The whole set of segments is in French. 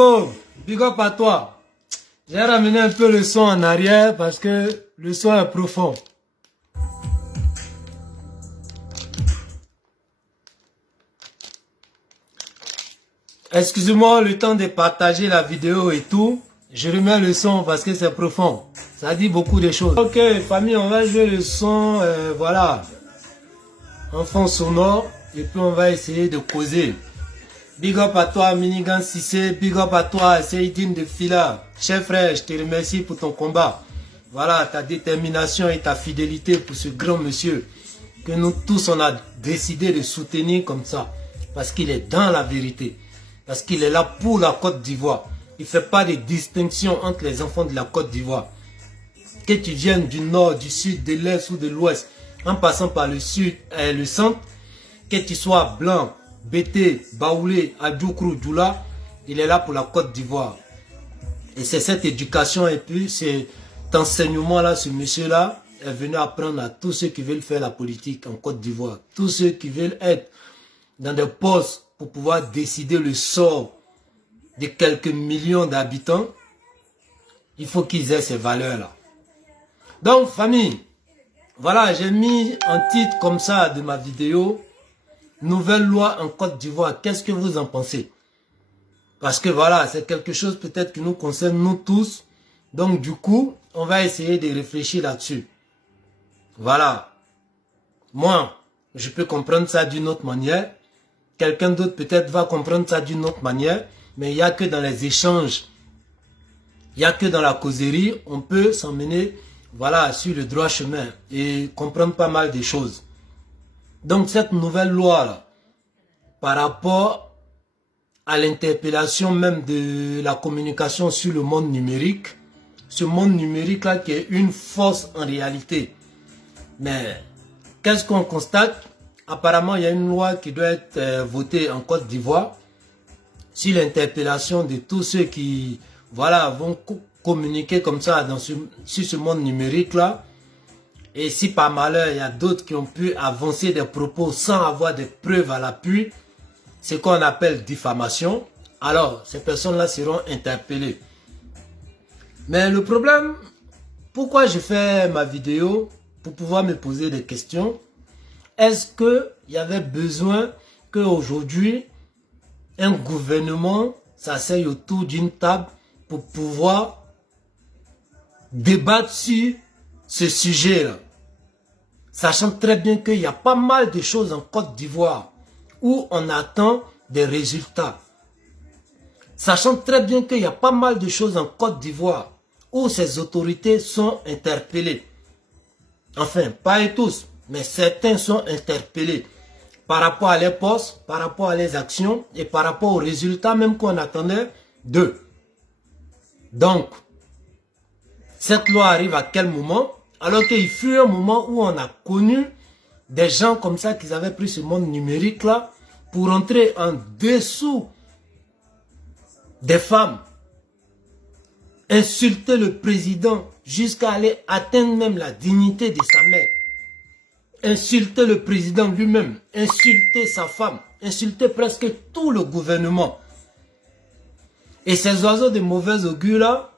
Oh, big up à toi. J'ai ramené un peu le son en arrière parce que le son est profond. Excusez-moi le temps de partager la vidéo et tout. Je remets le son parce que c'est profond. Ça dit beaucoup de choses. Ok, famille, on va jouer le son, voilà, en fond sonore. Et puis on va essayer de causer. Big up à toi, Minigan Sissé. Big up à toi, Seydine de Fila. Chef frère, je te remercie pour ton combat. Voilà, ta détermination et ta fidélité pour ce grand monsieur que nous tous, on a décidé de soutenir comme ça. Parce qu'il est dans la vérité. Parce qu'il est là pour la Côte d'Ivoire. Il ne fait pas de distinction entre les enfants de la Côte d'Ivoire. Que tu viennes du nord, du sud, de l'est ou de l'ouest, en passant par le sud et le centre, que tu sois blanc, Bété, Baoulé, Adjoukrou, Djoula, il est là pour la Côte d'Ivoire. Et c'est cette éducation et puis cet enseignement-là, ce monsieur-là est venu apprendre à tous ceux qui veulent faire la politique en Côte d'Ivoire. Tous ceux qui veulent être dans des postes pour pouvoir décider le sort de quelques millions d'habitants. Il faut qu'ils aient ces valeurs-là. Donc, famille, voilà, j'ai mis un titre comme ça de ma vidéo. Nouvelle loi en Côte d'Ivoire, qu'est-ce que vous en pensez? Parce que voilà, c'est quelque chose peut-être qui nous concerne nous tous. Donc du coup, on va essayer de réfléchir là-dessus. Voilà. Moi, je peux comprendre ça d'une autre manière. Quelqu'un d'autre peut-être va comprendre ça d'une autre manière. Mais il n'y a que dans les échanges, il n'y a que dans la causerie, on peut s'emmener voilà, sur le droit chemin et comprendre pas mal de choses. Donc cette nouvelle loi-là, par rapport à l'interpellation même de la communication sur le monde numérique, ce monde numérique-là qui est une force en réalité. Mais qu'est-ce qu'on constate? Apparemment, il y a une loi qui doit être votée en Côte d'Ivoire sur l'interpellation de tous ceux qui voilà, vont communiquer comme ça sur ce monde numérique-là. Et si par malheur, il y a d'autres qui ont pu avancer des propos sans avoir des preuves à l'appui, ce qu'on appelle diffamation, alors ces personnes-là seront interpellées. Mais le problème, pourquoi je fais ma vidéo? Pour pouvoir me poser des questions. Est-ce qu'il y avait besoin qu'aujourd'hui, un gouvernement s'asseye autour d'une table pour pouvoir débattre sur ce sujet-là? Sachant très bien qu'il y a pas mal de choses en Côte d'Ivoire où on attend des résultats. Sachant très bien qu'il y a pas mal de choses en Côte d'Ivoire où ces autorités sont interpellées. Enfin, pas et tous, mais certains sont interpellés par rapport à les postes, par rapport à les actions et par rapport aux résultats même qu'on attendait d'eux. Donc, cette loi arrive à quel moment? Alors qu'il fut un moment où on a connu des gens comme ça qui avaient pris ce monde numérique là pour entrer en dessous des femmes, insulter le président jusqu'à aller atteindre même la dignité de sa mère, insulter le président lui-même, insulter sa femme, insulter presque tout le gouvernement. Et ces oiseaux de mauvais augure là,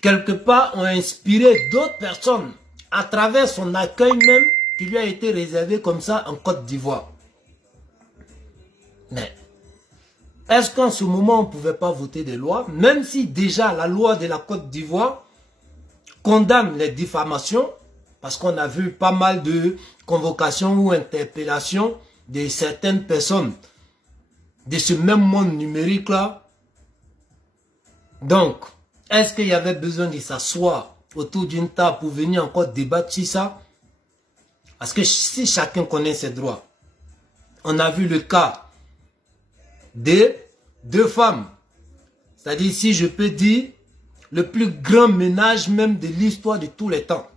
quelque part, ont inspiré d'autres personnes à travers son accueil même qui lui a été réservé comme ça en Côte d'Ivoire. Mais est-ce qu'en ce moment, on ne pouvait pas voter des lois, même si déjà la loi de la Côte d'Ivoire condamne les diffamations, parce qu'on a vu pas mal de convocations ou interpellations de certaines personnes de ce même monde numérique-là. Donc, est-ce qu'il y avait besoin de s'asseoir autour d'une table pour venir encore débattre sur ça? Parce que si chacun connaît ses droits, on a vu le cas de deux femmes. C'est-à-dire, si je peux dire, le plus grand ménage même de l'histoire de tous les temps.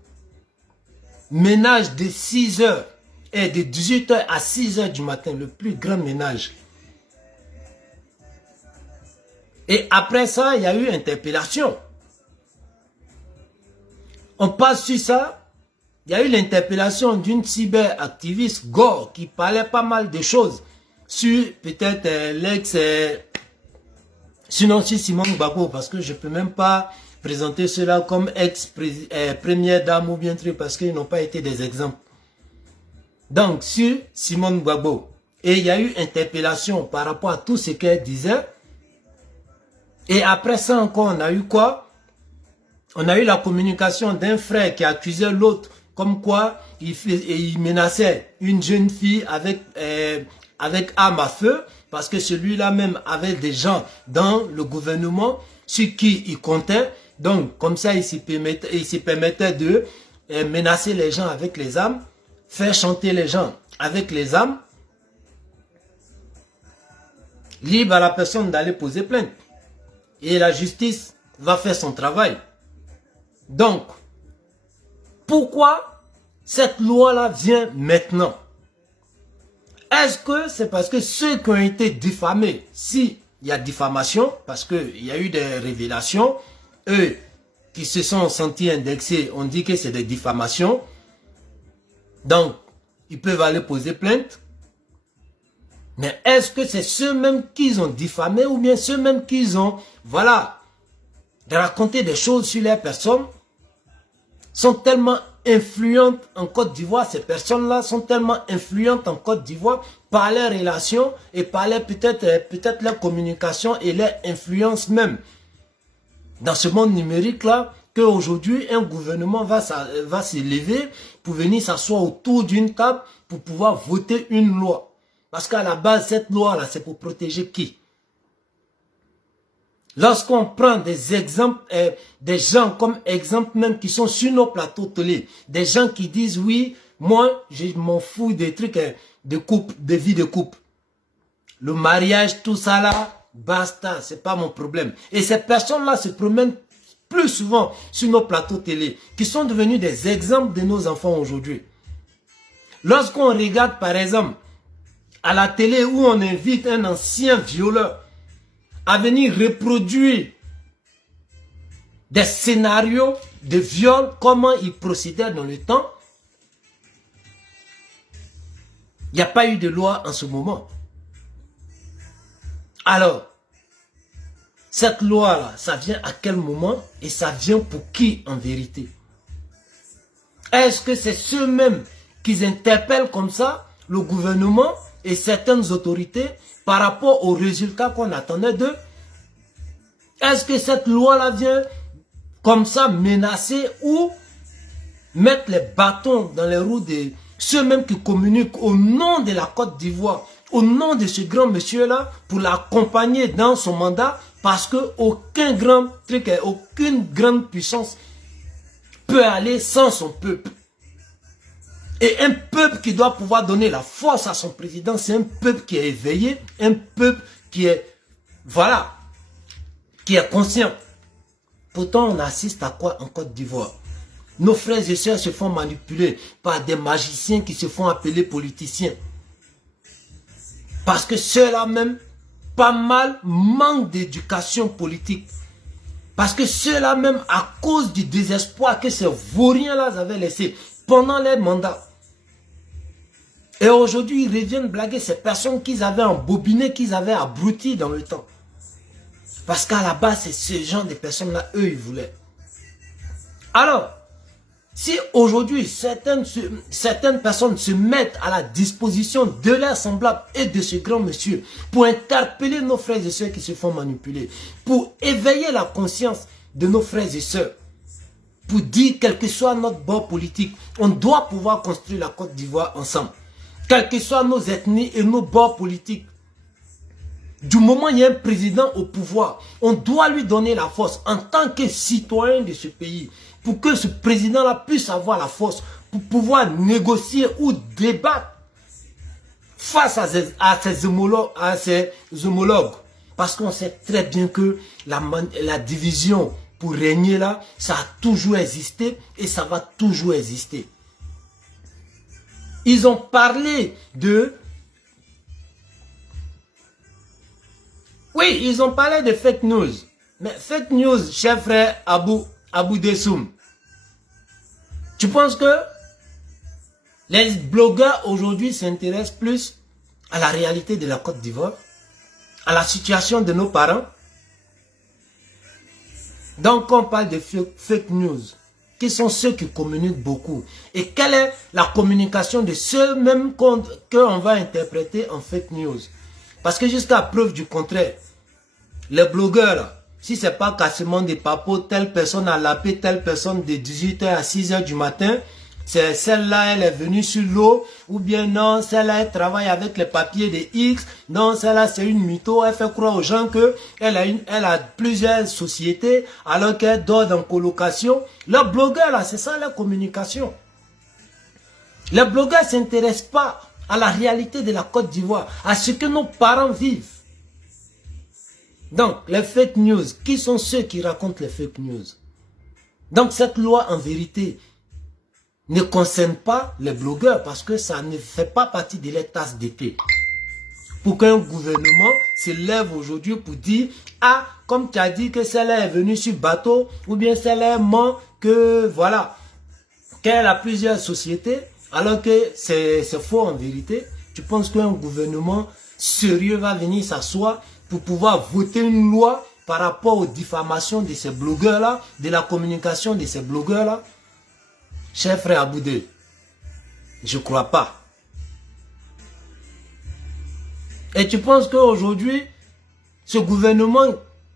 Ménage de 6 heures et de 18 heures à 6 heures du matin, le plus grand ménage. Et après ça, il y a eu interpellation. On passe sur ça. Il y a eu l'interpellation d'une cyberactiviste, Gore, qui parlait pas mal de choses sur peut-être l'ex Sinon, si Simone Gbagbo, parce que je ne peux même pas présenter cela comme ex-première dame ou bien truc, parce qu'ils n'ont pas été des exemples. Donc, sur Simone Gbagbo, et il y a eu interpellation par rapport à tout ce qu'elle disait. Et après ça encore, on a eu quoi? On a eu la communication d'un frère qui accusait l'autre, comme quoi il menaçait une jeune fille avec arme à feu, parce que celui-là même avait des gens dans le gouvernement sur qui il comptait. Donc, comme ça, il se permettait de menacer les gens avec les armes, faire chanter les gens avec les armes, libre à la personne d'aller poser plainte. Et la justice va faire son travail. Donc, pourquoi cette loi-là vient maintenant? Est-ce que c'est parce que ceux qui ont été diffamés, s'il y a diffamation, parce qu'il y a eu des révélations, eux qui se sont sentis indexés, on dit que c'est des diffamations, donc ils peuvent aller poser plainte. Mais est-ce que c'est ceux-mêmes qu'ils ont diffamés ou bien ceux-mêmes qu'ils ont, voilà, de raconter des choses sur les personnes, sont tellement influentes en Côte d'Ivoire, ces personnes-là sont tellement influentes en Côte d'Ivoire par leurs relations et par peut-être leur communication et leur influence même. Dans ce monde numérique-là, qu'aujourd'hui, un gouvernement va se lever pour venir s'asseoir autour d'une table pour pouvoir voter une loi. Parce qu'à la base, cette loi-là, c'est pour protéger qui? Lorsqu'on prend des exemples, des gens comme exemple même qui sont sur nos plateaux télé, des gens qui disent oui, moi je m'en fous des trucs de couple, de vie de couple. Le mariage, tout ça là, basta, c'est pas mon problème. Et ces personnes-là se promènent plus souvent sur nos plateaux télé, qui sont devenus des exemples de nos enfants aujourd'hui. Lorsqu'on regarde par exemple à la télé où on invite un ancien violeur à venir reproduire des scénarios de viol, comment il procédait dans le temps. Il n'y a pas eu de loi en ce moment. Alors, cette loi-là, ça vient à quel moment et ça vient pour qui en vérité? Est-ce que c'est ceux-mêmes qui interpellent comme ça le gouvernement et certaines autorités par rapport aux résultats qu'on attendait d'eux? Est-ce que cette loi-là vient comme ça menacer ou mettre les bâtons dans les roues de ceux-mêmes qui communiquent au nom de la Côte d'Ivoire, au nom de ce grand monsieur-là, pour l'accompagner dans son mandat, parce que aucune grande puissance peut aller sans son peuple. Et un peuple qui doit pouvoir donner la force à son président, c'est un peuple qui est éveillé, un peuple qui est, voilà, qui est conscient. Pourtant, on assiste à quoi en Côte d'Ivoire? Nos frères et sœurs se font manipuler par des magiciens qui se font appeler politiciens. Parce que ceux-là même, pas mal, manquent d'éducation politique. Parce que ceux-là même, à cause du désespoir que ces vauriens-là avaient laissé pendant les mandats. Et aujourd'hui, ils reviennent blaguer ces personnes qu'ils avaient embobinées, qu'ils avaient abruties dans le temps. Parce qu'à la base, c'est ce genre de personnes-là, eux, ils voulaient. Alors, si aujourd'hui, certaines personnes se mettent à la disposition de leurs semblables et de ce grand monsieur pour interpeller nos frères et sœurs qui se font manipuler, pour éveiller la conscience de nos frères et sœurs, pour dire, quel que soit notre bord politique, on doit pouvoir construire la Côte d'Ivoire ensemble. Quelles que soient nos ethnies et nos bords politiques. Du moment où il y a un président au pouvoir, on doit lui donner la force en tant que citoyen de ce pays pour que ce président-là puisse avoir la force pour pouvoir négocier ou débattre face à ses homologues. Parce qu'on sait très bien que la division pour régner là, ça a toujours existé et ça va toujours exister. Ils ont parlé de... Oui, ils ont parlé de fake news. Mais fake news, cher frère Abou Dessoum. Tu penses que les blogueurs aujourd'hui s'intéressent plus à la réalité de la Côte d'Ivoire, à la situation de nos parents? Donc, on parle de fake news, qui sont ceux qui communiquent beaucoup. Et quelle est la communication de ceux même qu'on va interpréter en fake news? Parce que jusqu'à preuve du contraire, les blogueurs, si ce n'est pas quasiment des papos, telle personne a lapé telle personne de 18 h à 6 h du matin, c'est celle-là, elle est venue sur l'eau, ou bien non, celle-là, elle travaille avec les papiers de X, non, celle-là, c'est une mytho, elle fait croire aux gens qu'elle a plusieurs sociétés, alors qu'elle dort en colocation. Les blogueurs, là, c'est ça la communication. Les blogueurs ne s'intéressent pas à la réalité de la Côte d'Ivoire, à ce que nos parents vivent. Donc, les fake news, qui sont ceux qui racontent les fake news? Donc, cette loi, en vérité, ne concerne pas les blogueurs parce que ça ne fait pas partie de leur tasse de thé. Pour qu'un gouvernement se lève aujourd'hui pour dire, ah, comme tu as dit que celle-là est venue sur bateau, ou bien celle-là ment que, voilà, qu'elle a plusieurs sociétés, alors que c'est faux en vérité. Tu penses qu'un gouvernement sérieux va venir s'asseoir pour pouvoir voter une loi par rapport aux diffamations de ces blogueurs-là, de la communication de ces blogueurs-là? Cher frère Aboudé, je ne crois pas. Et tu penses qu'aujourd'hui, ce gouvernement,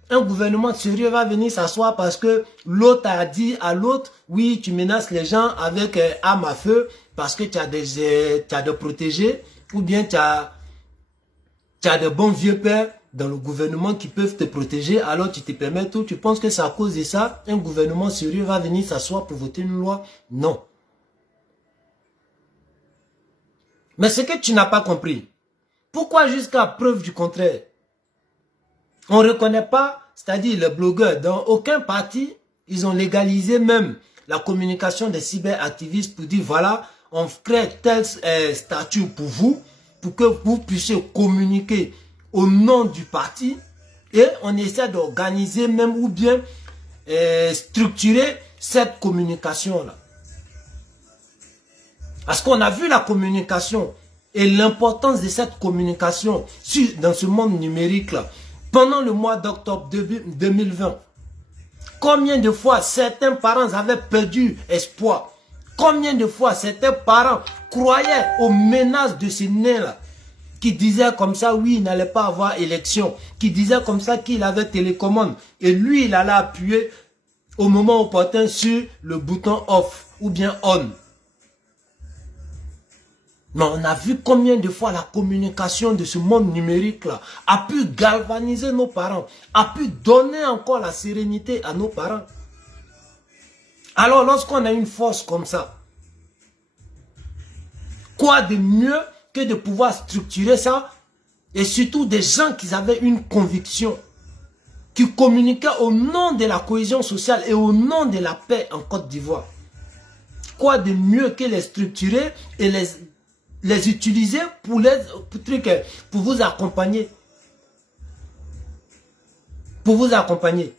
un gouvernement sérieux va venir s'asseoir parce que l'autre a dit à l'autre, oui, tu menaces les gens avec arme à feu parce que tu as des protégés, ou bien tu as de bons vieux pères dans le gouvernement qui peuvent te protéger, alors tu te permets tout. Tu penses que c'est à cause de ça, un gouvernement sérieux va venir s'asseoir pour voter une loi? Non. Mais ce que tu n'as pas compris, pourquoi jusqu'à preuve du contraire, on ne reconnaît pas, c'est-à-dire les blogueurs, dans aucun parti, ils ont légalisé même la communication des cyberactivistes pour dire, voilà, on crée tel statut pour vous, pour que vous puissiez communiquer au nom du parti, et on essaie d'organiser même ou bien structurer cette communication-là. Parce qu'on a vu la communication et l'importance de cette communication dans ce monde numérique-là. Pendant le mois d'octobre 2020, combien de fois certains parents avaient perdu espoir? Combien de fois certains parents croyaient aux menaces de ces nains-là, qui disaient comme ça, oui, il n'allait pas avoir élection, qui disaient comme ça qu'il avait télécommande, et lui, il allait appuyer au moment opportun sur le bouton off ou bien on. Mais on a vu combien de fois la communication de ce monde numérique-là a pu galvaniser nos parents, a pu donner encore la sérénité à nos parents. Alors lorsqu'on a une force comme ça, quoi de mieux que de pouvoir structurer ça, et surtout des gens qui avaient une conviction, qui communiquaient au nom de la cohésion sociale et au nom de la paix en Côte d'Ivoire. Quoi de mieux que les structurer et les utiliser pour vous accompagner. Pour vous accompagner.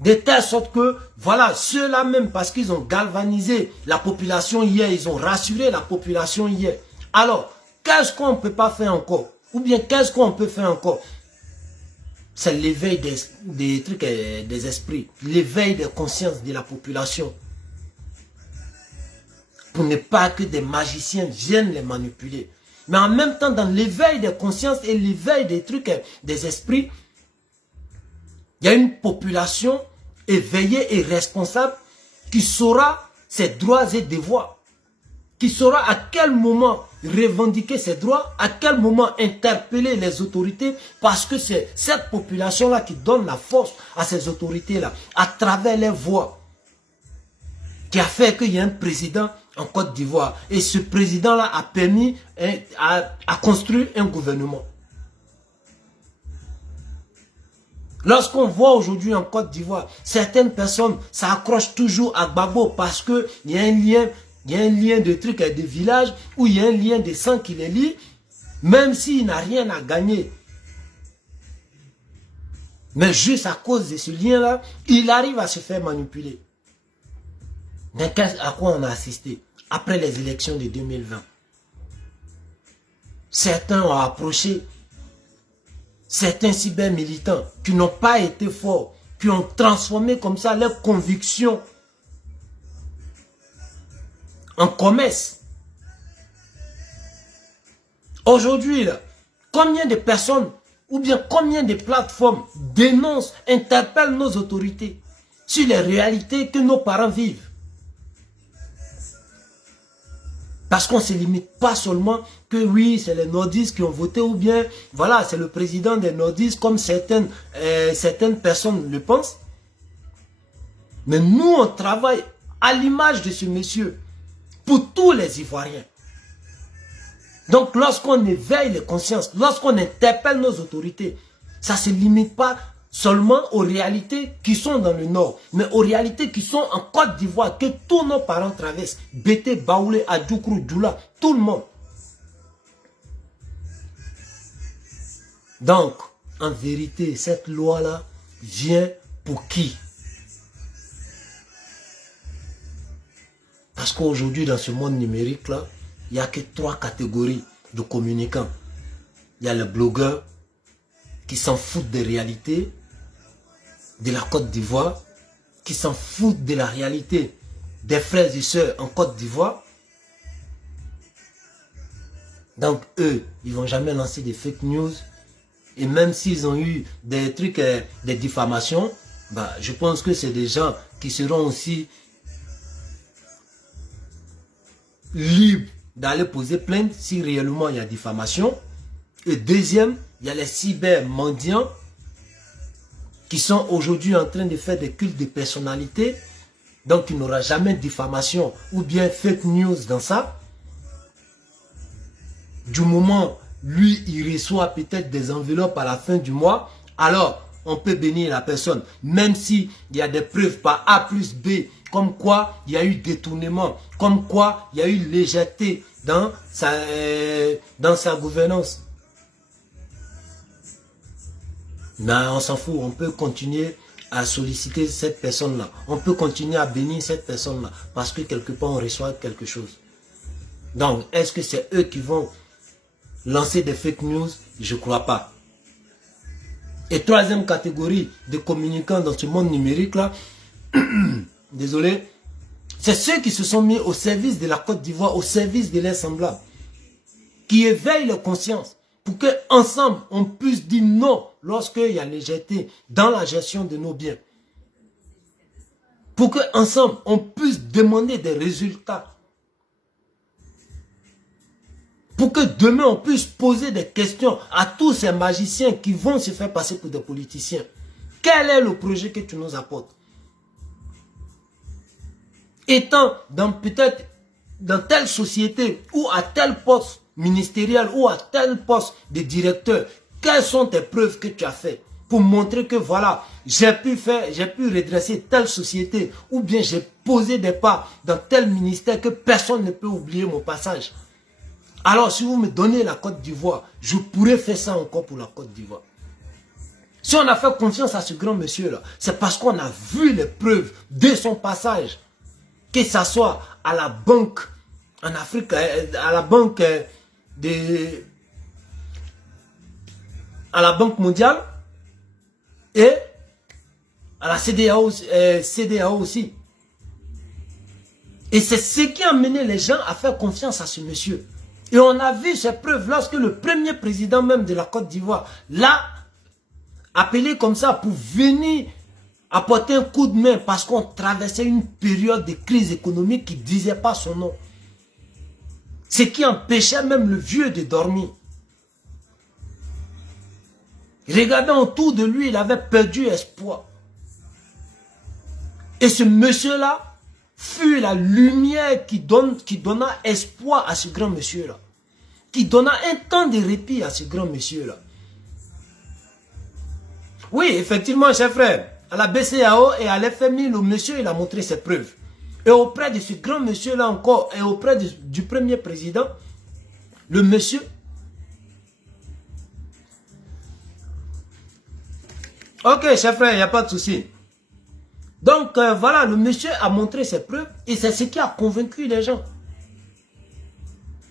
De telle sorte que, voilà, ceux-là même, parce qu'ils ont galvanisé la population hier, ils ont rassuré la population hier. Alors, qu'est-ce qu'on ne peut pas faire encore? Ou bien qu'est-ce qu'on peut faire encore? C'est l'éveil des esprits, l'éveil des consciences de la population. Pour ne pas que des magiciens viennent les manipuler. Mais en même temps, dans l'éveil des consciences et l'éveil des esprits, il y a une population éveillée et responsable qui saura ses droits et devoirs. Qui saura à quel moment revendiquer ses droits, à quel moment interpeller les autorités, parce que c'est cette population-là qui donne la force à ces autorités-là, à travers les voix, qui a fait qu'il y ait un président en Côte d'Ivoire. Et ce président-là a permis à construire un gouvernement. Lorsqu'on voit aujourd'hui en Côte d'Ivoire, certaines personnes s'accrochent toujours à Gbagbo parce qu'il y a un lien. Il y a un lien de trucs et de villages où il y a un lien de sang qui les lie, même s'il n'a rien à gagner. Mais juste à cause de ce lien-là, il arrive à se faire manipuler. Mais à quoi on a assisté après les élections de 2020? Certains ont approché certains cybermilitants qui n'ont pas été forts, qui ont transformé comme ça leurs convictions en commerce. Aujourd'hui, combien de personnes ou bien combien de plateformes dénoncent, interpellent nos autorités sur les réalités que nos parents vivent? Parce qu'on ne se limite pas seulement que oui, c'est les nordistes qui ont voté ou bien, voilà, c'est le président des nordistes comme certaines personnes le pensent. Mais nous, on travaille à l'image de ce monsieur pour tous les Ivoiriens. Donc, lorsqu'on éveille les consciences, lorsqu'on interpelle nos autorités, ça ne se limite pas seulement aux réalités qui sont dans le nord, mais aux réalités qui sont en Côte d'Ivoire, que tous nos parents traversent. Bété, Baoulé, Adjoukrou, Djoula, tout le monde. Donc, en vérité, cette loi-là vient pour qui? Parce qu'aujourd'hui, dans ce monde numérique-là, il n'y a que 3 catégories de communicants. Il y a les blogueurs qui s'en foutent des réalités de la Côte d'Ivoire, qui s'en foutent de la réalité des frères et sœurs en Côte d'Ivoire. Donc eux, ils ne vont jamais lancer des fake news. Et même s'ils ont eu des trucs, des diffamations, bah, je pense que c'est des gens qui seront aussi libres d'aller poser plainte si réellement il y a diffamation. Et deuxième, il y a les cybermendiants qui sont aujourd'hui en train de faire des cultes de personnalité. Donc il n'y aura jamais de diffamation ou bien fake news dans ça. Du moment, lui, il reçoit peut-être des enveloppes à la fin du mois, alors on peut bénir la personne. Même s'il y a des preuves par A plus B, comme quoi il y a eu détournement, comme quoi il y a eu légèreté dans sa gouvernance. Mais on s'en fout, on peut continuer à solliciter cette personne-là. On peut continuer à bénir cette personne-là. Parce que quelque part, on reçoit quelque chose. Donc, est-ce que c'est eux qui vont lancer des fake news? Je ne crois pas. Et troisième catégorie de communicants dans ce monde numérique-là, désolé, c'est ceux qui se sont mis au service de la Côte d'Ivoire, au service de leurs semblables, qui éveillent leur conscience pour qu'ensemble, on puisse dire non lorsqu'il y a légèreté dans la gestion de nos biens. Pour qu'ensemble, on puisse demander des résultats. Pour que demain, on puisse poser des questions à tous ces magiciens qui vont se faire passer pour des politiciens. Quel est le projet que tu nous apportes? Étant peut-être dans telle société ou à tel poste ministériel ou à tel poste de directeur, quelles sont tes preuves que tu as fait pour montrer que voilà, j'ai pu redresser telle société ou bien j'ai posé des pas dans tel ministère que personne ne peut oublier mon passage. Alors si vous me donnez la Côte d'Ivoire, je pourrais faire ça encore pour la Côte d'Ivoire. Si on a fait confiance à ce grand monsieur-là, c'est parce qu'on a vu les preuves de son passage. Que ce soit à la banque en Afrique, à la banque mondiale et à la CEDEAO aussi. Et c'est ce qui a amené les gens à faire confiance à ce monsieur. Et on a vu ces preuves lorsque le premier président même de la Côte d'Ivoire l'a appelé comme ça pour venir apporter un coup de main parce qu'on traversait une période de crise économique qui ne disait pas son nom. Ce qui empêchait même le vieux de dormir. Regardant autour de lui, il avait perdu espoir. Et ce monsieur-là fut la lumière qui donna espoir à ce grand monsieur-là. Qui donna un temps de répit à ce grand monsieur-là. Oui, effectivement, chers frères, à la BCAO et à l'FMI, le monsieur, il a montré ses preuves. Et auprès de ce grand monsieur-là encore, et auprès du premier président, le monsieur, ok, chers frères, il n'y a pas de souci. Donc, voilà, le monsieur a montré ses preuves et c'est ce qui a convaincu les gens.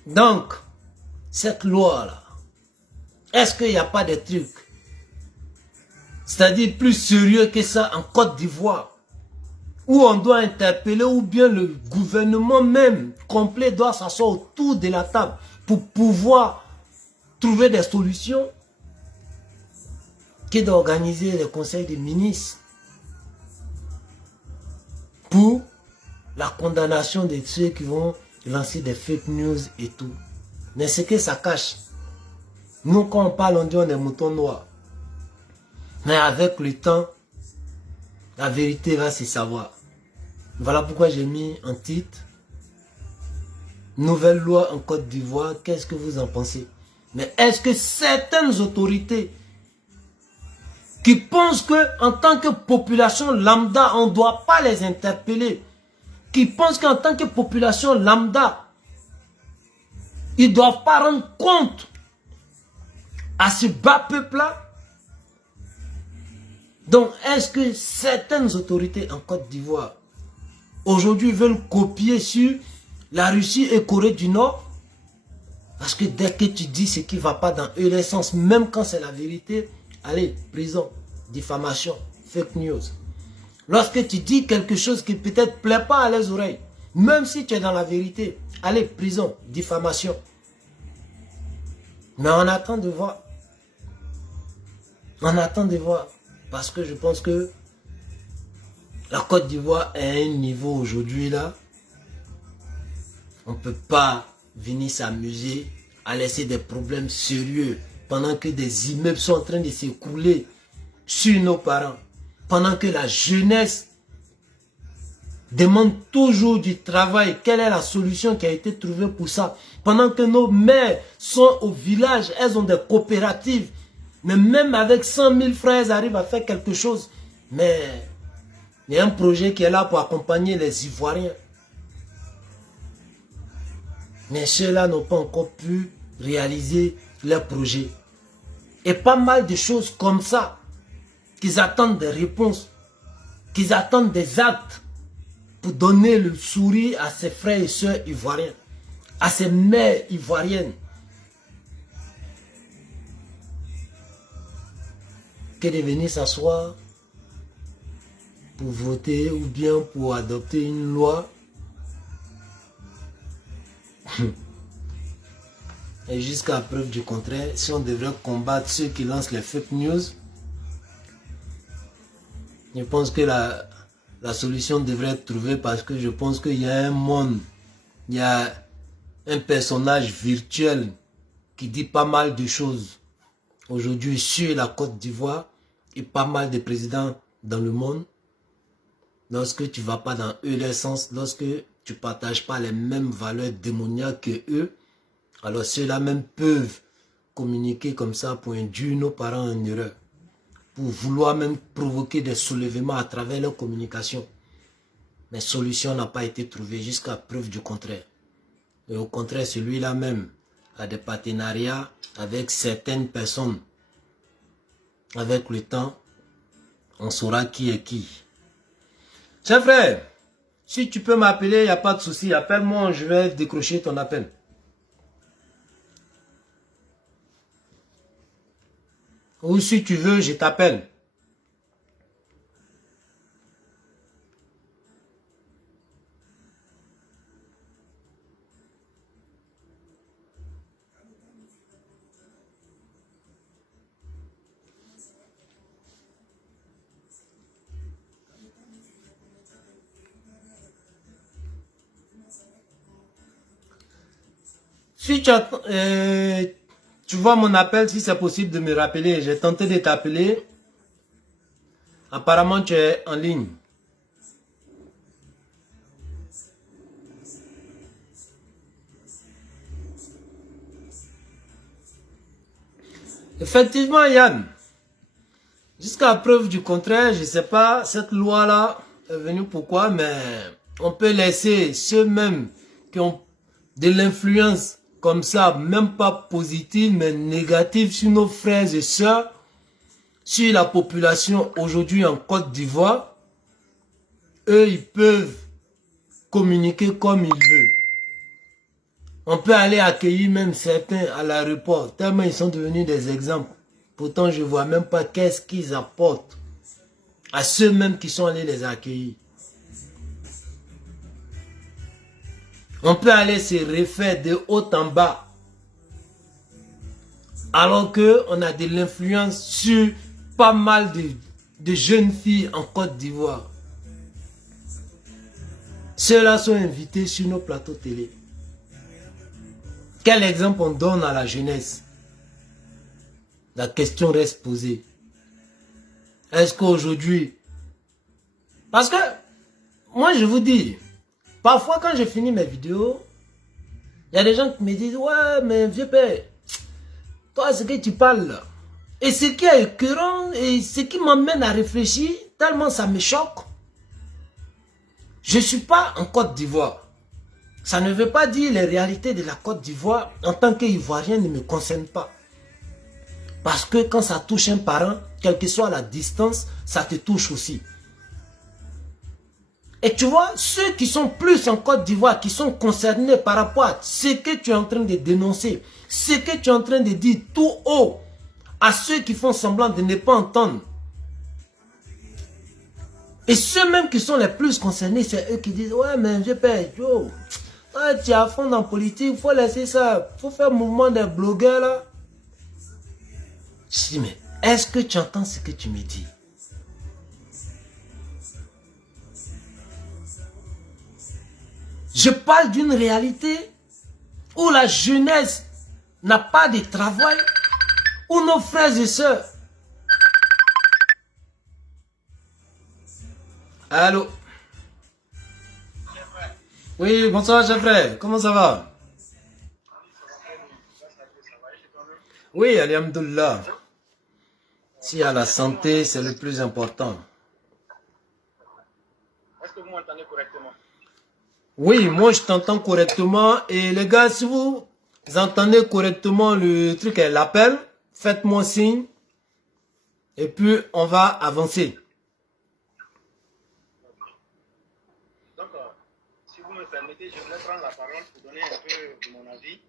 Donc, cette loi-là, est-ce qu'il n'y a pas de trucs c'est-à-dire plus sérieux que ça en Côte d'Ivoire, où on doit interpeller, ou bien le gouvernement même complet doit s'asseoir autour de la table pour pouvoir trouver des solutions, que d'organiser le conseil des ministres pour la condamnation de ceux qui vont lancer des fake news et tout. Mais ce que ça cache, nous quand on parle, on dit on est moutons noirs. Mais avec le temps, la vérité va se savoir. Voilà pourquoi j'ai mis en titre nouvelle loi en Côte d'Ivoire. Qu'est-ce que vous en pensez? Mais est-ce que certaines autorités qui pensent que en tant que population lambda, on ne doit pas les interpeller, qui pensent qu'en tant que population lambda, ils ne doivent pas rendre compte à ce bas peuple-là? Donc, est-ce que certaines autorités en Côte d'Ivoire aujourd'hui veulent copier sur la Russie et Corée du Nord? Parce que dès que tu dis ce qui ne va pas dans eux, les sens, même quand c'est la vérité, allez, prison, diffamation, fake news. Lorsque tu dis quelque chose qui peut-être ne plaît pas à les oreilles, même si tu es dans la vérité, allez, prison, diffamation. Mais on attend de voir. On attend de voir. Parce que je pense que la Côte d'Ivoire est à un niveau aujourd'hui là. On ne peut pas venir s'amuser à laisser des problèmes sérieux pendant que des immeubles sont en train de s'écrouler sur nos parents. Pendant que la jeunesse demande toujours du travail. Quelle est la solution qui a été trouvée pour ça? Pendant que nos mères sont au village, elles ont des coopératives. Mais même avec 100 000 francs, elles arrivent à faire quelque chose. Mais il y a un projet qui est là pour accompagner les Ivoiriens. Mais ceux-là n'ont pas encore pu réaliser leur projet. Et pas mal de choses comme ça, qu'ils attendent des réponses, qu'ils attendent des actes pour donner le sourire à ses frères et sœurs ivoiriens, à ses mères ivoiriennes. Que de venir s'asseoir pour voter ou bien pour adopter une loi. Et jusqu'à preuve du contraire, si on devrait combattre ceux qui lancent les fake news, je pense que la solution devrait être trouvée, parce que je pense qu'il y a un monde, il y a un personnage virtuel qui dit pas mal de choses aujourd'hui sur la Côte d'Ivoire et pas mal de présidents dans le monde. Lorsque tu ne vas pas dans eux leur sens, lorsque tu ne partages pas les mêmes valeurs démoniaques que eux, alors ceux-là même peuvent communiquer comme ça pour induire nos parents en erreur, pour vouloir même provoquer des soulèvements à travers leur communication. Mais solution n'a pas été trouvée jusqu'à preuve du contraire. Et au contraire, celui-là même a des partenariats avec certaines personnes. Avec le temps, on saura qui est qui. Cher frère, si tu peux m'appeler, il n'y a pas de souci. Appelle-moi, je vais décrocher ton appel. Ou si tu veux, je t'appelle. Si tu vois mon appel, si c'est possible de me rappeler, j'ai tenté de t'appeler. Apparemment, tu es en ligne. Effectivement, Yann, jusqu'à preuve du contraire, je ne sais pas, cette loi-là est venue pourquoi, mais on peut laisser ceux-mêmes qui ont de l'influence comme ça, même pas positive, mais négative sur nos frères et sœurs, sur la population aujourd'hui en Côte d'Ivoire. Eux, ils peuvent communiquer comme ils veulent. On peut aller accueillir même certains à l'aéroport, tellement ils sont devenus des exemples. Pourtant, je ne vois même pas qu'est-ce qu'ils apportent à ceux-mêmes qui sont allés les accueillir. On peut aller se refaire de haut en bas. Alors qu'on a de l'influence sur pas mal de jeunes filles en Côte d'Ivoire. Ceux-là sont invités sur nos plateaux télé. Quel exemple on donne à la jeunesse? La question reste posée. Est-ce qu'aujourd'hui... Parce que, moi je vous dis, parfois quand je finis mes vidéos, il y a des gens qui me disent, ouais mais vieux père, toi ce que tu parles là, et ce qui est écœurant, et ce qui m'amène à réfléchir, tellement ça me choque. Je ne suis pas en Côte d'Ivoire. Ça ne veut pas dire les réalités de la Côte d'Ivoire en tant qu'Ivoirien ne me concernent pas. Parce que quand ça touche un parent, quelle que soit la distance, ça te touche aussi. Et tu vois, ceux qui sont plus en Côte d'Ivoire, qui sont concernés par rapport à ce que tu es en train de dénoncer, ce que tu es en train de dire tout haut à ceux qui font semblant de ne pas entendre. Et ceux-mêmes qui sont les plus concernés, c'est eux qui disent, ouais mais vieux père, yo, tu es à fond dans la politique, il faut laisser ça, il faut faire le mouvement des blogueurs là. Je dis, mais est-ce que tu entends ce que tu me dis? Je parle d'une réalité où la jeunesse n'a pas de travail, où nos frères et sœurs... Allô? Oui, bonsoir, chef frère. Comment ça va? Oui, alhamdoulilah. Si à la santé, c'est le plus important. Est-ce que vous m'entendez correctement? Oui, moi je t'entends correctement. Et les gars, si vous entendez correctement le truc et l'appel, faites-moi signe. Et puis, on va avancer. Donc, si vous me permettez, je voulais prendre la parole pour donner un peu de mon avis.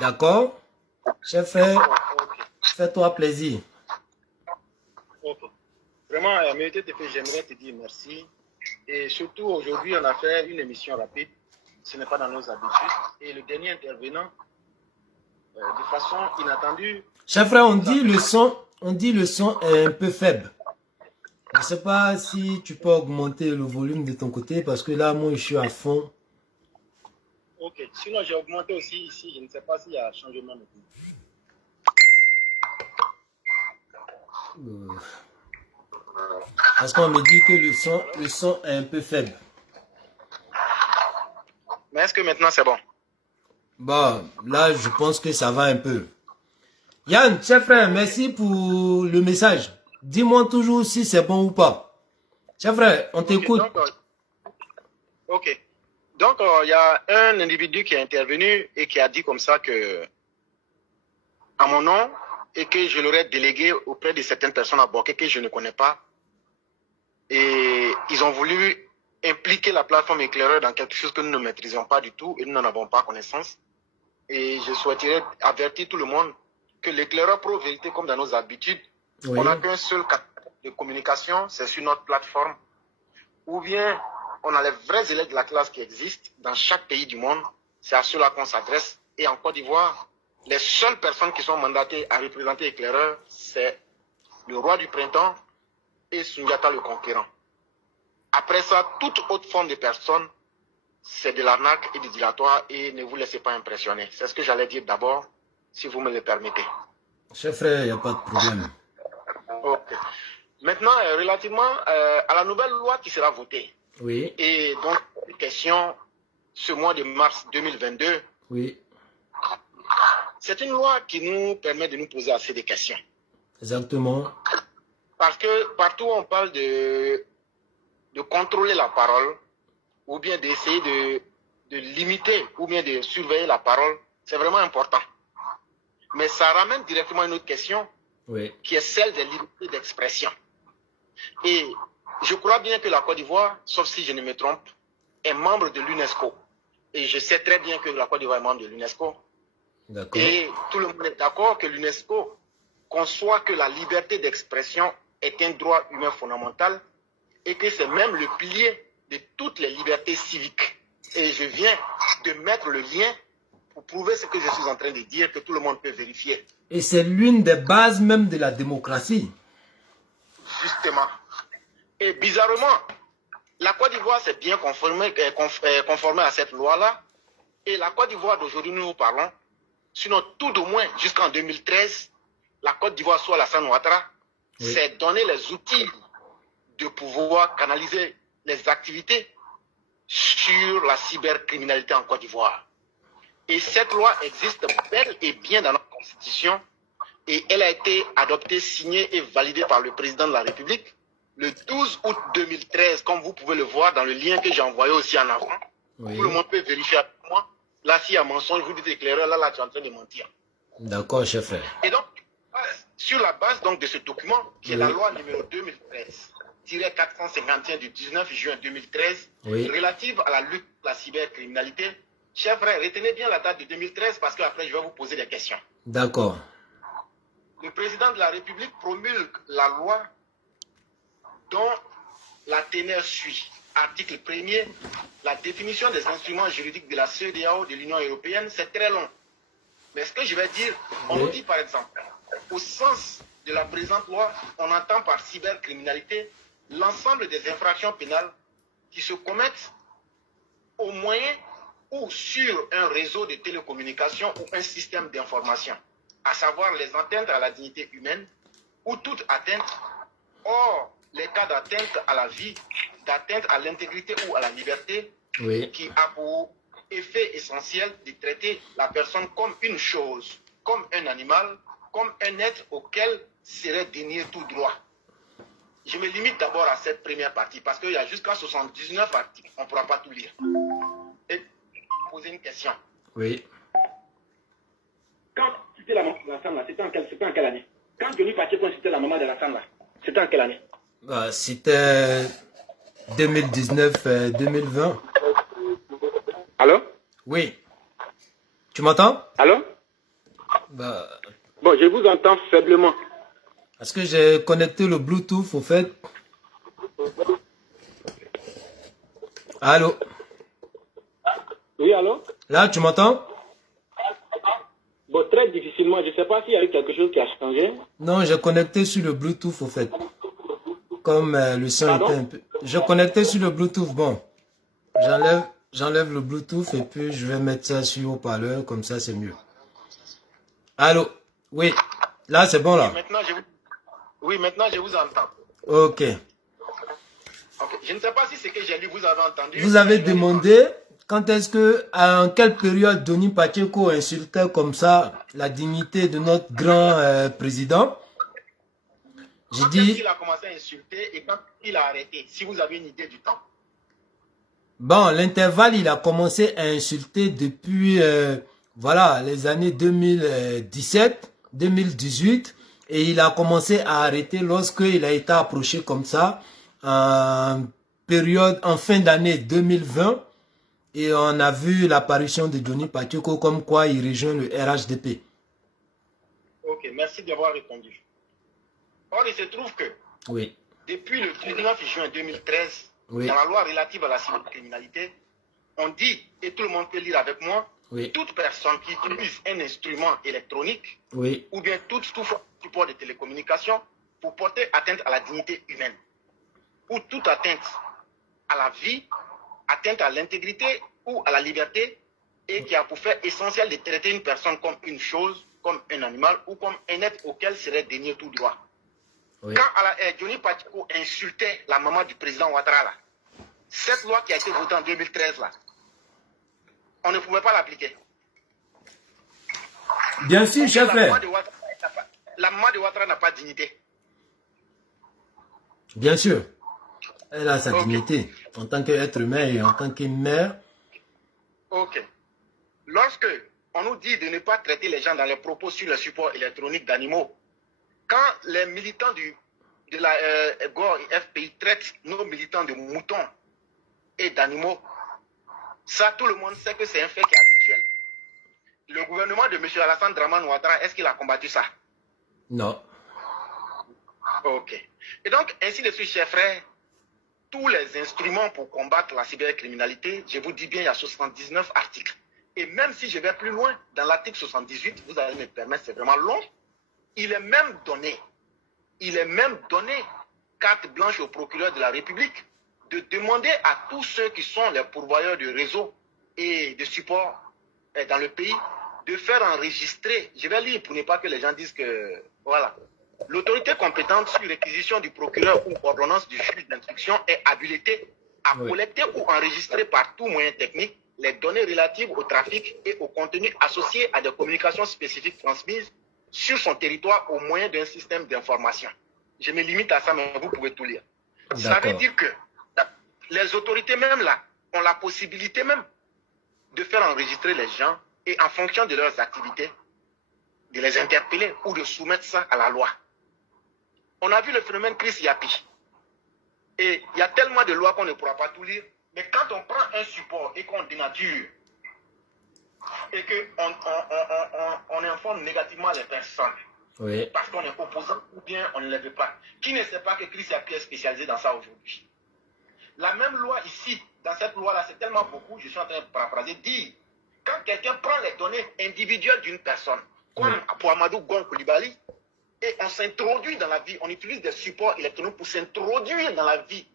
D'accord? Chef frère, Ok. fais-toi plaisir. Ok. Vraiment, j'aimerais te dire merci. Et surtout, aujourd'hui, on a fait une émission rapide. Ce n'est pas dans nos habitudes. Et le dernier intervenant, de façon inattendue... Chef frère, on dit le son est un peu faible. Je ne sais pas si tu peux augmenter le volume de ton côté parce que là, moi, je suis à fond. Ok. Sinon, j'ai augmenté aussi ici. Je ne sais pas s'il y a un changement de tout. Parce qu'on me dit que le son est un peu faible. Mais est-ce que maintenant, c'est bon? Bon, là, je pense que ça va un peu. Yann, chef frère, merci pour le message. Dis-moi toujours si c'est bon ou pas. Chef frère, on t'écoute. Ok. Donc, il y a un individu qui est intervenu et qui a dit comme ça que, à mon nom, et que je l'aurais délégué auprès de certaines personnes à Boaké que je ne connais pas. Et ils ont voulu impliquer la plateforme éclaireur dans quelque chose que nous ne maîtrisons pas du tout et nous n'en avons pas connaissance. Et je souhaiterais avertir tout le monde que l'éclaireur pro-vérité, comme dans nos habitudes, Oui. on n'a qu'un seul canal de communication, c'est sur notre plateforme. Ou bien, on a les vrais élèves de la classe qui existent dans chaque pays du monde. C'est à ceux-là qu'on s'adresse. Et en Côte d'Ivoire, les seules personnes qui sont mandatées à représenter l'éclaireur, c'est le roi du printemps et Sundiata le conquérant. Après ça, toute autre forme de personne, c'est de l'arnaque et du dilatoire et ne vous laissez pas impressionner. C'est ce que j'allais dire d'abord, si vous me le permettez. Chef frère, il n'y a pas de problème. Ok. Maintenant, relativement à la nouvelle loi qui sera votée. Oui. Et donc, une question, ce mois de mars 2022. Oui. C'est une loi qui nous permet de nous poser assez de questions. Exactement. Parce que partout on parle de contrôler la parole, ou bien d'essayer de limiter, ou bien de surveiller la parole, c'est vraiment important. Mais ça ramène directement à une autre question, Oui. qui est celle des libertés d'expression. Et je crois bien que la Côte d'Ivoire, sauf si je ne me trompe, est membre de l'UNESCO. Et je sais très bien que la Côte d'Ivoire est membre de l'UNESCO. D'accord. Et tout le monde est d'accord que l'UNESCO conçoit que la liberté d'expression est un droit humain fondamental et que c'est même le pilier de toutes les libertés civiques. Et je viens de mettre le lien pour prouver ce que je suis en train de dire, que tout le monde peut vérifier. Et c'est l'une des bases même de la démocratie. Justement. Et bizarrement, la Côte d'Ivoire s'est bien conformée à cette loi-là. Et la Côte d'Ivoire d'aujourd'hui, nous parlons, sinon tout au moins jusqu'en 2013, la Côte d'Ivoire, soit Alassane Ouattara, s'est donné les outils de pouvoir canaliser les activités sur la cybercriminalité en Côte d'Ivoire. Et cette loi existe bel et bien dans notre constitution et elle a été adoptée, signée et validée par le président de la République le 12 août 2013, comme vous pouvez le voir dans le lien que j'ai envoyé aussi en avant. Oui. Tout le monde peut vérifier avec moi. Là, s'il y a mensonge, vous dites éclaireur, là, tu es en train de mentir. D'accord, chef. Et donc, sur la base donc, de ce document, qui est la loi numéro 2013-451 du 19 juin 2013, relative à la lutte contre la cybercriminalité, chers frères, retenez bien la date de 2013 parce qu'après, je vais vous poser des questions. D'accord. Le président de la République promulgue la loi dont la teneur suit. Article 1er, la définition des instruments juridiques de la CEDEAO de l'Union européenne, c'est très long. Mais ce que je vais dire, on nous dit par exemple, au sens de la présente loi, on entend par cybercriminalité l'ensemble des infractions pénales qui se commettent au moyen ou sur un réseau de télécommunications ou un système d'information, à savoir les atteintes à la dignité humaine ou toute atteinte. Or, les cas d'atteinte à la vie, d'atteinte à l'intégrité ou à la liberté, qui a pour effet essentiel de traiter la personne comme une chose, comme un animal, comme un être auquel serait dénié tout droit. Je me limite d'abord à cette première partie parce qu'il y a jusqu'à 79 articles. On ne pourra pas tout lire. Et poser une question. Oui. Quand c'était la maman de la femme là, c'était en quelle année? Quand Johnny Pacheco c'était la maman de la femme là, c'était en quelle année? C'était 2019-2020. Allô? Oui. Tu m'entends? Allô? Bon, je vous entends faiblement. Parce que j'ai connecté le Bluetooth au fait. Allô? Oui, allô? Là, tu m'entends? Bon, très difficilement. Je ne sais pas s'il y a eu quelque chose qui a changé. Non, j'ai connecté sur le Bluetooth au fait. Comme le son était un peu... Je connectais sur le Bluetooth. Bon, j'enlève le Bluetooth et puis je vais mettre ça sur haut-parleur. Comme ça, c'est mieux. Allô? Oui. Là, c'est bon là. Oui, maintenant, je vous entends. Ok. Je ne sais pas si ce que j'ai lu, vous avez entendu. Vous avez demandé quand est-ce que, en quelle période Johnny Pacheco insultait comme ça la dignité de notre grand président. J'ai dit... il a commencé à insulter et quand il a arrêté, si vous avez une idée du temps. Bon, l'intervalle, il a commencé à insulter depuis, voilà, les années 2017, 2018. Et il a commencé à arrêter lorsqu'il a été approché comme ça, en fin d'année 2020. Et on a vu l'apparition de Johnny Pacheco comme quoi il rejoint le RHDP. Ok, merci d'avoir répondu. Or, il se trouve que depuis le 19 juin 2013, dans la loi relative à la cybercriminalité, on dit, et tout le monde peut lire avec moi, toute personne qui utilise un instrument électronique ou bien tout support de télécommunication pour porter atteinte à la dignité humaine ou toute atteinte à la vie, atteinte à l'intégrité ou à la liberté et qui a pour fait essentiel de traiter une personne comme une chose, comme un animal ou comme un être auquel serait dénié tout droit. Quand Johnny Pacheco insultait la maman du président Ouattara, là, cette loi qui a été votée en 2013, là, on ne pouvait pas l'appliquer. Bien sûr, chef. La maman de Ouattara n'a pas de dignité. Bien sûr. Elle a sa dignité en tant qu'être humain et en tant que mère. Ok. Lorsque on nous dit de ne pas traiter les gens dans les propos sur le support électronique d'animaux, quand les militants de la GOR et FPI traitent nos militants de moutons et d'animaux, ça tout le monde sait que c'est un fait qui est habituel. le gouvernement de M. Alassane Draman Ouattara, est-ce qu'il a combattu ça? Non. Ok. Et donc, ainsi de suite, chers frères, tous les instruments pour combattre la cybercriminalité, je vous dis bien, il y a 79 articles. Et même si je vais plus loin, dans l'article 78, vous allez me permettre, c'est vraiment long, il est même donné carte blanche au procureur de la République de demander à tous ceux qui sont les pourvoyeurs de réseaux et de support dans le pays de faire enregistrer, je vais lire pour ne pas que les gens disent que, voilà, l'autorité compétente sur réquisition du procureur ou ordonnance du juge d'instruction est habilitée à collecter ou enregistrer par tout moyen technique les données relatives au trafic et au contenu associé à des communications spécifiques transmises sur son territoire au moyen d'un système d'information. Je me limite à ça, mais vous pouvez tout lire. Ça veut dire que les autorités même là ont la possibilité même de faire enregistrer les gens et en fonction de leurs activités, de les interpeller ou de soumettre ça à la loi. On a vu le phénomène Chris Yapi. Et il y a tellement de lois qu'on ne pourra pas tout lire. Mais quand on prend un support et qu'on dénature, et qu'on informe négativement les personnes, parce qu'on est opposant ou bien on ne le veut pas, qui ne sait pas que Chris Yapi est spécialisé dans ça aujourd'hui? La même loi ici, dans cette loi-là, c'est tellement beaucoup, je suis en train de paraphraser, dit, quand quelqu'un prend les données individuelles d'une personne, comme pour Amadou Gon Koulibaly, et on s'introduit dans la vie, on utilise des supports électroniques pour s'introduire dans la vie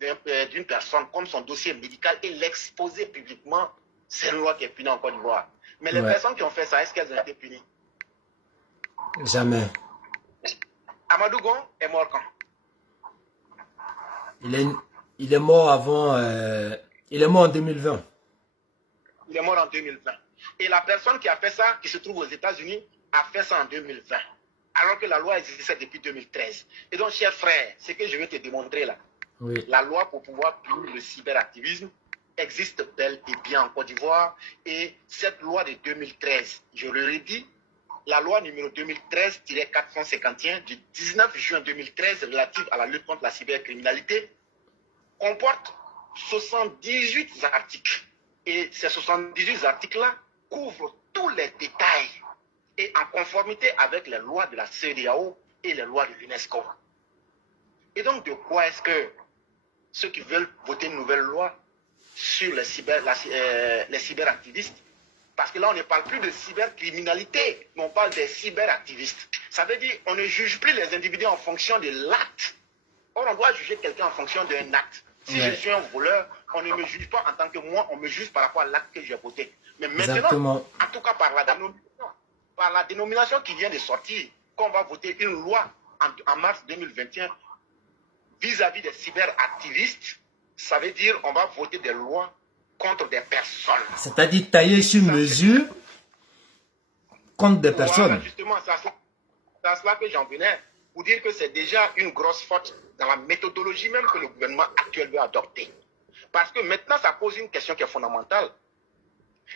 d'une personne, comme son dossier médical, et l'exposer publiquement, c'est une loi qui est punie en Côte d'Ivoire. Mais les personnes qui ont fait ça, est-ce qu'elles ont été punies? Jamais. Amadou Gon est mort quand? Il est mort avant... il est mort en 2020. Il est mort en 2020. Et la personne qui a fait ça, qui se trouve aux États-Unis, a fait ça en 2020. Alors que la loi existait depuis 2013. Et donc, chers frères, ce que je vais te démontrer là, la loi pour pouvoir punir le cyberactivisme existe bel et bien en Côte d'Ivoire. Et cette loi de 2013, je le redis, la loi numéro 2013-451 du 19 juin 2013 relative à la lutte contre la cybercriminalité comporte 78 articles. Et ces 78 articles-là couvrent tous les détails et en conformité avec les lois de la CEDEAO et les lois de l'UNESCO. Et donc, de quoi est-ce que ceux qui veulent voter une nouvelle loi sur les cyberactivistes, parce que là, on ne parle plus de cybercriminalité, mais on parle des cyberactivistes. Ça veut dire qu'on ne juge plus les individus en fonction de l'acte. Or, on doit juger quelqu'un en fonction d'un acte. Si je suis un voleur, on ne me juge pas en tant que moi, on me juge par rapport à l'acte que j'ai voté. Mais maintenant, en tout cas par la dénomination qui vient de sortir, qu'on va voter une loi en mars 2021 vis-à-vis des cyberactivistes, ça veut dire qu'on va voter des lois contre des personnes. C'est-à-dire tailler sur mesure contre des personnes. Voilà, justement, c'est à cela que j'en venais, pour dire que c'est déjà une grosse faute dans la méthodologie même que le gouvernement actuel veut adopter. Parce que maintenant, ça pose une question qui est fondamentale.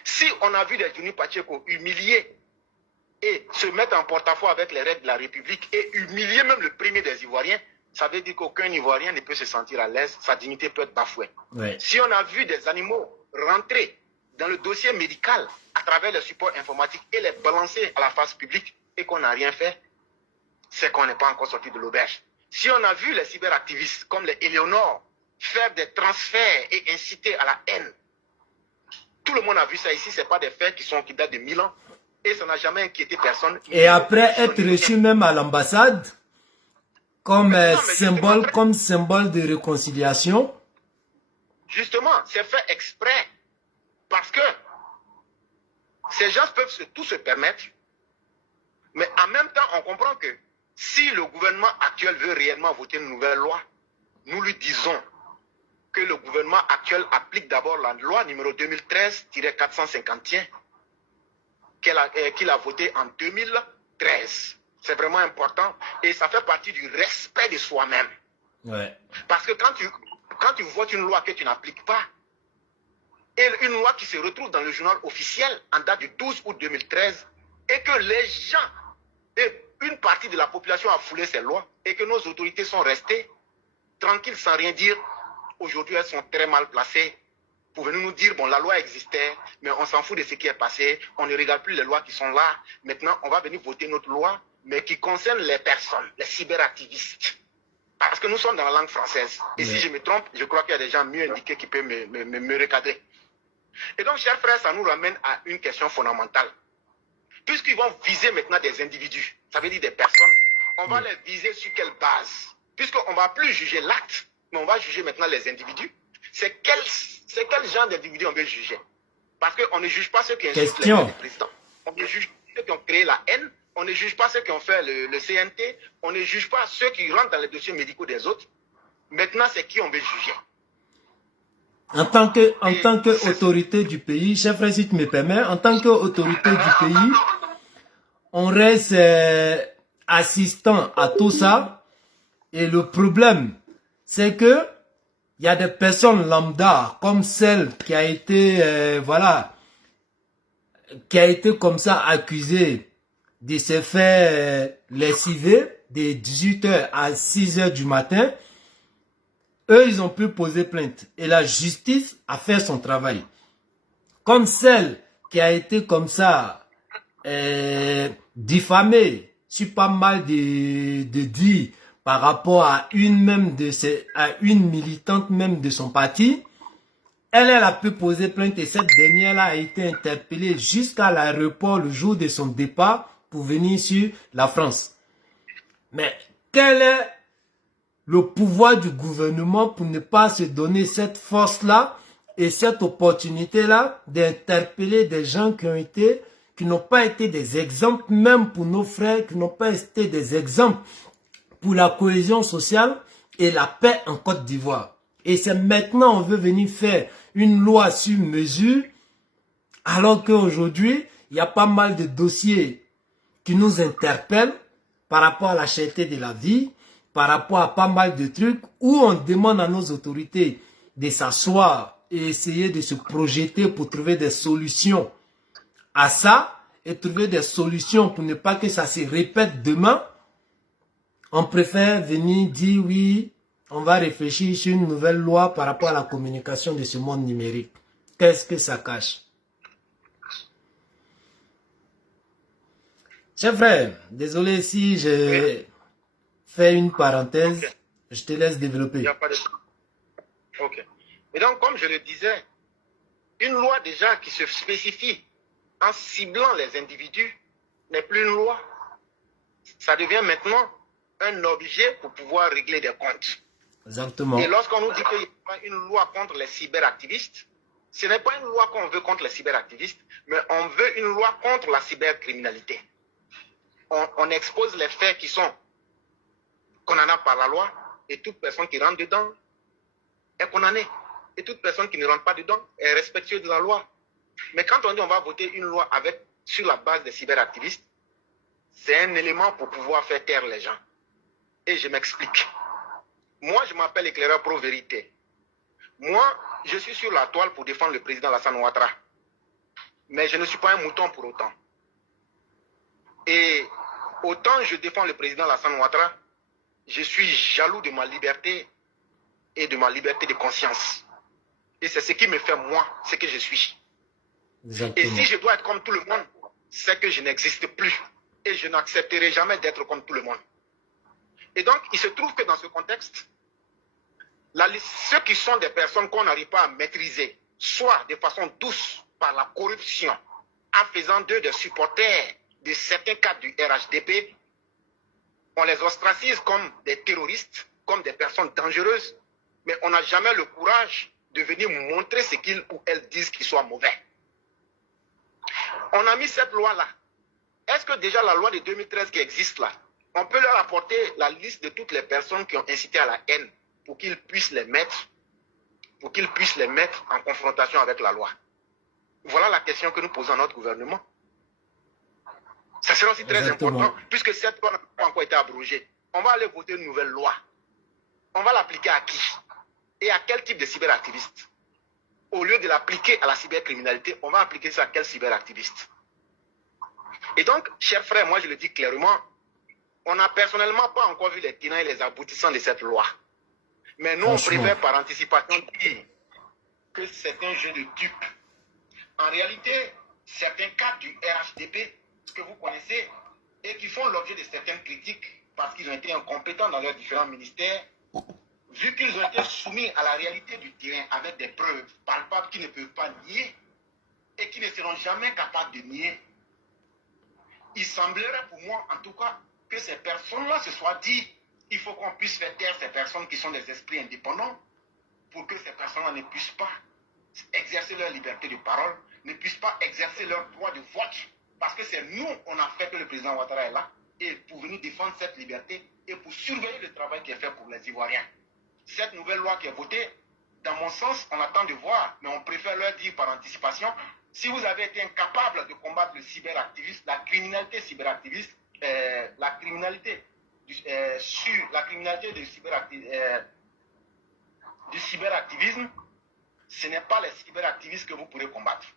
Si on a vu des Johnny Pacheco humilier et se mettre en porte-à-faux avec les règles de la République et humilier même le premier des Ivoiriens, ça veut dire qu'aucun Ivoirien ne peut se sentir à l'aise, sa dignité peut être bafouée. Si on a vu des animaux rentrer dans le dossier médical à travers les supports informatiques et les balancer à la face publique et qu'on n'a rien fait, c'est qu'on n'est pas encore sorti de l'auberge. Si on a vu les cyberactivistes comme les Éléonore faire des transferts et inciter à la haine, tout le monde a vu ça ici, ce n'est pas des faits qui datent de 1000 ans et ça n'a jamais inquiété personne. Et après être reçu même à l'ambassade comme symbole de réconciliation. Justement, c'est fait exprès parce que ces gens peuvent tout se permettre, mais en même temps, on comprend que si le gouvernement actuel veut réellement voter une nouvelle loi, nous lui disons que le gouvernement actuel applique d'abord la loi numéro 2013-451 qu'il a votée en 2013. C'est vraiment important et ça fait partie du respect de soi-même. Parce que quand tu votes une loi que tu n'appliques pas, et une loi qui se retrouve dans le journal officiel en date du 12 août 2013, et que les gens, et une partie de la population a foulé ces lois, et que nos autorités sont restées tranquilles sans rien dire, aujourd'hui elles sont très mal placées pour venir nous dire, bon, la loi existait, mais on s'en fout de ce qui est passé, on ne regarde plus les lois qui sont là. Maintenant, on va venir voter notre loi, mais qui concerne les personnes, les cyberactivistes. Parce que nous sommes dans la langue française. Et si je me trompe, je crois qu'il y a des gens mieux indiqués qui peuvent me recadrer. Et donc, chers frères, ça nous ramène à une question fondamentale. Puisqu'ils vont viser maintenant des individus, ça veut dire des personnes, on va les viser sur quelle base? Puisqu'on ne va plus juger l'acte, mais on va juger maintenant les individus. C'est quel genre d'individus on veut juger? Parce qu'on ne juge pas ceux qui insultent les présidents. On ne juge pas ceux qui ont créé la haine. On ne juge pas ceux qui ont fait le CNT. On ne juge pas ceux qui rentrent dans les dossiers médicaux des autres. Maintenant, c'est qui on veut juger. En tant qu'autorité du pays, chef frère, si tu me permets, en tant qu'autorité du pays, on reste assistant à tout ça. Et le problème, c'est que il y a des personnes lambda, comme celle qui a été, qui a été comme ça accusée de se faire lessiver de 18h à 6h du matin. Eux, ils ont pu poser plainte. Et la justice a fait son travail. Comme celle qui a été comme ça diffamée sur pas mal de dits par rapport à une militante même de son parti, elle a pu poser plainte et cette dernière-là a été interpellée jusqu'à l'aéroport le jour de son départ pour venir sur la France. Mais quel est le pouvoir du gouvernement pour ne pas se donner cette force-là et cette opportunité-là d'interpeller des gens qui n'ont pas été des exemples, même pour nos frères, qui n'ont pas été des exemples pour la cohésion sociale et la paix en Côte d'Ivoire. Et c'est maintenant on veut venir faire une loi sur mesure, alors qu'aujourd'hui, il y a pas mal de dossiers qui nous interpellent par rapport à la cherté de la vie, par rapport à pas mal de trucs, où on demande à nos autorités de s'asseoir et essayer de se projeter pour trouver des solutions à ça, et trouver des solutions pour ne pas que ça se répète demain. On préfère venir dire oui, on va réfléchir sur une nouvelle loi par rapport à la communication de ce monde numérique. Qu'est-ce que ça cache? Chers frères, désolé si je fais une parenthèse, je te laisse développer. Il n'y a pas de... Ok. Et donc, comme je le disais, une loi déjà qui se spécifie en ciblant les individus n'est plus une loi. Ça devient maintenant un objet pour pouvoir régler des comptes. Exactement. Et lorsqu'on nous dit qu'il n'y a pas une loi contre les cyberactivistes, ce n'est pas une loi qu'on veut contre les cyberactivistes, mais on veut une loi contre la cybercriminalité. On expose les faits qui sont condamnables par la loi, et toute personne qui rentre dedans est condamnée. Et toute personne qui ne rentre pas dedans est respectueuse de la loi. Mais quand on dit on va voter une loi sur la base des cyberactivistes, c'est un élément pour pouvoir faire taire les gens. Et je m'explique. Moi, je m'appelle éclaireur pro-vérité. Moi, je suis sur la toile pour défendre le président Alassane Ouattara. Mais je ne suis pas un mouton pour autant. Et autant je défends le président Alassane Ouattara, je suis jaloux de ma liberté et de ma liberté de conscience. Et c'est ce qui me fait moi, ce que je suis. Exactement. Et si je dois être comme tout le monde, c'est que je n'existe plus. Et je n'accepterai jamais d'être comme tout le monde. Et donc, il se trouve que dans ce contexte, ceux qui sont des personnes qu'on n'arrive pas à maîtriser, soit de façon douce par la corruption, en faisant d'eux des supporters de certains cadres du RHDP, on les ostracise comme des terroristes, comme des personnes dangereuses, mais on n'a jamais le courage de venir montrer ce qu'ils ou elles disent qu'ils soient mauvais. On a mis cette loi-là. Est-ce que déjà la loi de 2013 qui existe là, on peut leur apporter la liste de toutes les personnes qui ont incité à la haine pour qu'ils puissent les mettre en confrontation avec la loi? Voilà la question que nous posons à notre gouvernement. Ça sera aussi très important, puisque cette loi n'a pas encore été abrogée. On va aller voter une nouvelle loi. On va l'appliquer à qui? Et à quel type de cyberactiviste? Au lieu de l'appliquer à la cybercriminalité, on va appliquer ça à quel cyberactiviste? Et donc, chers frères, moi je le dis clairement, on n'a personnellement pas encore vu les tenants et les aboutissants de cette loi. Mais nous, on préfère par anticipation dire que c'est un jeu de dupes. En réalité, certains cadres du RHDP que vous connaissez et qui font l'objet de certaines critiques parce qu'ils ont été incompétents dans leurs différents ministères, vu qu'ils ont été soumis à la réalité du terrain avec des preuves palpables qu'ils ne peuvent pas nier et qui ne seront jamais capables de nier, il semblerait pour moi, en tout cas, que ces personnes-là se soient dit, il faut qu'on puisse faire taire ces personnes qui sont des esprits indépendants pour que ces personnes-là ne puissent pas exercer leur liberté de parole, ne puissent pas exercer leur droit de vote, parce que c'est nous, on a fait que le président Ouattara est là, et pour venir défendre cette liberté et pour surveiller le travail qui est fait pour les Ivoiriens. Cette nouvelle loi qui est votée, dans mon sens, on attend de voir, mais on préfère leur dire par anticipation, si vous avez été incapable de combattre le cyberactivisme, la criminalité cyberactiviste, la criminalité du cyberactivisme, ce n'est pas les cyberactivistes que vous pourrez combattre.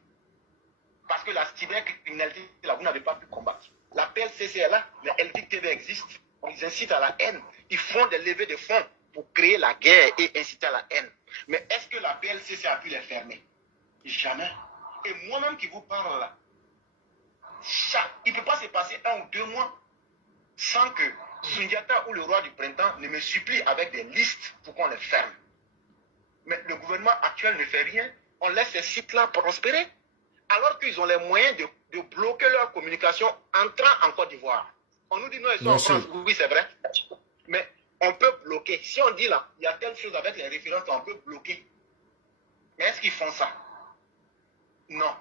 Parce que la cybercriminalité, là, vous n'avez pas pu combattre. La PLCC est là, la LDTV existe, ils incitent à la haine, ils font des levées de fonds pour créer la guerre et inciter à la haine. Mais est-ce que la PLCC a pu les fermer? Jamais. Et moi-même qui vous parle là, il ne peut pas se passer 1 ou 2 mois sans que Sundiata ou le roi du printemps ne me supplie avec des listes pour qu'on les ferme. Mais le gouvernement actuel ne fait rien. On laisse ces sites-là prospérer, alors qu'ils ont les moyens de bloquer leur communication entrant en Côte d'Ivoire. On nous dit non, ils sont en France. Oui, c'est vrai. Mais on peut bloquer. Si on dit là, il y a telle chose avec les références, on peut bloquer. Mais est-ce qu'ils font ça? Non.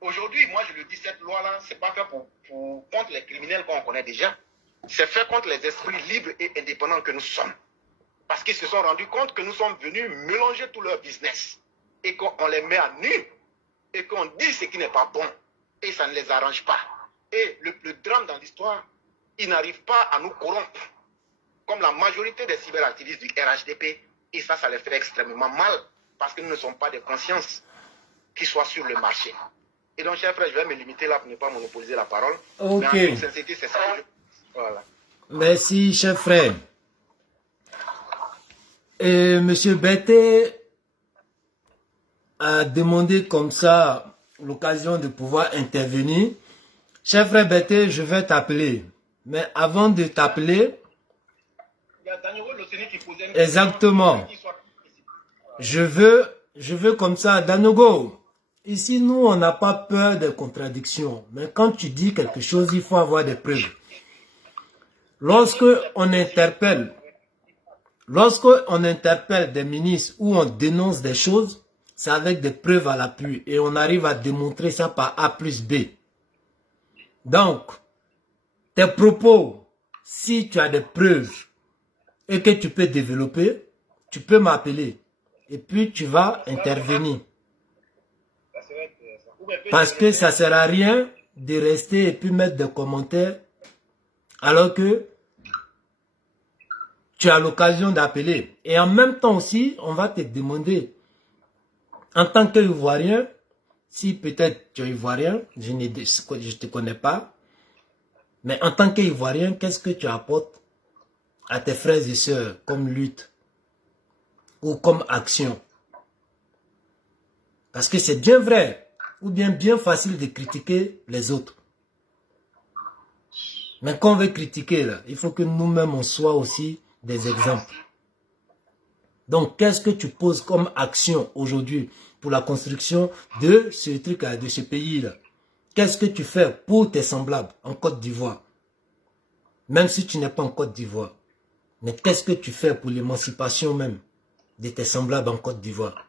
Aujourd'hui, moi je le dis, cette loi-là, ce n'est pas fait contre les criminels qu'on connaît déjà. C'est fait contre les esprits libres et indépendants que nous sommes. Parce qu'ils se sont rendus compte que nous sommes venus mélanger tout leur business. Et qu'on les met à nu. Et qu'on dit ce qui n'est pas bon. Et ça ne les arrange pas. Et le drame dans l'histoire, ils n'arrivent pas à nous corrompre. Comme la majorité des cyberactivistes du RHDP. Et ça les fait extrêmement mal. Parce que nous ne sommes pas des consciences qui soient sur le marché. Et donc, cher frère, je vais me limiter là pour ne pas monopoliser la parole. Ok. Mais en toute sincérité, c'est ça. Voilà. Merci, cher frère. Et Monsieur Betté a demandé comme ça l'occasion de pouvoir intervenir. Cher frère Betté, je vais t'appeler. Mais avant de t'appeler, exactement, je veux comme ça, Danogo. Ici, nous, on n'a pas peur des contradictions. Mais quand tu dis quelque chose, il faut avoir des preuves. Lorsque on interpelle des ministres ou on dénonce des choses, c'est avec des preuves à l'appui. Et on arrive à démontrer ça par A plus B. Donc, tes propos, si tu as des preuves et que tu peux développer, tu peux m'appeler. Et puis, tu vas intervenir. Parce que ça ne sert à rien de rester et puis mettre des commentaires alors que tu as l'occasion d'appeler. Et en même temps aussi, on va te demander, en tant qu'Ivoirien, si peut-être tu es Ivoirien, je ne te connais pas, mais en tant qu'Ivoirien, qu'est-ce que tu apportes à tes frères et sœurs comme lutte ou comme action? Parce que c'est bien vrai. Ou bien facile de critiquer les autres. Mais quand on veut critiquer, là, il faut que nous-mêmes, on soit aussi des exemples. Donc, qu'est-ce que tu poses comme action aujourd'hui pour la construction de ce truc-là, de ce pays-là? Qu'est-ce que tu fais pour tes semblables en Côte d'Ivoire? Même si tu n'es pas en Côte d'Ivoire. Mais qu'est-ce que tu fais pour l'émancipation même de tes semblables en Côte d'Ivoire?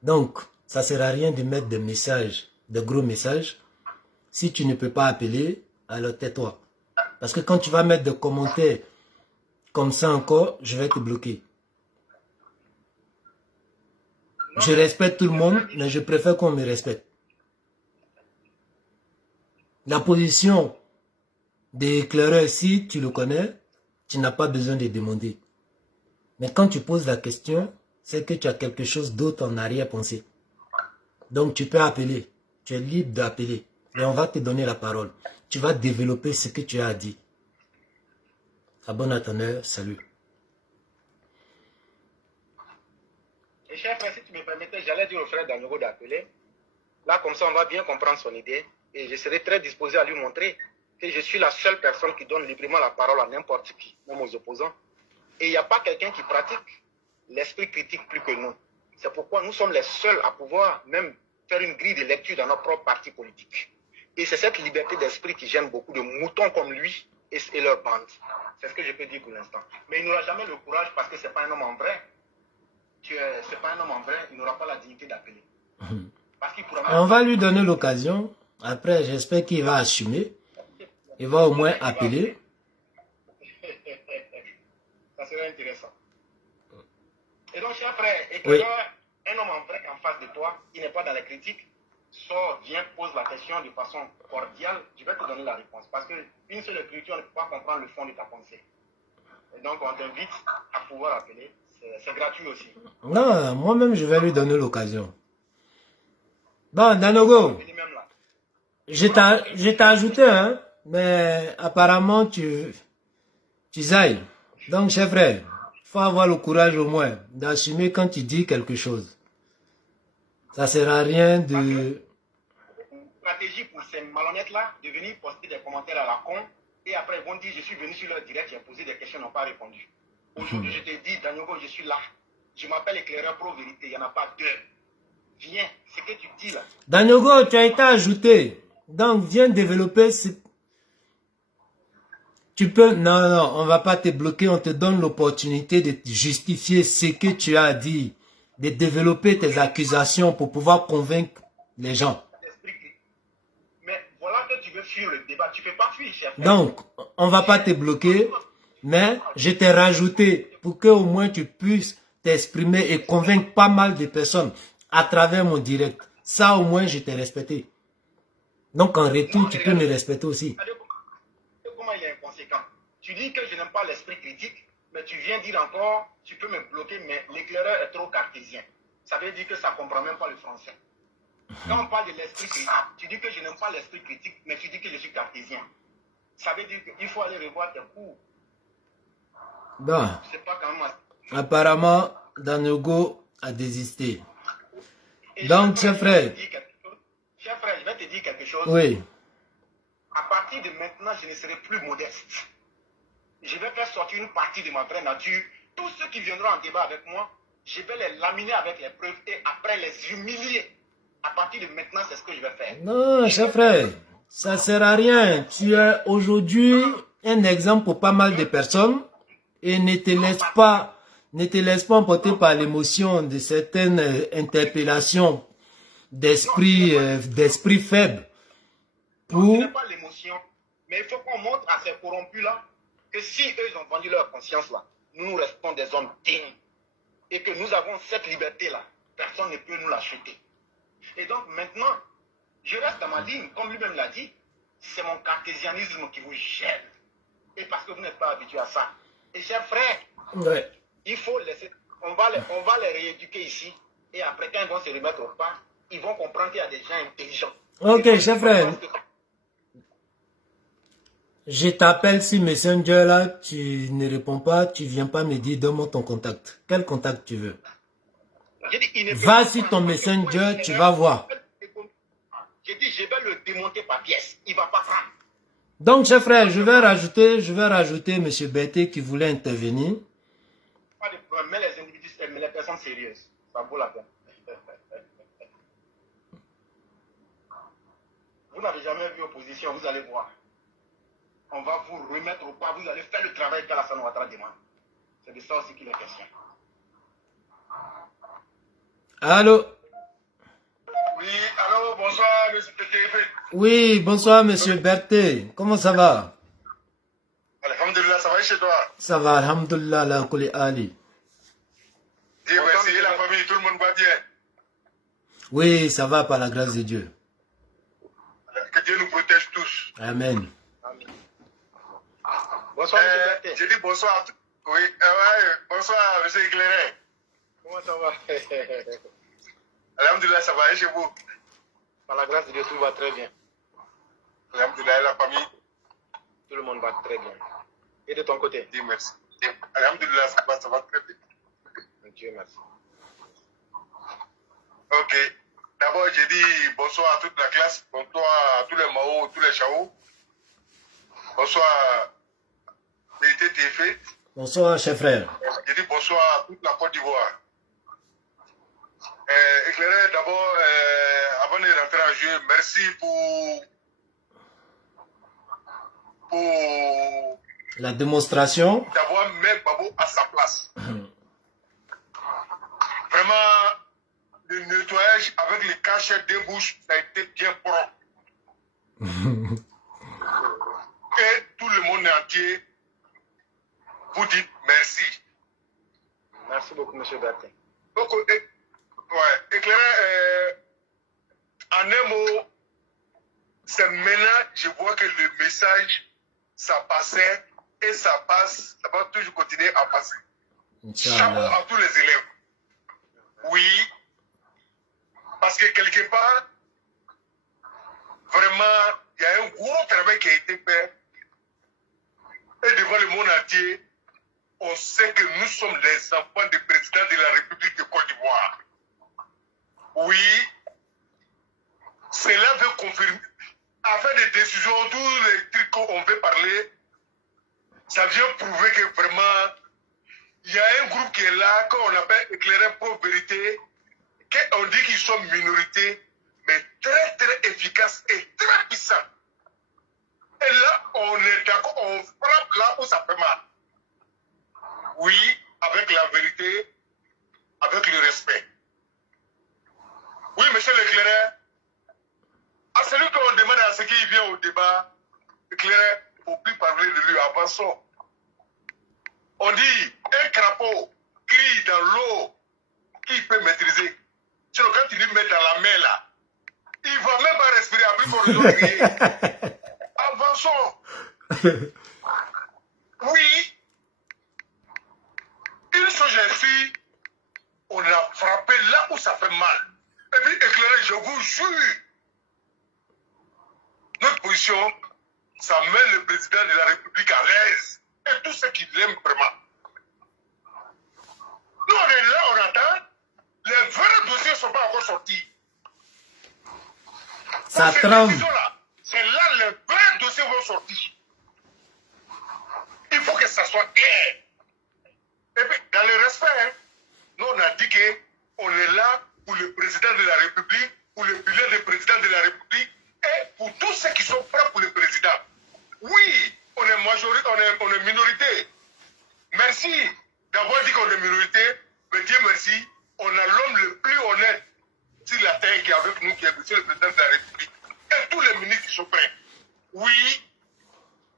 Donc, ça ne sert à rien de mettre des messages, de gros messages. Si tu ne peux pas appeler, alors tais-toi. Parce que quand tu vas mettre des commentaires comme ça encore, je vais te bloquer. Je respecte tout le monde, mais je préfère qu'on me respecte. La position des éclaireurs, si tu le connais, tu n'as pas besoin de demander. Mais quand tu poses la question, c'est que tu as quelque chose d'autre en arrière-pensée. Donc tu peux appeler. Tu es libre d'appeler. Et on va te donner la parole. Tu vas développer ce que tu as dit. À bon attendeur, salut. Et cher frère, si tu tu me permettais, j'allais dire au frère Danogo d'appeler. Là, comme ça, on va bien comprendre son idée. Et je serai très disposé à lui montrer que je suis la seule personne qui donne librement la parole à n'importe qui, même aux opposants. Et il n'y a pas quelqu'un qui pratique l'esprit critique plus que nous. C'est pourquoi nous sommes les seuls à pouvoir même faire une grille de lecture dans notre propre parti politique. Et c'est cette liberté d'esprit qui gêne beaucoup de moutons comme lui et leur bande. C'est ce que je peux dire pour l'instant. Mais il n'aura jamais le courage parce que ce n'est pas un homme en vrai. C'est pas un homme en vrai, il n'aura pas la dignité d'appeler. On va lui donner l'occasion. Après, j'espère qu'il va assumer. Il va au moins appeler. Ça serait intéressant. Et donc, cher frère, un homme en vrai en face de toi, il n'est pas dans les critiques, sort, viens, pose la question de façon cordiale, je vais te donner la réponse. Parce qu'une seule écriture ne peut pas comprendre le fond de ta pensée. Et donc, on t'invite à pouvoir appeler. C'est gratuit aussi. Non, moi-même, je vais lui donner l'occasion. Bon, Danogo, je t'ai ajouté, hein, mais apparemment, tu zailles. Donc, cher frère, il faut avoir le courage au moins d'assumer quand tu dis quelque chose. Ça ne sert à rien de... Stratégie pour ces malhonnêtes-là de venir poster des commentaires à la con et après ils vont dire je suis venu sur leur direct, j'ai posé des questions, ils n'ont pas répondu. Aujourd'hui, je te dis, Danogo, je suis là. Je m'appelle éclaireur pro vérité, il n'y en a pas deux. Viens, ce que tu dis là. Danogo, tu as été ajouté. Donc, viens développer. Tu peux... Non, on ne va pas te bloquer. On te donne l'opportunité de justifier ce que tu as dit. De développer tes accusations pour pouvoir convaincre les gens. Mais voilà que tu veux fuir le débat. Tu ne peux pas fuir, chef. Donc, on ne va pas te bloquer. Mais je t'ai rajouté pour que au moins tu puisses t'exprimer et convaincre pas mal de personnes à travers mon direct. Ça, au moins, je t'ai respecté. Donc, en retour, tu peux me respecter aussi. Comment il est inconséquent? Tu dis que je n'aime pas l'esprit critique, mais tu viens dire encore, tu peux me bloquer, mais l'éclaireur est trop cartésien. Ça veut dire que ça ne comprend même pas le français. Quand on parle de l'esprit critique, tu dis que je n'aime pas l'esprit critique, mais tu dis que je suis cartésien. Ça veut dire qu'il faut aller revoir tes cours. Bon. Pas quand même... Apparemment, Danogo a désisté. Donc, cher frère. Cher frère, je vais te dire quelque chose. Oui. À partir de maintenant, je ne serai plus modeste. Je vais faire sortir une partie de ma vraie nature. Tous ceux qui viendront en débat avec moi, je vais les laminer avec les preuves et après les humilier. À partir de maintenant, c'est ce que je vais faire. Non, cher frère, ça ne sert à rien. Tu es aujourd'hui un exemple pour pas mal de personnes et ne te laisse pas emporter par l'émotion de certaines interpellations d'esprit faible. Ce n'est pas l'émotion, mais il faut qu'on montre à ces corrompus-là que si eux ils ont vendu leur conscience-là, nous restons des hommes dignes et que nous avons cette liberté-là. Personne ne peut nous l'acheter. Et donc maintenant, je reste dans ma ligne, comme lui-même l'a dit, c'est mon cartésianisme qui vous gêne. Et parce que vous n'êtes pas habitué à ça. Et chers frères, il faut laisser, on va les rééduquer ici. Et après, quand ils vont se remettre au pas, ils vont comprendre qu'il y a des gens intelligents. Ok, chers frères. Je t'appelle sur Messenger là, tu ne réponds pas, tu viens pas me dire donne-moi ton contact. Quel contact tu veux? Va sur ton Messenger, tu vas voir. J'ai dit je vais le démonter par pièce, il va pas prendre. Donc, cher frère, je vais rajouter M. Berthe qui voulait intervenir. Pas de problème, mais les individus, mais les personnes sérieuses, ça vaut la peine. Vous n'avez jamais vu opposition, vous allez voir. On va vous remettre au pas, vous allez faire le travail qu'Alassane Ouattara demande. C'est de ça aussi qu'il est question. Allô? Oui, allô, bonsoir, monsieur PTV. Oui, bonsoir, monsieur Berthe. Comment ça va? Alhamdulillah, ça va chez toi? Ça va, alhamdulillah, la Kouli Ali. Dieu merci, la famille, tout le monde va bien? Oui, ça va par la grâce de Dieu. Que Dieu nous protège tous. Amen. Bonsoir, monsieur Berthe. J'ai dit bonsoir. Oui, bonsoir, monsieur Éclairé. Comment ça va? Alhamdulillah, ça va, et chez vous? Par la grâce de Dieu, tout va très bien. Alhamdulillah, la famille? Tout le monde va très bien. Et de ton côté? Dieu merci. Alhamdulillah, ça va très bien. Dieu merci. Ok. D'abord, j'ai dit bonsoir à toute la classe, bonsoir à tous les Mao, tous les Chao. Bonsoir, Vérité TF. Bonsoir, chef frère. J'ai dit bonsoir à toute la Côte d'Ivoire. Éclairé, d'abord, avant de rentrer en jeu, merci pour La démonstration. d'avoir mis Babo à sa place. Vraiment, le nettoyage avec les cachettes des bouches, ça a été bien propre. Et tout le monde entier vous dit merci. Merci beaucoup, M. Bertin. Donc, éclairé, en un mot, c'est maintenant, je vois que le message, ça passait et ça passe, ça va toujours continuer à passer. Chapeau à tous les élèves. Oui, parce que quelque part, vraiment, il y a un gros travail qui a été fait. Et devant le monde entier, on sait que nous sommes les enfants du président de la République de Côte d'Ivoire. Oui, cela veut confirmer, afin des décisions, tous les trucs qu'on veut parler, ça vient prouver que vraiment, il y a un groupe qui est là, qu'on appelle Éclairé Pro-Vérité, qu'on dit qu'ils sont minorités, mais très très efficaces et très puissants. Et là, on est d'accord, on frappe là où ça fait mal. Oui, avec la vérité, avec le respect. Oui, monsieur l'éclairé, à celui qu'on demande à ce qui vient au débat, éclairé, il ne faut plus parler de lui, avançons. On dit, un crapaud crie dans l'eau, qui peut maîtriser. Sinon, quand tu lui mets dans la main là, il ne va même pas respirer, après qu'on doit crier. Avançons. Oui, une chose j'ai su, on a frappé là où ça fait mal. Et puis éclairé, je vous jure, notre position, ça met le président de la République à l'aise. Et tous ceux qui l'aiment vraiment. Nous, on est là, on attend. Les vrais dossiers ne sont pas encore sortis. Ça tremble. C'est là les vrais dossiers vont sortir. Il faut que ça soit clair. Et puis, dans le respect, hein, nous, on a dit qu'on est là pour le président de la République, pour le bilan du président de la République et pour tous ceux qui sont prêts pour le président. Oui, on est majorité, on est minorité. Merci d'avoir dit qu'on est minorité, mais Dieu merci, on a l'homme le plus honnête sur la terre qui est avec nous, qui est monsieur le président de la République. Et tous les ministres qui sont prêts. Oui,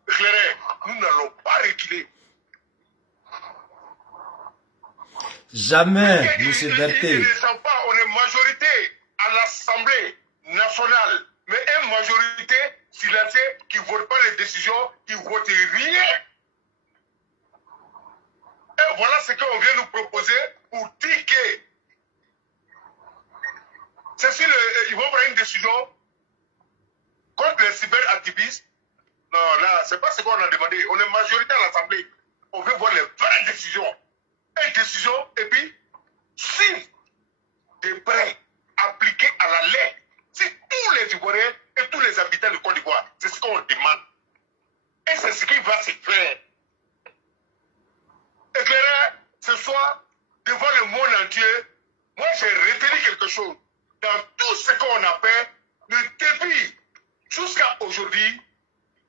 éclairé, nous n'allons pas reculer. Jamais, M. Berté. Il ne sent pas, on est majorité à l'Assemblée nationale, mais une majorité silencieuse qui ne vote pas les décisions, qui ne vote rien. Et voilà ce qu'on vient nous proposer pour dire que c'est si ils vont prendre une décision contre les cyberactivistes. Non, là, c'est pas ce qu'on a demandé. On est majorité à l'Assemblée. On veut voir les vraies décisions. Une décision, et puis, si des prêts appliqués à la lettre, si tous les Ivoiriens et tous les habitants de Côte d'Ivoire, c'est ce qu'on demande. Et c'est ce qui va se faire. Éclairé, ce soir, devant le monde entier, moi j'ai retenu quelque chose. Dans tout ce qu'on a fait, le début jusqu'à aujourd'hui,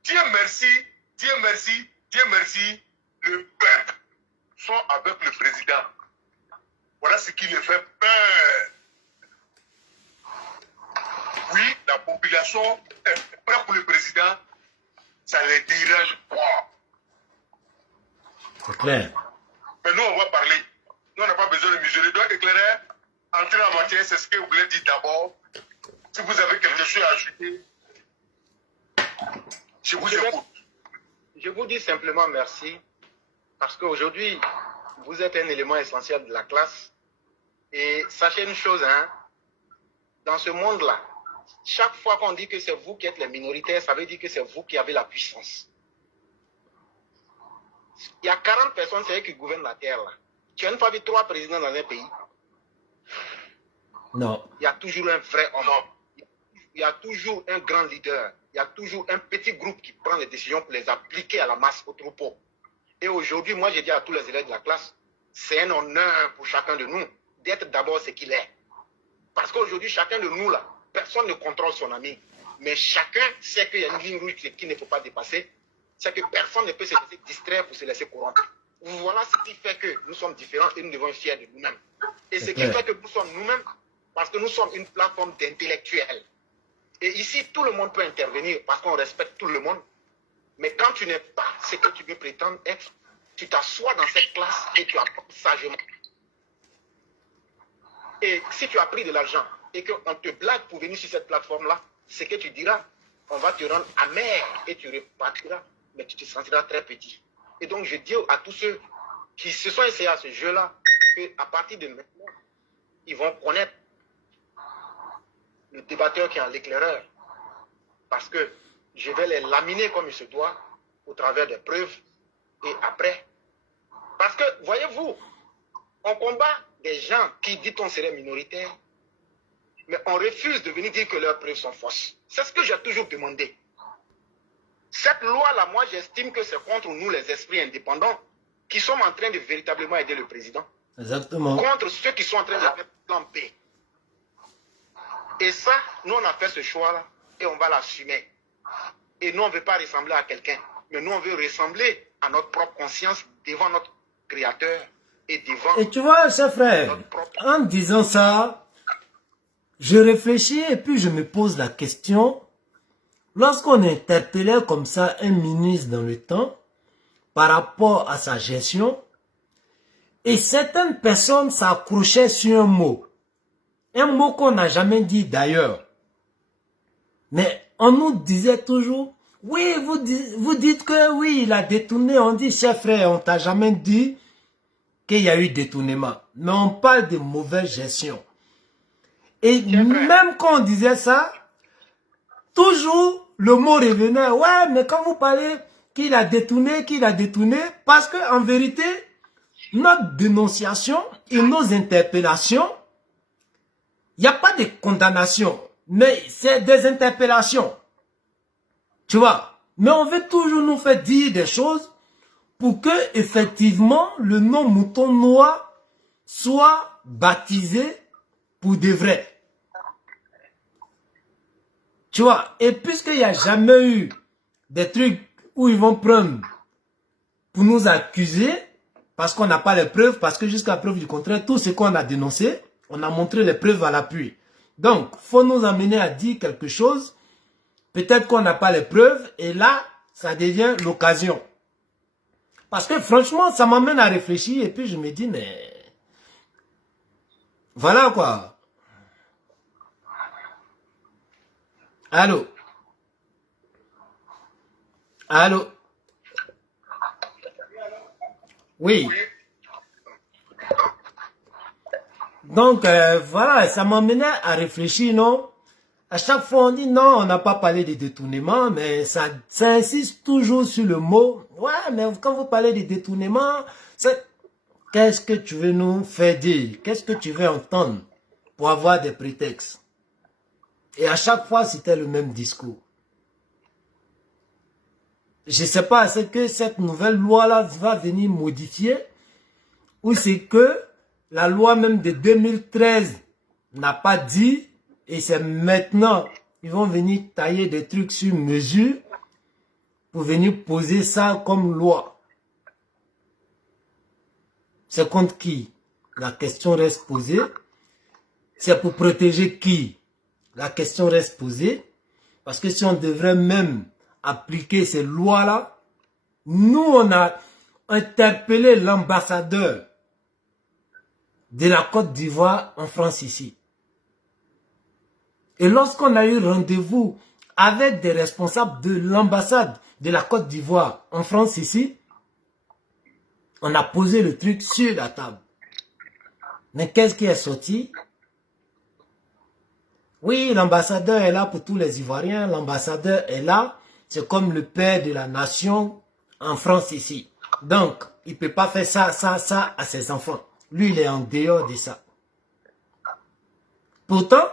Dieu merci, Dieu merci, Dieu merci, le peuple sont avec le président. Voilà ce qui les fait peur. Oui, la population est prête pour le président, ça les dérange pas. C'est clair. Mais nous, on va parler. Nous, on n'a pas besoin de mesurer. Donc, éclairer, entrer en matière, c'est ce que vous voulez dire d'abord. Si vous avez quelque chose à ajouter, je vous écoute. Je vous dis simplement merci, parce qu'aujourd'hui, vous êtes un élément essentiel de la classe. Et sachez une chose, hein, dans ce monde-là, chaque fois qu'on dit que c'est vous qui êtes les minoritaires, ça veut dire que c'est vous qui avez la puissance. Il y a 40 personnes, c'est eux qui gouvernent la terre là. Tu n'as pas vu 3 présidents dans un pays. Non. Il y a toujours un vrai homme. Il y a toujours un grand leader. Il y a toujours un petit groupe qui prend les décisions pour les appliquer à la masse, au troupeau. Et aujourd'hui, moi, j'ai dit à tous les élèves de la classe, c'est un honneur pour chacun de nous d'être d'abord ce qu'il est. Parce qu'aujourd'hui, chacun de nous, là, personne ne contrôle son ami. Mais chacun sait qu'il y a une ligne rouge qu'il ne faut pas dépasser. C'est que personne ne peut se laisser distraire pour se laisser corrompre. Voilà ce qui fait que nous sommes différents et nous devons être fiers de nous-mêmes. Et ce qui fait que nous sommes nous-mêmes, parce que nous sommes une plateforme d'intellectuels. Et ici, tout le monde peut intervenir parce qu'on respecte tout le monde. Mais quand tu n'es pas ce que tu veux prétendre être, tu t'assois dans cette classe et tu apprends sagement. Et si tu as pris de l'argent et qu'on te blague pour venir sur cette plateforme-là, ce que tu diras, on va te rendre amer et tu repartiras, mais tu te sentiras très petit. Et donc, je dis à tous ceux qui se sont essayés à ce jeu-là, qu'à partir de maintenant, ils vont connaître le débatteur qui est en l'éclaireur. Parce que je vais les laminer comme il se doit, au travers des preuves, et après. Parce que, voyez-vous, on combat des gens qui disent qu'on serait minoritaire, mais on refuse de venir dire que leurs preuves sont fausses. C'est ce que j'ai toujours demandé. Cette loi-là, moi, j'estime que c'est contre nous, les esprits indépendants, qui sommes en train de véritablement aider le président. Exactement. Contre ceux qui sont en train de faire plan B. Et ça, nous, on a fait ce choix-là, et on va l'assumer. Et nous, on ne veut pas ressembler à quelqu'un, mais nous, on veut ressembler à notre propre conscience devant notre Créateur et devant... Et tu vois, cher frère, en disant ça, je réfléchis et puis je me pose la question, lorsqu'on interpellait comme ça un ministre dans le temps, par rapport à sa gestion, et certaines personnes s'accrochaient sur un mot qu'on n'a jamais dit d'ailleurs. Mais on nous disait toujours, oui, vous dites que oui, il a détourné. On dit, cher frère, on t'a jamais dit qu'il y a eu détournement. Mais on parle de mauvaise gestion. Et même quand on disait ça, toujours le mot revenait, ouais, mais quand vous parlez qu'il a détourné, parce qu'en vérité, notre dénonciation et nos interpellations, il n'y a pas de condamnation, mais c'est des interpellations. Tu vois, mais on veut toujours nous faire dire des choses pour que, effectivement, le nom mouton noir soit baptisé pour de vrai. Tu vois, et puisqu'il n'y a jamais eu des trucs où ils vont prendre pour nous accuser, parce qu'on n'a pas les preuves, parce que jusqu'à preuve du contraire, tout ce qu'on a dénoncé, on a montré les preuves à l'appui. Donc, il faut nous amener à dire quelque chose. Peut-être qu'on n'a pas les preuves et là, ça devient l'occasion. Parce que franchement, ça m'amène à réfléchir et puis je me dis, mais... Voilà quoi. Allô? Allô? Oui. Donc, voilà, ça m'amenait à réfléchir, non? À chaque fois, on dit non, on n'a pas parlé de détournement, mais ça insiste toujours sur le mot. Ouais, mais quand vous parlez de détournement, qu'est-ce que tu veux nous faire dire? Qu'est-ce que tu veux entendre pour avoir des prétextes? Et à chaque fois, c'était le même discours. Je ne sais pas, est-ce que cette nouvelle loi-là va venir modifier ou c'est que la loi même de 2013 n'a pas dit. Et c'est maintenant, ils vont venir tailler des trucs sur mesure pour venir poser ça comme loi. C'est contre qui? La question reste posée. C'est pour protéger qui? La question reste posée. Parce que si on devrait même appliquer ces lois-là, nous, on a interpellé l'ambassadeur de la Côte d'Ivoire en France ici. Et lorsqu'on a eu rendez-vous avec des responsables de l'ambassade de la Côte d'Ivoire en France ici, on a posé le truc sur la table. Mais qu'est-ce qui est sorti? Oui, l'ambassadeur est là pour tous les Ivoiriens, l'ambassadeur est là, c'est comme le père de la nation en France ici. Donc, il ne peut pas faire ça à ses enfants. Lui, il est en dehors de ça. Pourtant,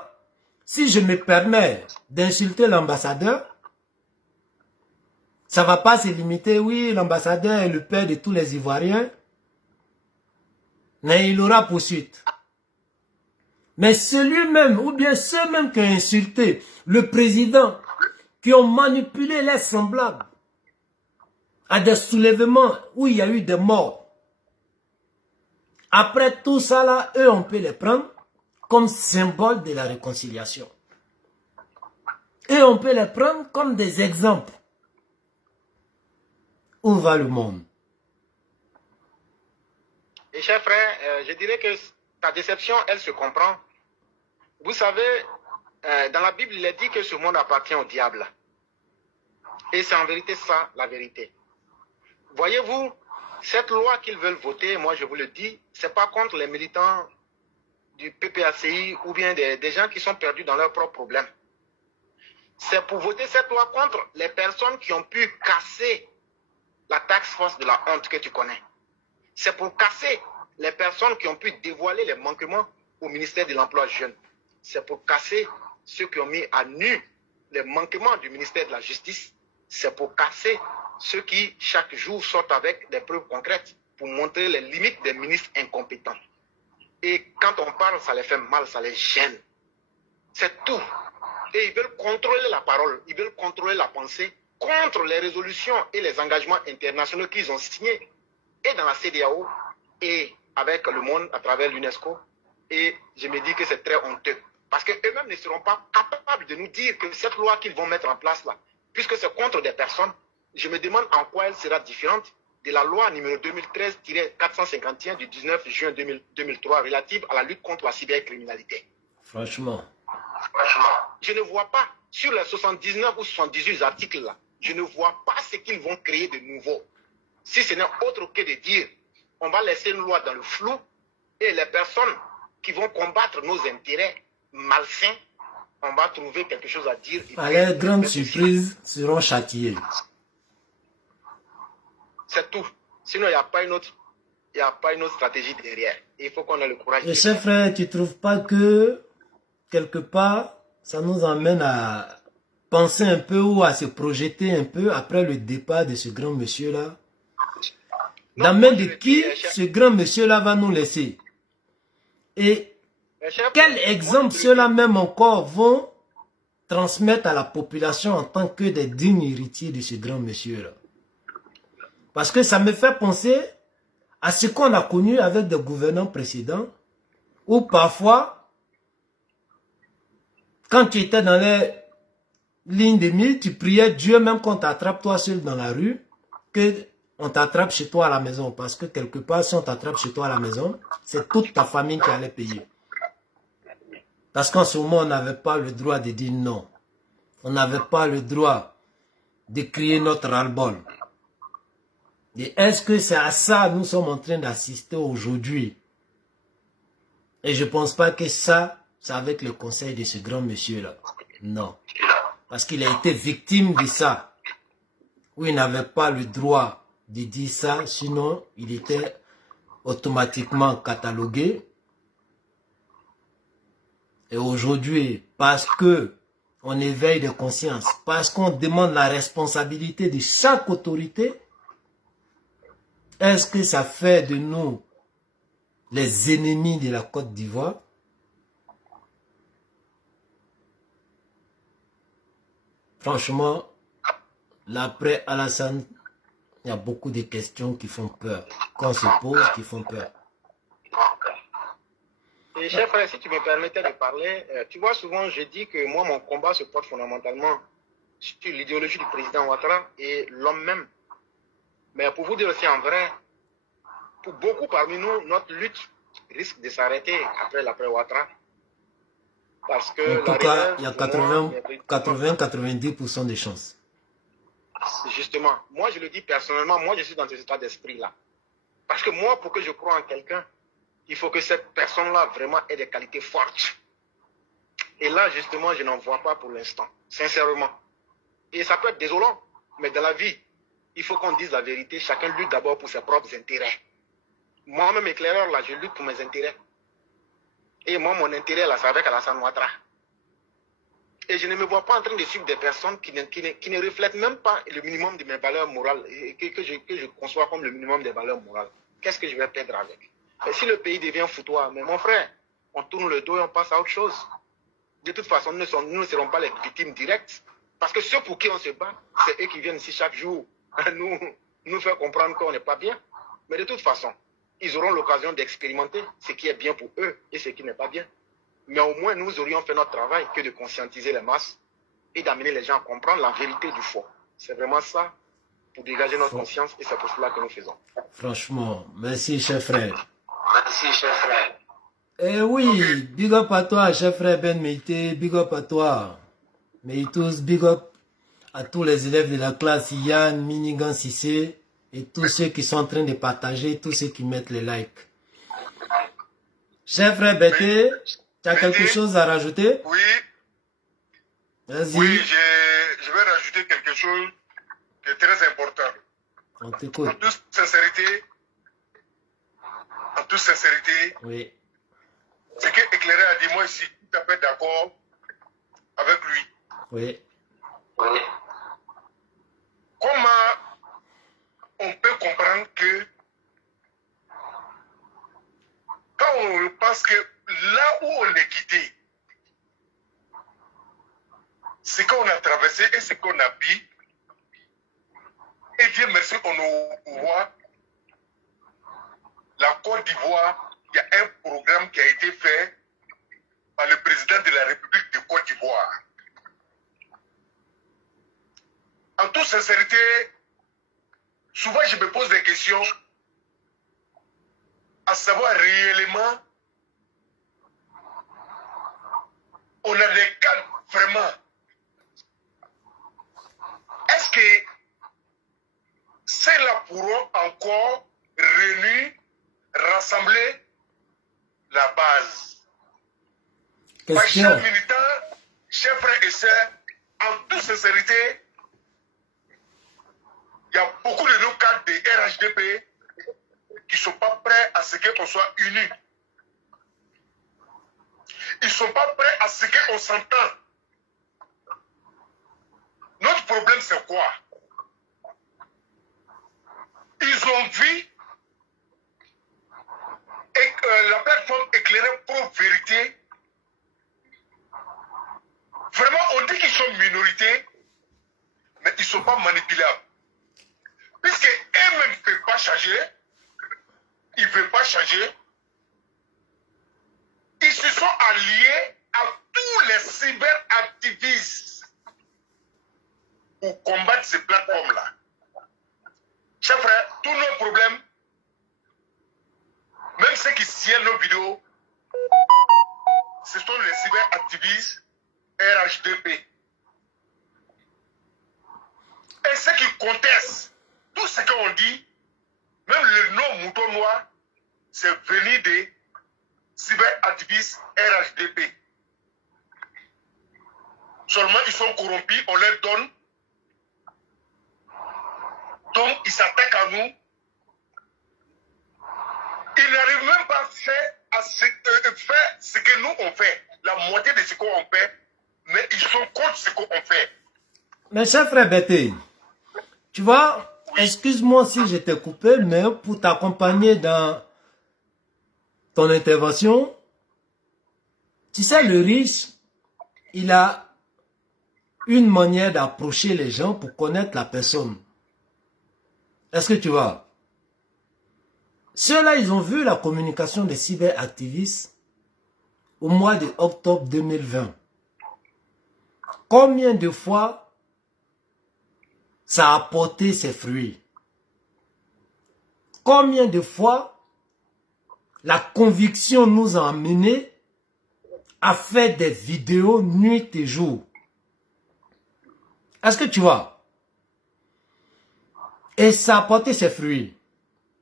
si je me permets d'insulter l'ambassadeur, ça ne va pas se limiter, oui, l'ambassadeur est le père de tous les Ivoiriens, mais il aura poursuite. Mais celui-même, ou bien ceux-mêmes qui ont insulté le président, qui ont manipulé les semblables à des soulèvements où il y a eu des morts. Après tout ça, là, eux, on peut les prendre comme symbole de la réconciliation. Et on peut les prendre comme des exemples. Où va le monde? Et cher frère, je dirais que ta déception, elle se comprend. Vous savez, dans la Bible, il est dit que ce monde appartient au diable. Et c'est en vérité ça, la vérité. Voyez-vous, cette loi qu'ils veulent voter, moi je vous le dis, c'est pas contre les militants du PPACI ou bien des gens qui sont perdus dans leurs propres problèmes. C'est pour voter cette loi contre les personnes qui ont pu casser la task force de la honte que tu connais. C'est pour casser les personnes qui ont pu dévoiler les manquements au ministère de l'Emploi jeune. C'est pour casser ceux qui ont mis à nu les manquements du ministère de la Justice. C'est pour casser ceux qui, chaque jour, sortent avec des preuves concrètes pour montrer les limites des ministres incompétents. Et quand on parle, ça les fait mal, ça les gêne. C'est tout. Et ils veulent contrôler la parole, ils veulent contrôler la pensée contre les résolutions et les engagements internationaux qu'ils ont signés, et dans la CEDEAO, et avec le monde à travers l'UNESCO. Et je me dis que c'est très honteux. Parce qu'eux-mêmes ne seront pas capables de nous dire que cette loi qu'ils vont mettre en place là, puisque c'est contre des personnes, je me demande en quoi elle sera différente de la loi numéro 2013-451 du 19 juin 2003 relative à la lutte contre la cybercriminalité. Franchement. Je ne vois pas, sur les 79 ou 78 articles là, je ne vois pas ce qu'ils vont créer de nouveau. Si ce n'est autre que de dire, on va laisser une loi dans le flou et les personnes qui vont combattre nos intérêts malsains, on va trouver quelque chose à dire. À leur grande surprise, seront châtiés. C'est tout. Sinon, il n'y a pas une autre stratégie derrière. Il faut qu'on ait le courage. Et cher frère, tu ne trouves pas que, quelque part, ça nous emmène à penser un peu ou à se projeter un peu après le départ de ce grand monsieur-là? Dans main de qui ce grand monsieur-là va nous laisser? Et quel exemple ceux-là même encore vont transmettre à la population en tant que des dignes héritiers de ce grand monsieur-là? Parce que ça me fait penser à ce qu'on a connu avec des gouvernants précédents, où parfois, quand tu étais dans les lignes de mire, tu priais Dieu même qu'on t'attrape toi seul dans la rue, que on t'attrape chez toi à la maison. Parce que quelque part, si on t'attrape chez toi à la maison, c'est toute ta famille qui allait payer. Parce qu'en ce moment, on n'avait pas le droit de dire non. On n'avait pas le droit de crier notre ras-le-bol. Et est-ce que c'est à ça que nous sommes en train d'assister aujourd'hui? Et je ne pense pas que ça, c'est avec le conseil de ce grand monsieur-là. Non. Parce qu'il a été victime de ça. Où il n'avait pas le droit de dire ça, sinon il était automatiquement catalogué. Et aujourd'hui, parce que on éveille des consciences, parce qu'on demande la responsabilité de chaque autorité, est-ce que ça fait de nous les ennemis de la Côte d'Ivoire? Franchement, l'après Alassane, il y a beaucoup de questions qui font peur, qu'on se pose, qui font peur. Et cher frère, si tu me permettais de parler, tu vois, souvent je dis que moi, mon combat se porte fondamentalement sur l'idéologie du président Ouattara et l'homme même. Mais pour vous dire aussi en vrai, pour beaucoup parmi nous, notre lutte risque de s'arrêter après l'après Ouattara. Parce que en tout cas, il y a 80-90% de chances. Justement, moi je le dis personnellement, moi je suis dans cet état d'esprit-là. Parce que moi, pour que je croie en quelqu'un, il faut que cette personne-là vraiment ait des qualités fortes. Et là, justement, je n'en vois pas pour l'instant, sincèrement. Et ça peut être désolant, mais dans la vie, il faut qu'on dise la vérité. Chacun lutte d'abord pour ses propres intérêts. Moi-même, éclaireur, là, je lutte pour mes intérêts. Et moi, mon intérêt, là, c'est avec Alassane Ouattara. Et je ne me vois pas en train de suivre des personnes qui ne reflètent même pas le minimum de mes valeurs morales, et que je conçois comme le minimum des valeurs morales. Qu'est-ce que je vais perdre avec? Et si le pays devient foutoir, mais mon frère, on tourne le dos et on passe à autre chose. De toute façon, nous ne serons pas les victimes directes. Parce que ceux pour qui on se bat, c'est eux qui viennent ici chaque jour nous faire comprendre qu'on n'est pas bien. Mais de toute façon, ils auront l'occasion d'expérimenter ce qui est bien pour eux et ce qui n'est pas bien. Mais au moins, nous aurions fait notre travail que de conscientiser les masses et d'amener les gens à comprendre la vérité du faux. C'est vraiment ça, pour dégager notre conscience, et c'est pour cela que nous faisons. Franchement, merci, chef frère. Merci, chef frère. Eh oui, big up à toi, chef frère Ben Meïté, big up à toi. Meïtous, big up à tous les élèves de la classe Yann, Minigan Sissé, et tous ceux qui sont en train de partager, tous ceux qui mettent les likes. Chef frère Bété, tu as quelque chose à rajouter? Oui. Vas-y. Oui, je vais rajouter quelque chose qui est très important. On t'écoute. En toute sincérité, Oui. ce que Éclairé a dit, moi, je suis tout à fait d'accord avec lui. Oui. Oui. Comment on peut comprendre que quand on pense que là où on est quitté, ce qu'on a traversé et ce qu'on a vu, et Dieu merci, on voit la Côte d'Ivoire, il y a un programme qui a été fait par le président de la République de Côte d'Ivoire. En toute sincérité, souvent je me pose des questions à savoir réellement, on a des cas vraiment. Est-ce que ceux-là pourront encore réunir, rassembler la base? Mes chers militants, chers frères et sœurs, en toute sincérité, il y a beaucoup de nos cadres de RHDP qui ne sont pas prêts à ce qu'on soit unis. Ils ne sont pas prêts à ce qu'on s'entende. Notre problème, c'est quoi? Ils ont vu la plateforme Éclairée Pro-Vérité. Vraiment, on dit qu'ils sont minorités, mais ils ne sont pas manipulables. Puisque eux-mêmes ne peuvent pas changer, ils ne veulent pas changer, ils se sont alliés à tous les cyberactivistes pour combattre ces plateformes-là. Chers frères, tous nos problèmes, même ceux qui signent nos vidéos, ce sont les cyberactivistes RHDP. Et ceux qui contestent tout ce qu'on dit, même le nom mouton noir, c'est venu des cyberactivistes RHDP. Seulement ils sont corrompus, on leur donne. Donc ils s'attaquent à nous. Ils n'arrivent même pas à faire ce que nous on fait. La moitié de ce qu'on fait, mais ils sont contre ce qu'on fait. Mais cher frère Bété, tu vois, excuse-moi si je t'ai coupé, mais pour t'accompagner dans ton intervention, tu sais, le riche, il a une manière d'approcher les gens pour connaître la personne. Est-ce que tu vois? Ceux-là, ils ont vu la communication des cyberactivistes au mois de octobre 2020. Combien de fois ça a porté ses fruits? Combien de fois la conviction nous a amenés à faire des vidéos nuit et jour? Est-ce que tu vois? Et ça a porté ses fruits.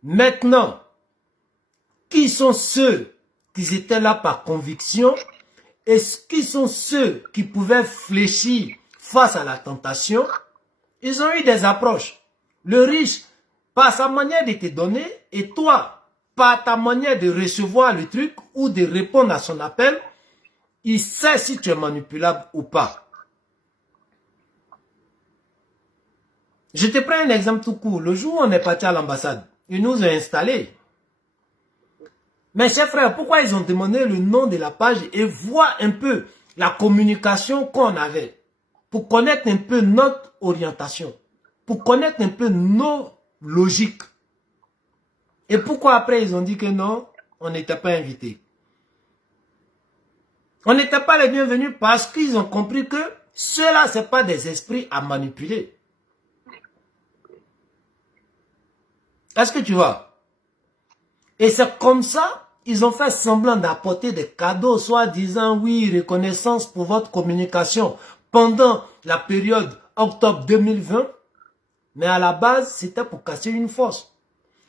Maintenant, qui sont ceux qui étaient là par conviction et qui sont ceux qui pouvaient fléchir face à la tentation? Ils ont eu des approches. Le riche, par sa manière de te donner, et toi, par ta manière de recevoir le truc ou de répondre à son appel, il sait si tu es manipulable ou pas. Je te prends un exemple tout court. Le jour où on est parti à l'ambassade, ils nous ont installés. Mes chers frères, pourquoi ils ont demandé le nom de la page et voir un peu la communication qu'on avait pour connaître un peu notre orientation, pour connaître un peu nos logiques. Et pourquoi après ils ont dit que non, on n'était pas invités. On n'était pas les bienvenus parce qu'ils ont compris que ceux-là, ce n'est pas des esprits à manipuler. Est-ce que tu vois? Et c'est comme ça, ils ont fait semblant d'apporter des cadeaux, soit disant oui, reconnaissance pour votre communication pendant la période octobre 2020. Mais à la base, c'était pour casser une force.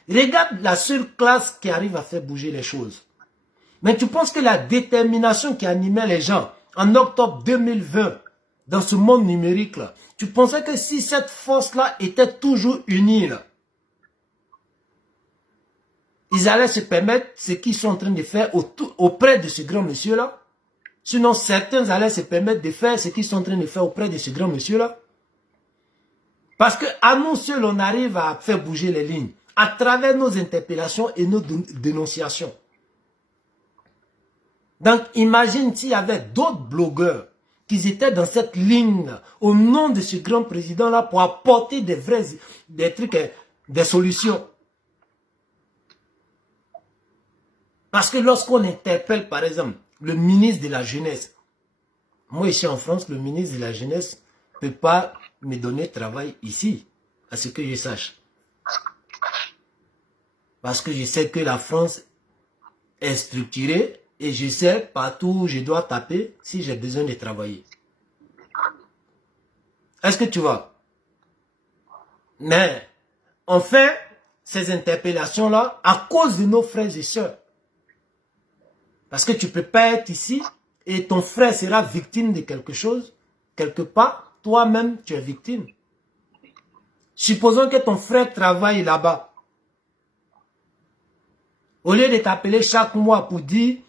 Regarde la seule classe qui arrive à faire bouger les choses. Mais tu penses que la détermination qui animait les gens en octobre 2020, dans ce monde numérique-là, tu pensais que si cette force-là était toujours unie, là, ils allaient se permettre ce qu'ils sont en train de faire auprès de ce grand monsieur-là? Sinon, certains allaient se permettre de faire ce qu'ils sont en train de faire auprès de ce grand monsieur-là. Parce qu'à nous seuls, on arrive à faire bouger les lignes à travers nos interpellations et nos dénonciations. Donc, imagine s'il y avait d'autres blogueurs qui étaient dans cette ligne au nom de ce grand président-là pour apporter des trucs, des solutions. Parce que lorsqu'on interpelle, par exemple, le ministre de la Jeunesse, moi ici en France, le ministre de la Jeunesse ne peut pas me donner travail ici, à ce que je sache. Parce que je sais que la France est structurée et je sais partout où je dois taper si j'ai besoin de travailler. Est-ce que tu vois? Mais on fait ces interpellations-là à cause de nos frères et sœurs. Parce que tu ne peux pas être ici et ton frère sera victime de quelque chose. Quelque part, toi-même, tu es victime. Supposons que ton frère travaille là-bas. Au lieu de t'appeler chaque mois pour dire,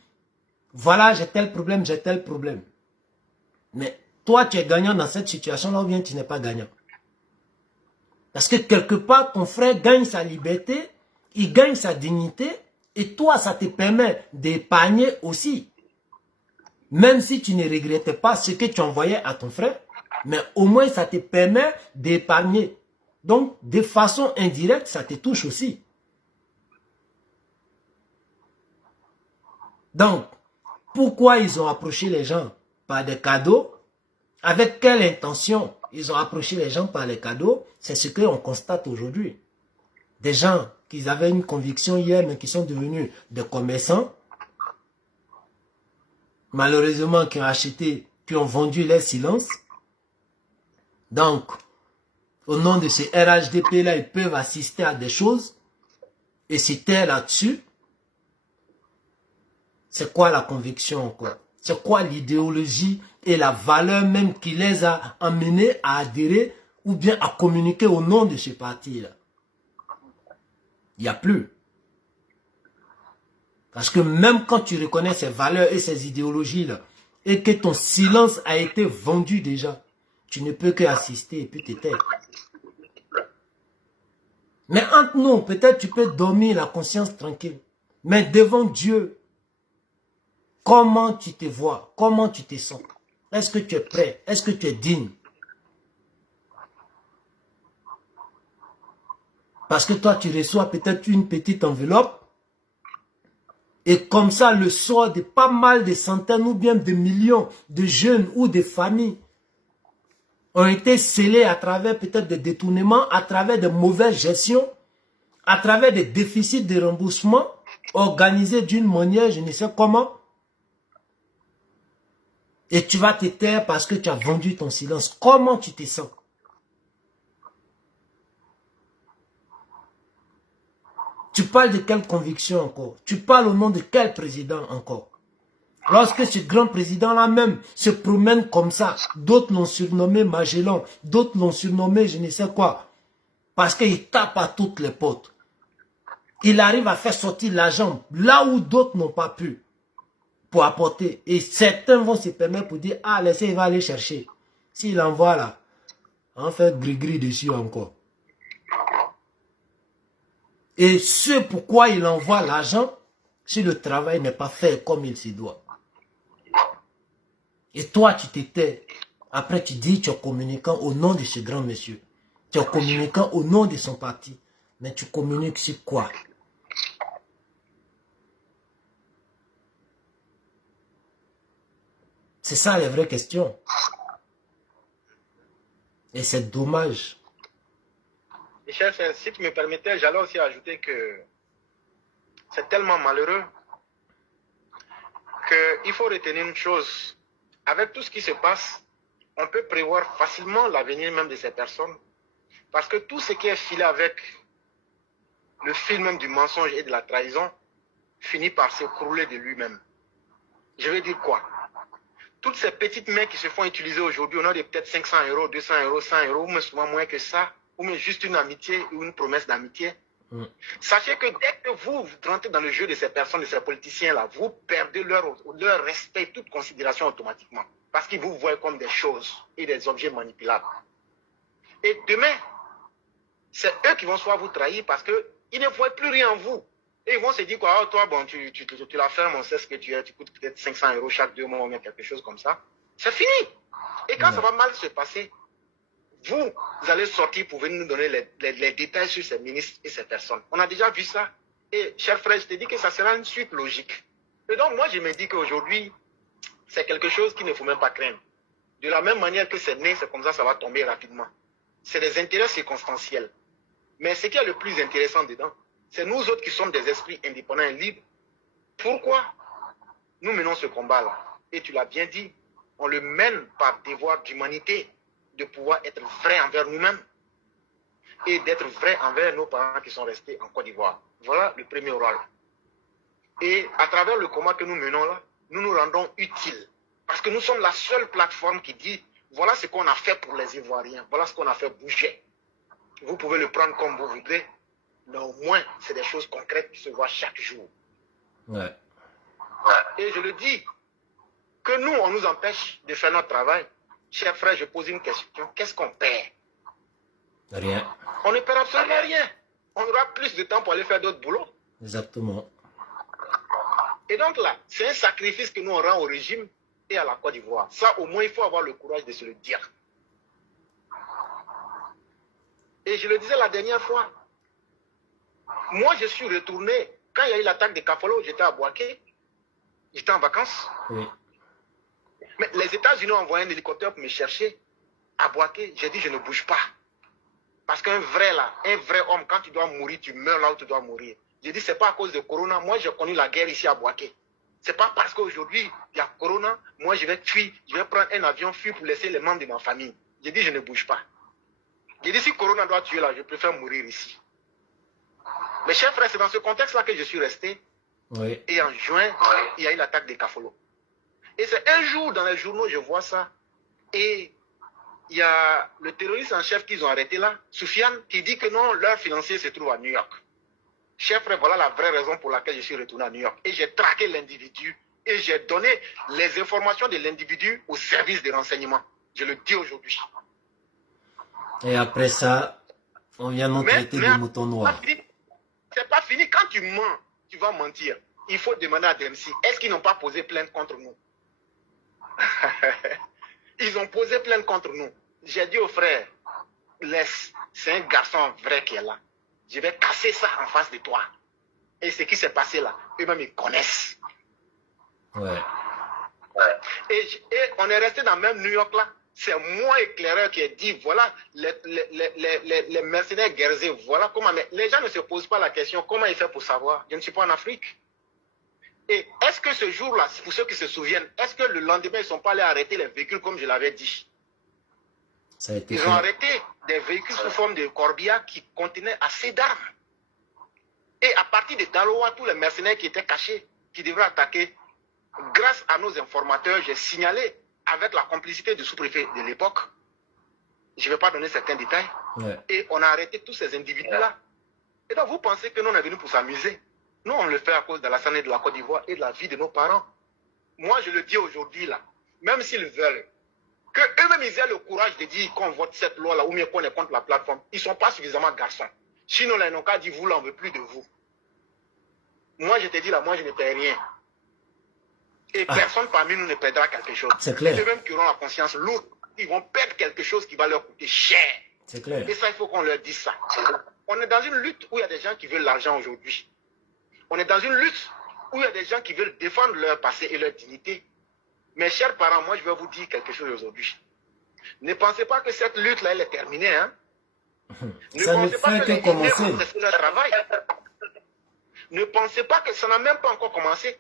voilà, j'ai tel problème, j'ai tel problème. Mais toi, tu es gagnant dans cette situation-là ou bien tu n'es pas gagnant. Parce que quelque part, ton frère gagne sa liberté, il gagne sa dignité, et toi, ça te permet d'épargner aussi. Même si tu ne regrettais pas ce que tu envoyais à ton frère, mais au moins ça te permet d'épargner. Donc, de façon indirecte, ça te touche aussi. Donc, pourquoi ils ont approché les gens par des cadeaux? Avec quelle intention ils ont approché les gens par les cadeaux? C'est ce qu'on constate aujourd'hui. Des gens qui avaient une conviction hier, mais qui sont devenus des commerçants, malheureusement qui ont acheté, qui ont vendu leur silence. Donc, au nom de ces RHDP-là, ils peuvent assister à des choses et se taire là-dessus. C'est quoi la conviction encore? C'est quoi l'idéologie et la valeur même qui les a amenés à adhérer ou bien à communiquer au nom de ce parti-là? Il n'y a plus. Parce que même quand tu reconnais ces valeurs et ces idéologies-là, et que ton silence a été vendu déjà, tu ne peux qu'assister et puis te taire. Mais entre nous, peut-être tu peux dormir la conscience tranquille. Mais devant Dieu, comment tu te vois? Comment tu te sens? Est-ce que tu es prêt? Est-ce que tu es digne? Parce que toi, tu reçois peut-être une petite enveloppe. Et comme ça, le sort de pas mal de centaines ou bien de millions de jeunes ou de familles ont été scellés à travers peut-être des détournements, à travers de mauvaises gestions, à travers des déficits de remboursement organisés d'une manière, je ne sais comment. Et tu vas te taire parce que tu as vendu ton silence. Comment tu te sens? Tu parles de quelle conviction encore? Tu parles au nom de quel président encore? Lorsque ce grand président-là même se promène comme ça, d'autres l'ont surnommé Magellan, d'autres l'ont surnommé je ne sais quoi, parce qu'il tape à toutes les portes. Il arrive à faire sortir l'argent là où d'autres n'ont pas pu pour apporter. Et certains vont se permettre pour dire, ah, laissez, il va aller chercher. S'il envoie là, on fait gris-gris dessus encore. Et ce pourquoi il envoie l'argent, si le travail n'est pas fait comme il se doit. Et toi, tu t'étais. Après, tu dis, tu es communicant au nom de ce grand monsieur. Tu es communicant au nom de son parti. Mais tu communiques sur quoi? C'est ça les vraies questions. Et c'est dommage. Et chef, si tu me permettais, j'allais aussi ajouter que c'est tellement malheureux qu'il faut retenir une chose. Avec tout ce qui se passe, on peut prévoir facilement l'avenir même de ces personnes. Parce que tout ce qui est filé avec le fil même du mensonge et de la trahison finit par s'écrouler de lui-même. Je veux dire quoi? Toutes ces petites mains qui se font utiliser aujourd'hui, on a peut-être 500 €, 200 €, 100 €, mais souvent moins que ça, ou même juste une amitié ou une promesse d'amitié. Sachez que dès que vous rentrez dans le jeu de ces personnes, de ces politiciens-là, vous perdez leur respect, toute considération automatiquement. Parce qu'ils vous voient comme des choses et des objets manipulables. Et demain, c'est eux qui vont soit vous trahir parce qu'ils ne voient plus rien en vous. Et ils vont se dire quoi, oh, toi, bon, tu la fermes, on sait ce que tu es, tu coûtes peut-être 500 € chaque 2 mois ou bien quelque chose comme ça. C'est fini. Et quand ça va mal se passer, vous allez sortir pour venir nous donner les détails sur ces ministres et ces personnes. On a déjà vu ça. Et cher frère, je te dis que ça sera une suite logique. Et donc moi, je me dis qu'aujourd'hui, c'est quelque chose qu'il ne faut même pas craindre. De la même manière que c'est né, c'est comme ça va tomber rapidement. C'est des intérêts circonstanciels. Mais ce qui est le plus intéressant dedans, c'est nous autres qui sommes des esprits indépendants et libres. Pourquoi nous menons ce combat-là? Et tu l'as bien dit, on le mène par devoir d'humanité, de pouvoir être vrai envers nous-mêmes et d'être vrai envers nos parents qui sont restés en Côte d'Ivoire. Voilà le premier rôle. Et à travers le combat que nous menons là, nous nous rendons utiles. Parce que nous sommes la seule plateforme qui dit, voilà ce qu'on a fait pour les Ivoiriens, voilà ce qu'on a fait bouger. Vous pouvez le prendre comme vous voudrez, mais au moins, c'est des choses concrètes qui se voient chaque jour. Ouais. Et je le dis, que nous, on nous empêche de faire notre travail. Cher frère, je pose une question. Qu'est-ce qu'on perd? Rien. On ne perd absolument rien. On aura plus de temps pour aller faire d'autres boulots. Exactement. Et donc là, c'est un sacrifice que nous on rend au régime et à la Côte d'Ivoire. Ça, au moins, il faut avoir le courage de se le dire. Et je le disais la dernière fois, moi, je suis retourné, quand il y a eu l'attaque de Kafolo, j'étais à Boaké, j'étais en vacances. Oui. Mais les États-Unis ont envoyé un hélicoptère pour me chercher à Boaké. J'ai dit, je ne bouge pas. Parce qu'un vrai là, un vrai homme, quand tu dois mourir, tu meurs là où tu dois mourir. J'ai dit, c'est pas à cause de Corona. Moi, j'ai connu la guerre ici à Boaké. C'est pas parce qu'aujourd'hui, il y a Corona, moi, je vais fuir, je vais prendre un avion, fuir pour laisser les membres de ma famille. J'ai dit, je ne bouge pas. J'ai dit, si Corona doit tuer là, je préfère mourir ici. Mes chers frères, c'est dans ce contexte-là que je suis resté. Oui. Et en juin, il y a eu l'attaque des Kafolo. Et c'est un jour dans les journaux, je vois ça. Et il y a le terroriste en chef qu'ils ont arrêté là, Soufiane, qui dit que non, leur financier se trouve à New York. Chers frères, voilà la vraie raison pour laquelle je suis retourné à New York. Et j'ai traqué l'individu et j'ai donné les informations de l'individu au service des renseignements. Je le dis aujourd'hui. Et après ça, on vient nous traiter de moutons noirs. C'est pas fini. Quand tu mens, tu vas mentir. Il faut demander à DMC, est-ce qu'ils n'ont pas posé plainte contre nous? Ils ont posé plainte contre nous. J'ai dit aux frères, laisse, c'est un garçon vrai qui est là. Je vais casser ça en face de toi. Et ce qui s'est passé là, eux-mêmes ils connaissent. Ouais. Et on est resté dans le même New York là. C'est moi, éclaireur, qui ai dit, voilà, les mercenaires guerriers, voilà comment. Mais les gens ne se posent pas la question, comment il fait pour savoir? Je ne suis pas en Afrique. Et est-ce que ce jour-là, pour ceux qui se souviennent, est-ce que le lendemain, ils ne sont pas allés arrêter les véhicules comme je l'avais dit? Ça a été Ils ont arrêté des véhicules sous forme de corbillard qui contenaient assez d'armes. Et à partir de Daloa, tous les mercenaires qui étaient cachés, qui devraient attaquer, grâce à nos informateurs, j'ai signalé, avec la complicité du sous-préfet de l'époque, je ne vais pas donner certains détails, Ouais. et on a arrêté tous ces individus-là. Et donc, vous pensez que nous, on est venus pour s'amuser? Nous, on le fait à cause de la santé de la Côte d'Ivoire et de la vie de nos parents. Moi, je le dis aujourd'hui, là, même s'ils veulent, qu'eux-mêmes, ils aient le courage de dire qu'on vote cette loi-là ou bien qu'on est contre la plateforme. Ils ne sont pas suffisamment garçons. Sinon, là, ils n'ont qu'à dire, vous, là, on ne veut plus de vous. Moi, je te dis, là, moi, je ne paie rien. Et personne parmi nous ne perdra quelque chose. C'est clair. Ceux-mêmes qui auront la conscience lourde, ils vont perdre quelque chose qui va leur coûter cher. C'est clair. Et ça, il faut qu'on leur dise ça. On est dans une lutte où il y a des gens qui veulent l'argent aujourd'hui. On est dans une lutte où il y a des gens qui veulent défendre leur passé et leur dignité. Mes chers parents, moi, je vais vous dire quelque chose aujourd'hui. Ne pensez pas que cette lutte-là, elle est terminée. Hein? Ne Ça ne pensez pas fait que les que commencer. Guinéens ont fait leur travail. Ne pensez pas que ça n'a même pas encore commencé.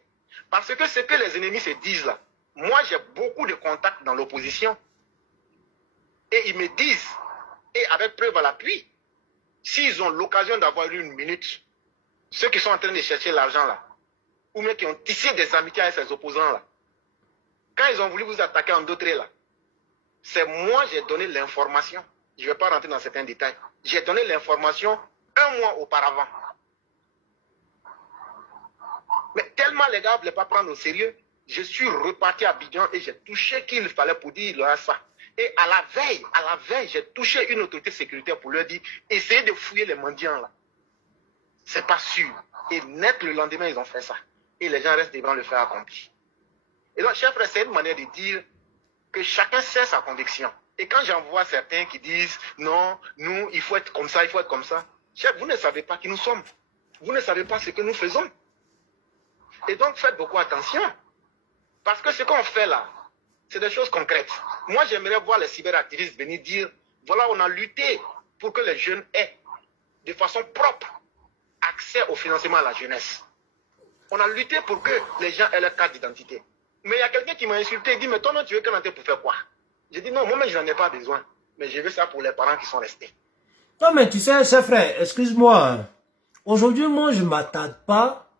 Parce que ce que les ennemis se disent là, moi, j'ai beaucoup de contacts dans l'opposition. Et ils me disent, et avec preuve à l'appui, s'ils ont l'occasion d'avoir une minute, ceux qui sont en train de chercher l'argent là, ou même qui ont tissé des amitiés avec ces opposants là, quand ils ont voulu vous attaquer en d'autres là, c'est moi qui ai donné l'information. Je ne vais pas rentrer dans certains détails. J'ai donné l'information 1 mois auparavant. Mais tellement les gars ne voulaient pas prendre au sérieux, je suis reparti à Abidjan et j'ai touché qu'il fallait pour dire leur ça. Et à la veille, j'ai touché une autorité sécuritaire pour leur dire, essayez de fouiller les mendiants là. C'est pas sûr. Et net le lendemain, ils ont fait ça. Et les gens restent devant le fait accompli. Et donc, chers frères, c'est une manière de dire que chacun sait sa conviction. Et quand j'en vois certains qui disent, non, nous, il faut être comme ça, il faut être comme ça. Chers, vous ne savez pas qui nous sommes. Vous ne savez pas ce que nous faisons. Et donc, faites beaucoup attention. Parce que ce qu'on fait là, c'est des choses concrètes. Moi, j'aimerais voir les cyberactivistes venir dire, voilà, on a lutté pour que les jeunes aient, de façon propre, accès au financement à la jeunesse. On a lutté pour que les gens aient leur carte d'identité. Mais il y a quelqu'un qui m'a insulté et dit, mais toi, non, tu veux qu'un entrée pour faire quoi? J'ai dit, non, moi-même, je n'en ai pas besoin. Mais je veux ça pour les parents qui sont restés. Non, mais tu sais, cher frère, excuse-moi. Hein. Aujourd'hui, moi, je ne m'attarde pas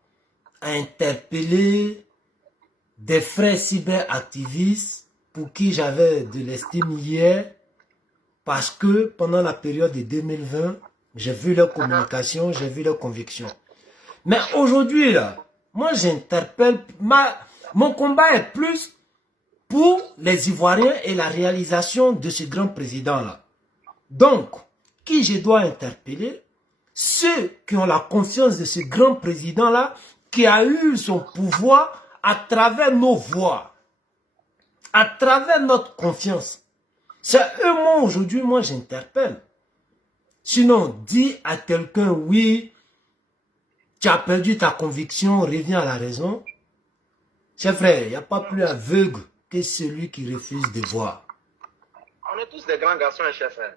à interpeller des frères cyberactivistes pour qui j'avais de l'estime hier parce que pendant la période de 2020, j'ai vu leur communication, j'ai vu leurs convictions. Mais aujourd'hui, là, moi, j'interpelle, mon combat est plus pour les Ivoiriens et la réalisation de ce grand président-là. Donc, qui je dois interpeller? Ceux qui ont la conscience de ce grand président-là, qui a eu son pouvoir à travers nos voix, à travers notre confiance. C'est eux, moi, aujourd'hui, moi, j'interpelle. Sinon, dis à quelqu'un, oui, tu as perdu ta conviction, reviens à la raison. Cher frère, il n'y a pas plus aveugle que celui qui refuse de voir. On est tous des grands garçons et chers frères.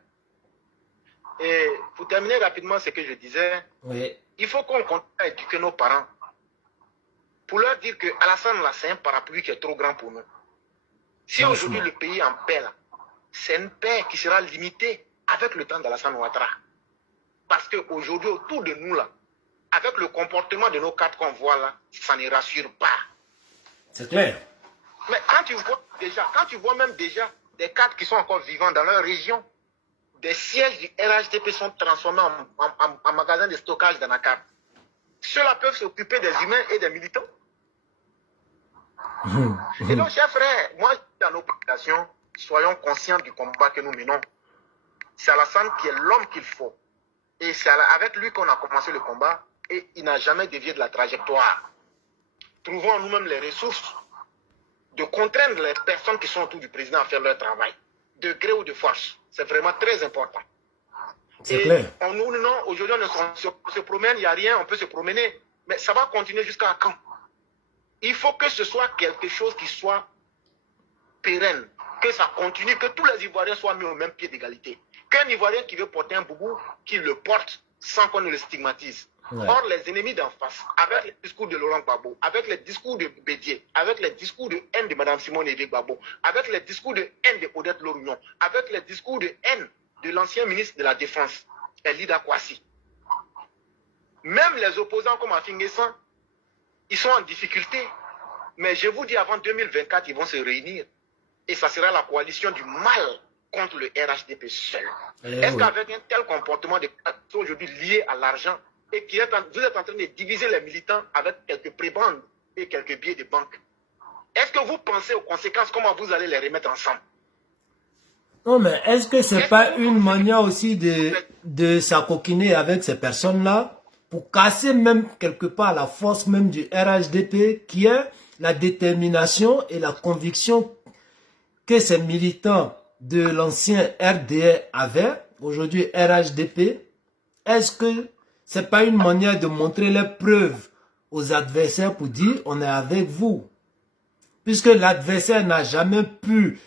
Et pour terminer rapidement ce que je disais, Oui. il faut qu'on continue à éduquer nos parents pour leur dire que Alassane, là, c'est un parapluie qui est trop grand pour nous. Si aujourd'hui le pays est en paix, là, c'est une paix qui sera limitée avec le temps d'Alassane Ouattara. Parce qu'aujourd'hui, autour de nous, là, avec le comportement de nos cadres qu'on voit là, ça ne rassure pas. C'est clair. Mais quand tu vois même déjà des cadres qui sont encore vivants dans leur région, des sièges du RHDP sont transformés en magasins de stockage dans la carte. Ceux-là peuvent s'occuper des humains et des militants. Et donc, chers frères, moi, dans nos populations, soyons conscients du combat que nous menons. C'est Alassane qui est l'homme qu'il faut. Et c'est avec lui qu'on a commencé le combat et il n'a jamais dévié de la trajectoire. Trouvons en nous-mêmes les ressources de contraindre les personnes qui sont autour du président à faire leur travail, de gré ou de force. C'est vraiment très important. C'est clair. Aujourd'hui, on se promène, il n'y a rien, on peut se promener. Mais ça va continuer jusqu'à quand? Il faut que ce soit quelque chose qui soit pérenne, que ça continue, que tous les Ivoiriens soient mis au même pied d'égalité. Qu'un Ivoirien qui veut porter un boubou, qu'il le porte sans qu'on ne le stigmatise. Ouais. Or, les ennemis d'en face, avec les discours de Laurent Gbagbo, avec les discours de Bédier, avec les discours de haine de Mme Simone Eve Gbagbo, avec les discours de haine de Odette Lorugnon, avec les discours de haine de l'ancien ministre de la Défense, Elida Kwasi. Même les opposants comme Afinguessan, ils sont en difficulté. Mais je vous dis, avant 2024, ils vont se réunir. Et ça sera la coalition du mal contre le RHDP seul. Est-ce qu'avec un tel comportement de aujourd'hui lié à l'argent, et vous êtes en train de diviser les militants avec quelques prébendes et quelques billets de banque. Est-ce que vous pensez aux conséquences, comment vous allez les remettre ensemble? Non, mais est-ce que c'est pas une manière aussi de s'acoquiner avec ces personnes-là pour casser même quelque part la force même du RHDP qui est la détermination et la conviction que ces militants de l'ancien RDR avaient, aujourd'hui RHDP? Est-ce que c'est pas une manière de montrer les preuves aux adversaires pour dire on est avec vous? Puisque l'adversaire n'a jamais pu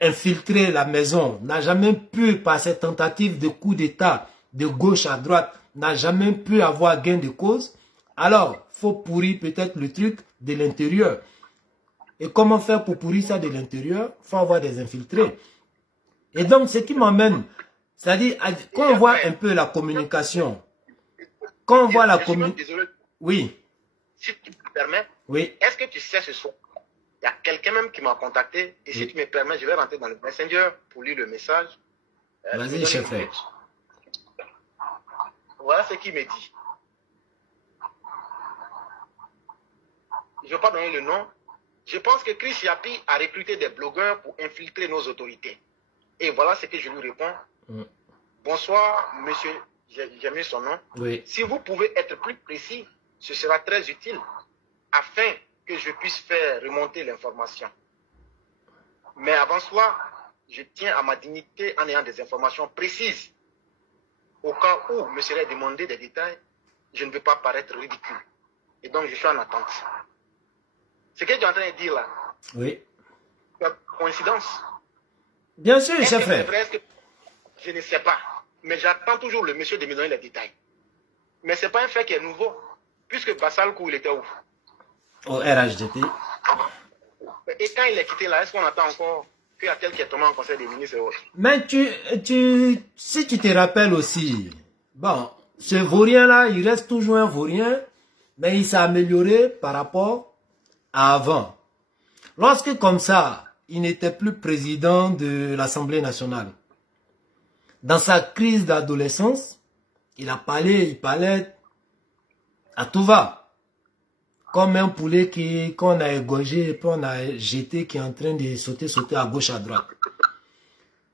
infiltrer la maison, n'a jamais pu, par cette tentative de coup d'État de gauche à droite, n'a jamais pu avoir gain de cause, alors faut pourrir peut-être le truc de l'intérieur. Et comment faire pour pourrir ça de l'intérieur? Il faut avoir des infiltrés. Et donc, ce qui m'emmène, c'est-à-dire, quand on voit un peu la communication, quand on voit la communication... Oui. Si tu me permets, oui. Est-ce que tu sais ce soir, il y a quelqu'un même qui m'a contacté, et si tu me permets, je vais rentrer dans le Messenger pour lire le message. Vas-y, chef. Voilà ce qu'il me dit. Je ne vais pas donner le nom. Je pense que Chris Yapi a recruté des blogueurs pour infiltrer nos autorités. Et voilà ce que je lui réponds. Bonsoir, monsieur, j'ai mis son nom. Oui. Si vous pouvez être plus précis, ce sera très utile afin que je puisse faire remonter l'information. Mais avant cela, je tiens à ma dignité en ayant des informations précises. Au cas où me serait demandé des détails, je ne veux pas paraître ridicule. Et donc, je suis en attente. Ce que tu es en train de dire là, oui. Coïncidence? Bien sûr, chef. Je ne sais pas. Mais j'attends toujours le monsieur de me donner les détails. Mais ce n'est pas un fait qui est nouveau. Puisque Bassalkou, il était où? Au RHDP. Et quand il est quitté là, est-ce qu'on attend encore qu'il y a tel qui est tombé en conseil des ministres et autres? Mais si tu te rappelles aussi, bon, ce vaurien-là, il reste toujours un vaurien, mais il s'est amélioré par rapport à avant. Lorsque comme ça, il n'était plus président de l'Assemblée nationale, dans sa crise d'adolescence, il parlait à tout va. Comme un poulet qu'on a égorgé et puis on a jeté qui est en train de sauter à gauche, à droite.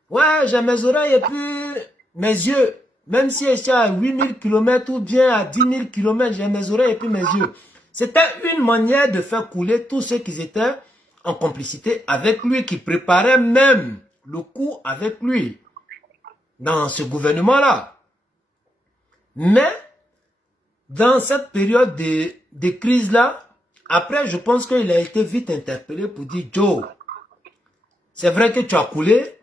Ouais, j'ai mes oreilles et puis mes yeux. Même si je suis à 8000 km ou bien à 10 000 km, j'ai mes oreilles et puis mes yeux. C'était une manière de faire couler tous ceux qui étaient en complicité avec lui, qui préparaient même le coup avec lui dans ce gouvernement-là. Mais dans cette période de crise-là, après, je pense qu'il a été vite interpellé pour dire, Joe, c'est vrai que tu as coulé,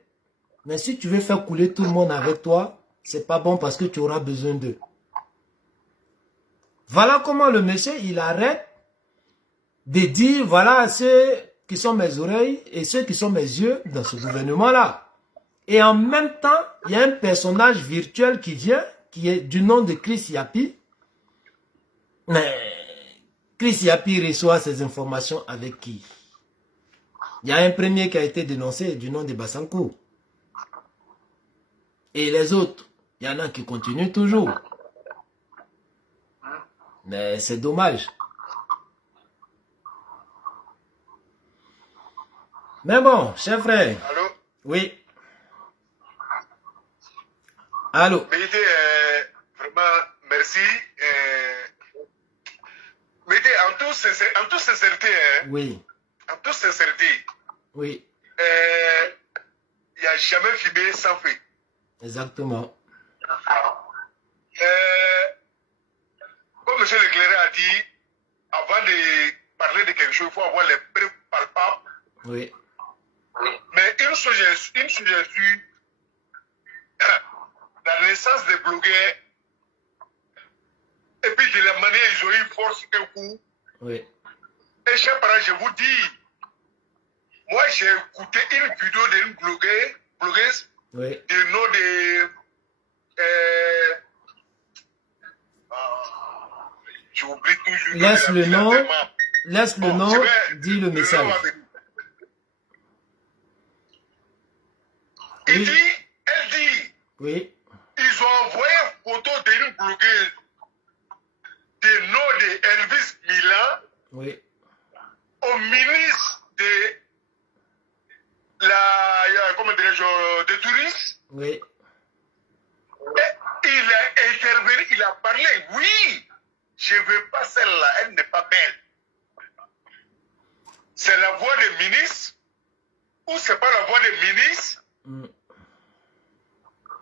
mais si tu veux faire couler tout le monde avec toi, c'est pas bon parce que tu auras besoin d'eux. Voilà comment le monsieur, il arrête de dire, voilà ceux qui sont mes oreilles et ceux qui sont mes yeux dans ce gouvernement-là. Et en même temps, il y a un personnage virtuel qui vient, qui est du nom de Chris Yapi. Mais Chris Yapi reçoit ces informations avec qui? Il y a un premier qui a été dénoncé du nom de Bassankou. Et les autres, il y en a qui continuent toujours. Mais c'est dommage. Mais bon, cher frère. Allô? Oui. Allô? Médité, vraiment, merci. Médité, en toute sincérité, oui. En toute sincérité, oui. Il n'y a jamais fumé sans feu. Exactement. Comme M. Leclerc a dit, avant de parler de quelque chose, il faut avoir les preuves palpables. Oui. Mais une chose est sûre, la naissance des blogueurs, et puis de la manière ils ont eu force et coup. Oui. Et chers parents, je vous dis, moi j'ai écouté une vidéo d'une blogueuse, oui. du nom de... j'oublie toujours. Laisse le nom, dis le message. Elle dit, oui. ils ont envoyé une photo d'une blogueuse des noms de Elvis Milan Oui. au ministre de la, comment dirais-je, de tourisme. Oui. Et il a intervenu, il a parlé. Oui, je ne veux pas celle-là, elle n'est pas belle. C'est la voix des ministres ou c'est pas la voix des ministres. Mm.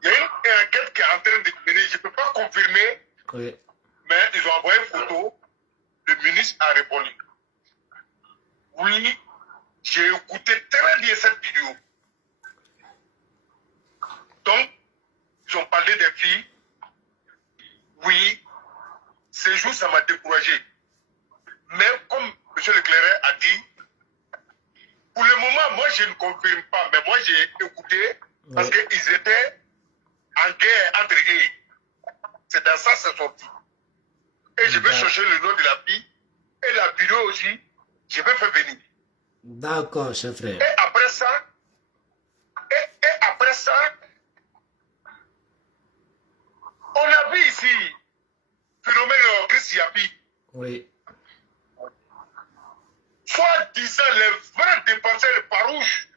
Il y a une enquête qui est en train de mener, je ne peux pas confirmer, Oui. mais ils ont envoyé une photo, le ministre a répondu. Oui, j'ai écouté très bien cette vidéo. Donc, ils ont parlé des filles. Oui, ce jour, ça m'a découragé. Mais comme M. Leclerc a dit, pour le moment, moi, je ne confirme pas, mais moi, j'ai écouté parce qu'ils étaient en guerre entre eux. C'est dans ça, c'est sorti. Et je vais chercher le nom de la fille et la vidéo aussi, je vais faire venir. D'accord, cher frère. Et après ça, on a vu ici, phénomène Chris Yapi. Oui. Soi-disant les vrais défenseurs farouches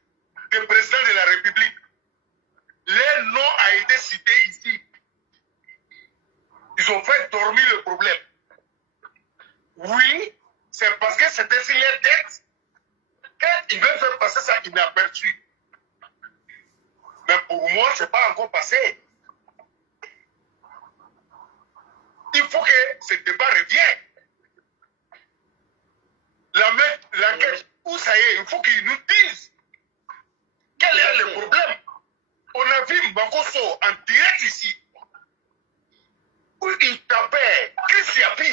du président de la République. Les noms a été cités ici. Ils ont fait dormir le problème. Oui, c'est parce que c'était sur les têtes qu'ils veulent faire passer ça inaperçu. Mais pour moi, ce n'est pas encore passé. Il faut que ce débat revienne. Laquelle, où ça y est, il faut qu'ils nous disent quel est le problème. On a vu Makosso en direct ici, où il tapait Chris Yapi,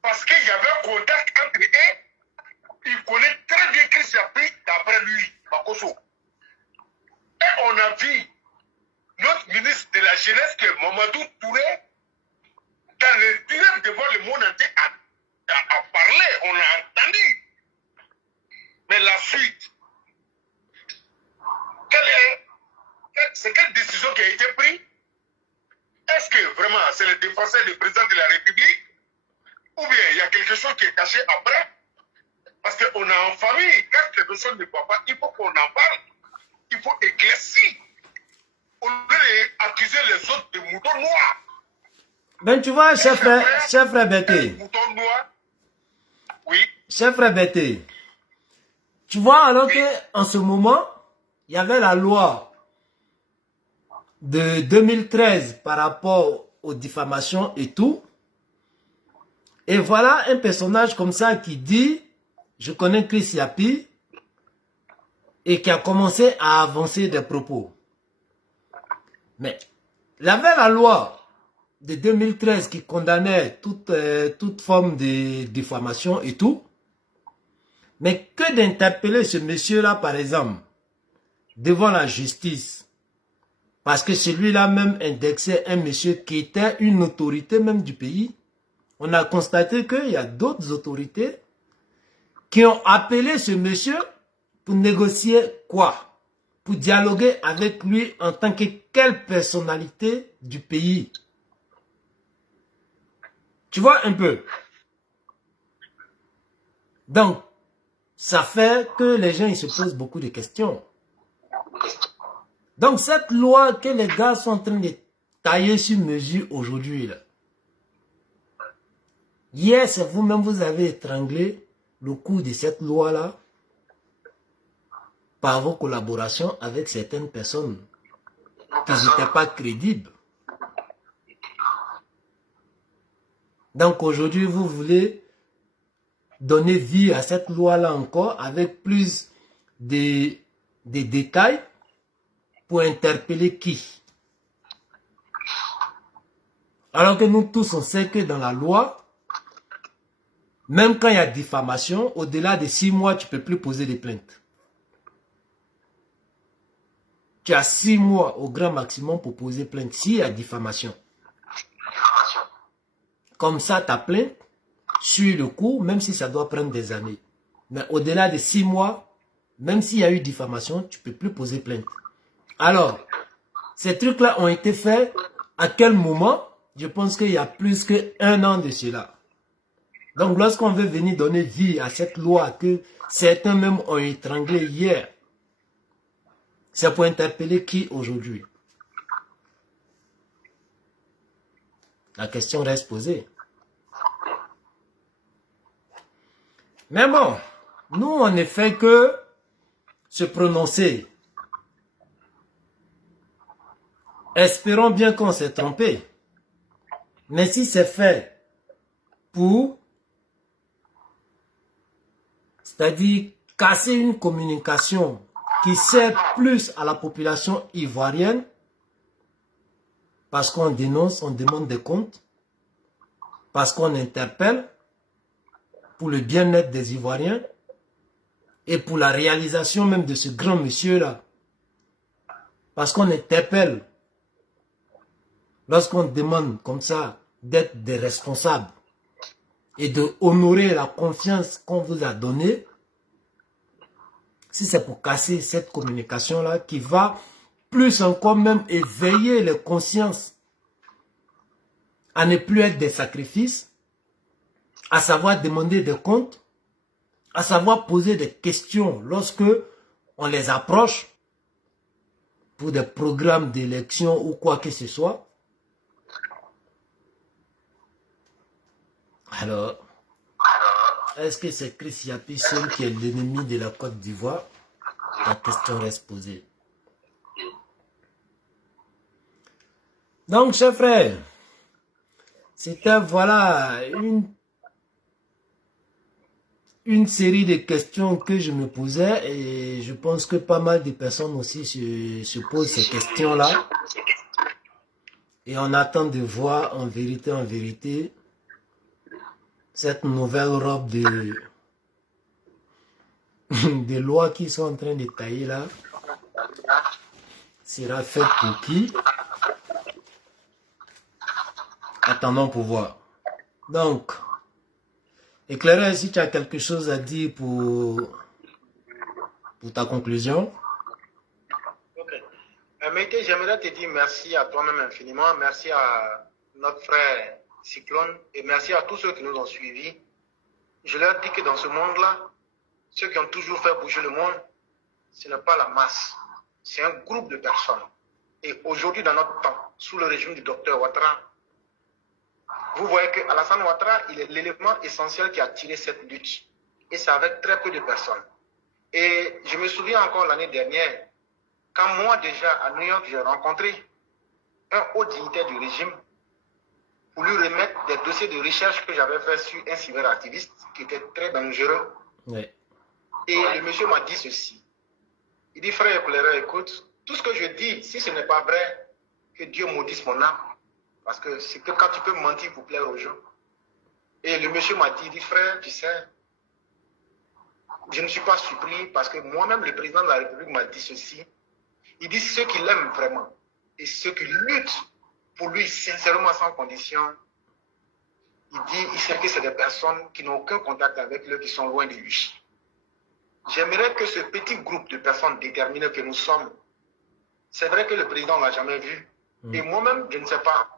parce qu'il y avait un contact entre eux. Il connaît très bien Chris Yapi d'après lui, Makosso. Et on a vu notre ministre de la Jeunesse, que Mamadou Touré, dans le direct devant le monde entier, a parlé, on a entendu. Mais la suite, c'est quelle décision qui a été prise? Est-ce que vraiment c'est le défenseur du président de la République? Ou bien il y a quelque chose qui est caché après? Parce qu'on a en famille, quand quelque chose ne va pas, il faut qu'on en parle. Il faut éclaircir. On veut accuser les autres de moutons noirs. Ben tu vois, chef frère Bété. Mouton noir. Oui. Chef frère Bété. Tu vois, alors que en ce moment, il y avait la loi de 2013 par rapport aux diffamations et tout. Et voilà un personnage comme ça qui dit, je connais Chris Yapi, et qui a commencé à avancer des propos. Mais il y avait la loi de 2013 qui condamnait toute forme de diffamation et tout. Mais que d'interpeller ce monsieur-là, par exemple, devant la justice, parce que celui-là même indexait un monsieur qui était une autorité même du pays. On a constaté qu'il y a d'autres autorités qui ont appelé ce monsieur pour négocier quoi? Pour dialoguer avec lui en tant que quelle personnalité du pays. Tu vois un peu? Donc, ça fait que les gens ils se posent beaucoup de questions. Donc, cette loi que les gars sont en train de tailler sur mesure aujourd'hui, hier, c'est vous-même, vous avez étranglé le coût de cette loi-là par vos collaborations avec certaines personnes qui n'étaient pas crédibles. Donc, aujourd'hui, vous voulez donner vie à cette loi-là encore avec plus de détails pour interpeller qui? Alors que nous tous, on sait que dans la loi, même quand il y a diffamation, au-delà de 6 mois, tu ne peux plus poser des plaintes. Tu as 6 mois au grand maximum pour poser plainte s'il y a diffamation. Comme ça, ta plainte suit le cours, même si ça doit prendre des années. Mais au-delà de 6 mois, même s'il y a eu diffamation, tu ne peux plus poser plainte. Alors, ces trucs-là ont été faits à quel moment? Je pense qu'il y a plus qu'un an de cela. Donc, lorsqu'on veut venir donner vie à cette loi que certains même ont étranglé hier, c'est pour interpeller qui aujourd'hui? La question reste posée. Mais bon, nous, on ne fait que se prononcer. Espérons bien qu'on s'est trompé. Mais si c'est fait pour, c'est-à-dire casser une communication qui sert plus à la population ivoirienne, parce qu'on dénonce, on demande des comptes, parce qu'on interpelle pour le bien-être des Ivoiriens et pour la réalisation même de ce grand monsieur-là. Parce qu'on interpelle lorsqu'on demande comme ça d'être des responsables et de honorer la confiance qu'on vous a donnée. Si c'est pour casser cette communication-là qui va plus encore même éveiller les consciences à ne plus être des sacrifices, à savoir demander des comptes, à savoir poser des questions lorsque on les approche pour des programmes d'élection ou quoi que ce soit. Alors, est-ce que c'est Chris Yapi seul qui est l'ennemi de la Côte d'Ivoire? La question reste posée. Donc, chers frères, c'était voilà une série de questions que je me posais et je pense que pas mal de personnes aussi se posent ces questions-là. Et on attend de voir en vérité, cette nouvelle robe de lois qui sont en train de tailler là sera faite pour qui? Attendons pour voir. Donc, Éclaireur, si tu as quelque chose à dire pour ta conclusion. Ok. Mété, j'aimerais te dire merci à toi-même infiniment. Merci à notre frère Cyclone et merci à tous ceux qui nous ont suivis. Je leur dis que dans ce monde-là, ceux qui ont toujours fait bouger le monde, ce n'est pas la masse, c'est un groupe de personnes. Et aujourd'hui, dans notre temps, sous le régime du docteur Ouattara, vous voyez que Alassane Ouattara, il est l'élément essentiel qui a tiré cette lutte. Et c'est avec très peu de personnes. Et je me souviens encore l'année dernière, quand moi déjà à New York, j'ai rencontré un haut dignitaire du régime pour lui remettre des dossiers de recherche que j'avais fait sur un cyberactiviste qui était très dangereux. Oui. Et le monsieur m'a dit ceci. Il dit, frère éclaireur, écoute, tout ce que je dis, si ce n'est pas vrai, que Dieu maudisse mon âme. Parce que c'est que quand tu peux mentir pour plaire aux gens. Et le monsieur m'a dit, il dit, frère, tu sais, je ne suis pas surpris parce que moi-même, le président de la République m'a dit ceci. Il dit, ceux qui l'aiment vraiment et ceux qui luttent pour lui sincèrement sans condition, il dit, il sait que c'est des personnes qui n'ont aucun contact avec lui, qui sont loin de lui. J'aimerais que ce petit groupe de personnes déterminées que nous sommes, c'est vrai que le président ne l'a jamais vu. Et moi-même, je ne sais pas.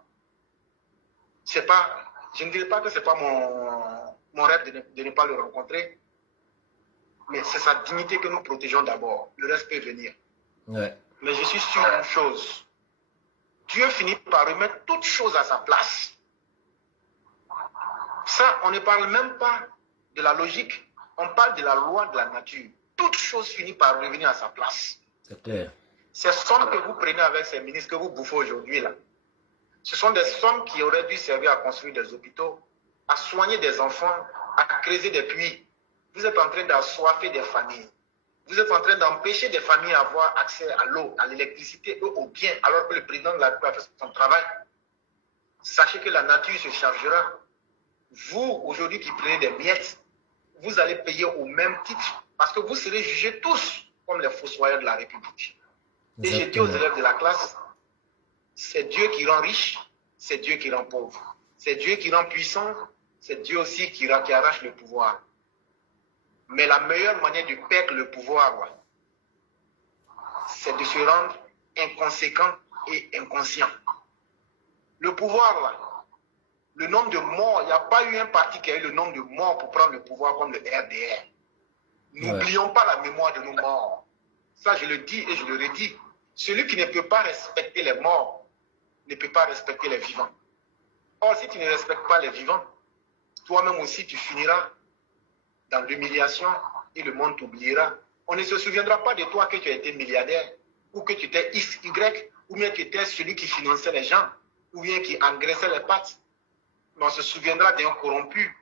Je ne dirais pas que ce n'est pas mon rêve de ne pas le rencontrer. Mais c'est sa dignité que nous protégeons d'abord. Le reste peut venir. Ouais. Mais je suis sûr d'une chose. Dieu finit par remettre toutes choses à sa place. Ça, on ne parle même pas de la logique. On parle de la loi de la nature. Toute chose finit par revenir à sa place. C'est clair. Ces sommes que vous prenez avec ces ministres que vous bouffez aujourd'hui là, ce sont des sommes qui auraient dû servir à construire des hôpitaux, à soigner des enfants, à creuser des puits. Vous êtes en train d'assoiffer des familles. Vous êtes en train d'empêcher des familles d'avoir accès à l'eau, à l'électricité, aux biens, alors que le président de la République a fait son travail. Sachez que la nature se chargera. Vous, aujourd'hui, qui prenez des miettes, vous allez payer au même titre, parce que vous serez jugés tous comme les fossoyeurs de la République. Et j'ai dit aux élèves de la classe, c'est Dieu qui rend riche, c'est Dieu qui rend pauvre. C'est Dieu qui rend puissant, c'est Dieu aussi qui arrache le pouvoir. Mais la meilleure manière de perdre le pouvoir, c'est de se rendre inconséquent et inconscient. Le pouvoir, là, Le nombre de morts, il n'y a pas eu un parti qui a eu le nombre de morts pour prendre le pouvoir comme le RDR. N'oublions pas la mémoire de nos morts. Ça, je le dis et je le redis. Celui qui ne peut pas respecter les morts ne peut pas respecter les vivants. Or, si tu ne respectes pas les vivants, toi-même aussi, tu finiras dans l'humiliation et le monde t'oubliera. On ne se souviendra pas de toi que tu as été milliardaire, ou que tu étais XY, ou bien que tu étais celui qui finançait les gens, ou bien qui engraissait les pattes. Mais on se souviendra d'un corrompu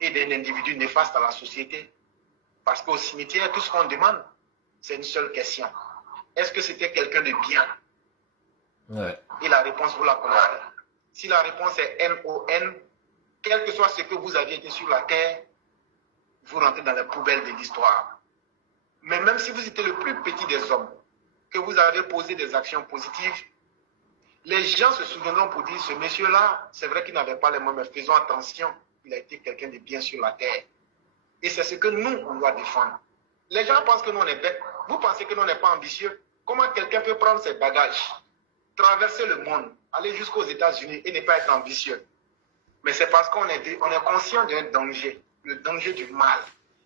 et d'un individu néfaste à la société. Parce qu'au cimetière, tout ce qu'on demande, c'est une seule question. Est-ce que c'était quelqu'un de bien? Ouais. Et la réponse, vous la connaissez. Si la réponse est N-O-N, quel que soit ce que vous aviez été sur la terre, vous rentrez dans les poubelles de l'histoire. Mais même si vous étiez le plus petit des hommes, que vous avez posé des actions positives, les gens se souviendront pour dire, ce monsieur-là, c'est vrai qu'il n'avait pas les moyens, mais faisons attention, il a été quelqu'un de bien sur la terre. Et c'est ce que nous, on doit défendre. Les gens pensent que nous, on est bêtes. Vous pensez que nous, on n'est pas ambitieux? Comment quelqu'un peut prendre ses bagages, traverser le monde, aller jusqu'aux États-Unis et ne pas être ambitieux? Mais c'est parce qu'on est conscient d'un danger, le danger du mal.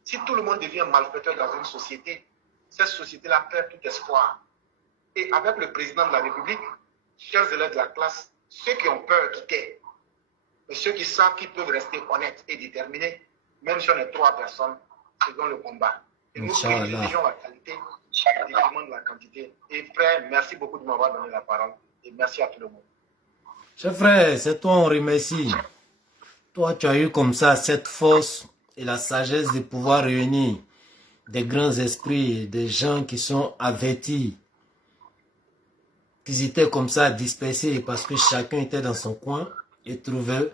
Si tout le monde devient malfaiteur dans une société, cette société-là perd tout espoir. Et avec le président de la République, chers élèves de la classe, ceux qui ont peur quitter, mais ceux qui savent qu'ils peuvent rester honnêtes et déterminés, même si on est 3 personnes, faisons le combat. Et nous privilégions la qualité au détriment de la quantité. Et frère, merci beaucoup de m'avoir donné la parole. Et merci à tout le monde. Cher frère, c'est toi, on remercie. Toi, tu as eu comme ça cette force et la sagesse de pouvoir réunir des grands esprits, des gens qui sont avertis, qui étaient comme ça dispersés parce que chacun était dans son coin et trouvait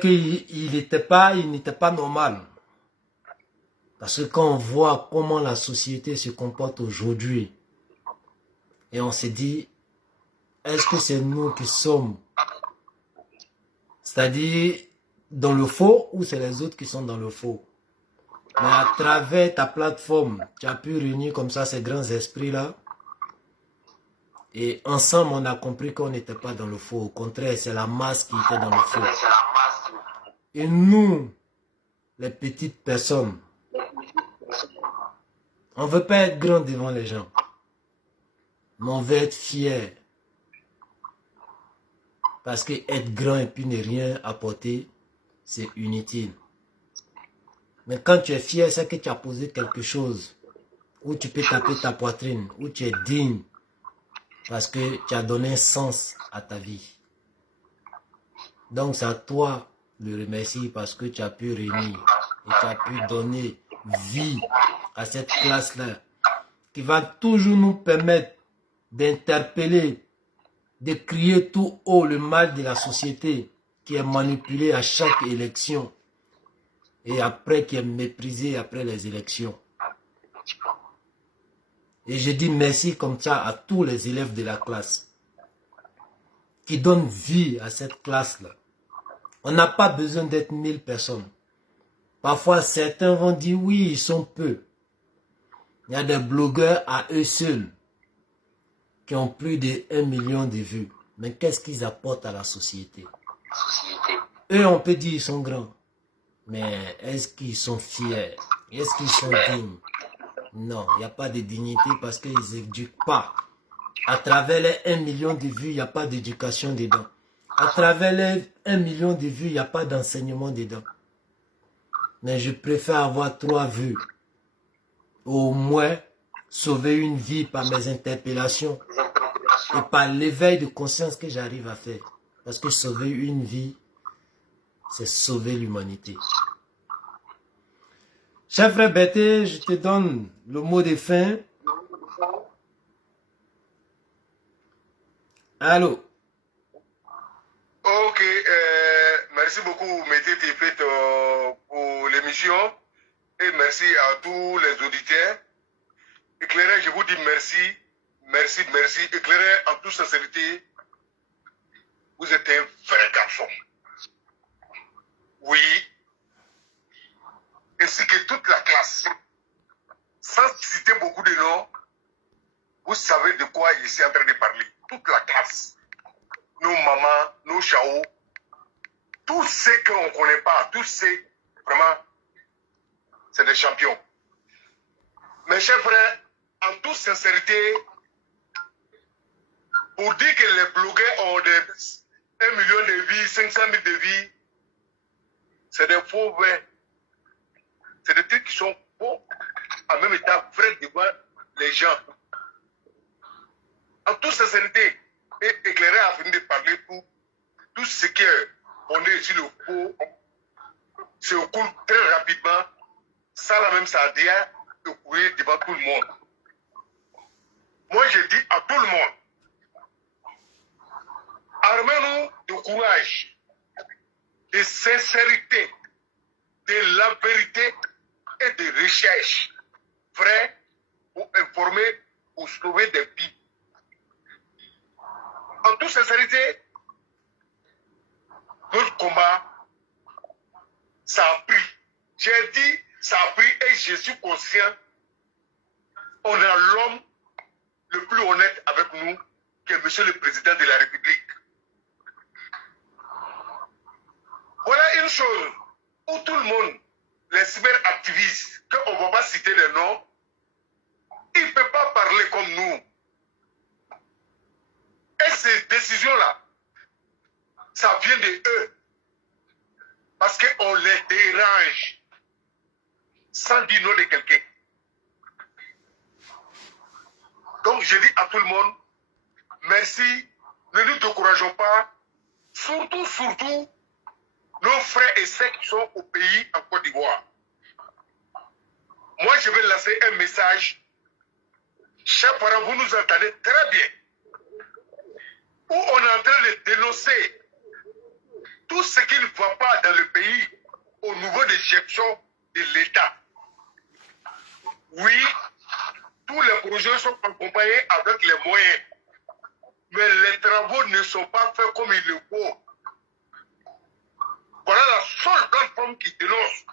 qu'il n'était pas normal. Parce que quand on voit comment la société se comporte aujourd'hui, et on se dit, est-ce que c'est nous qui sommes, c'est-à-dire dans le faux, ou c'est les autres qui sont dans le faux? Mais à travers ta plateforme, tu as pu réunir comme ça ces grands esprits-là. Et ensemble, on a compris qu'on n'était pas dans le faux. Au contraire, c'est la masse qui était dans le faux. Et nous, les petites personnes, on ne veut pas être grand devant les gens. Mais on veut être fier. Parce que être grand et puis ne rien apporter, c'est inutile. Mais quand tu es fier, c'est que tu as posé quelque chose où tu peux taper ta poitrine, où tu es digne. Parce que tu as donné un sens à ta vie. Donc c'est à toi de remercier parce que tu as pu réunir et tu as pu donner vie à cette classe-là qui va toujours nous permettre d'interpeller, de crier tout haut le mal de la société qui est manipulée à chaque élection et après qui est méprisée après les élections. Et je dis merci comme ça à tous les élèves de la classe qui donnent vie à cette classe-là. On n'a pas besoin d'être 1000 personnes. Parfois, certains vont dire oui, ils sont peu. Il y a des blogueurs à eux seuls qui ont plus de 1 million de vues. Mais qu'est-ce qu'ils apportent à la société? Eux, on peut dire qu'ils sont grands. Mais est-ce qu'ils sont fiers? Est-ce qu'ils sont dignes? Non, il n'y a pas de dignité parce qu'ils n'éduquent pas. À travers les 1 million de vues, il n'y a pas d'éducation dedans. À travers les 1 million de vues, il n'y a pas d'enseignement dedans. Mais je préfère avoir 3 vues. Au moins, sauver une vie par mes interpellations et par l'éveil de conscience que j'arrive à faire. Parce que sauver une vie, c'est sauver l'humanité. Cher frère Bété, je te donne le mot de fin. Allô? Ok, merci beaucoup, Mété Tépét, pour l'émission. Et merci à tous les auditeurs. Éclairé, je vous dis merci. Merci, merci. Éclairé, en toute sincérité, vous êtes un vrai garçon. Oui. Ainsi que toute la classe. Sans citer beaucoup de noms, vous savez de quoi je suis en train de parler. Toute la classe. Nos mamans, nos chaos, tous ceux qu'on ne connaît pas, tous ceux, vraiment, c'est des champions. Mes chers frères, en toute sincérité, pour dire que les blogueurs ont 1 million de vies, 500 000 de vies, c'est des faux vrais. C'est des trucs qui sont faux, en même temps vrais devant les gens. En toute sincérité, et éclairé a fini de parler pour tout ce qui est fondé sur le faux, se coule très rapidement, sans la même sadia, de courir devant tout le monde. Moi, je dis à tout le monde, armez-nous de courage, de sincérité, de la vérité et de recherche vraies pour informer, pour sauver des vies. En toute sincérité, notre combat, ça a pris. J'ai dit, ça a pris et je suis conscient, on a l'homme le plus honnête avec nous, qui est Monsieur le Président de la République. Voilà une chose où tout le monde, les cyberactivistes, qu'on ne va pas citer les noms, ils ne peuvent pas parler comme nous. Et ces décisions-là, ça vient de eux. Parce qu'on les dérange sans dire non de quelqu'un. Donc je dis à tout le monde, merci, ne nous décourageons pas, surtout, nos frères et sœurs qui sont au pays en Côte d'Ivoire. Moi, je vais lancer un message. Chers parents, vous nous entendez très bien. Où on est en train de dénoncer tout ce qui ne va pas dans le pays au niveau de gestion de l'État. Oui, tous les projets sont accompagnés avec les moyens, mais les travaux ne sont pas faits comme il le faut. Voilà la seule plateforme qui dénonce,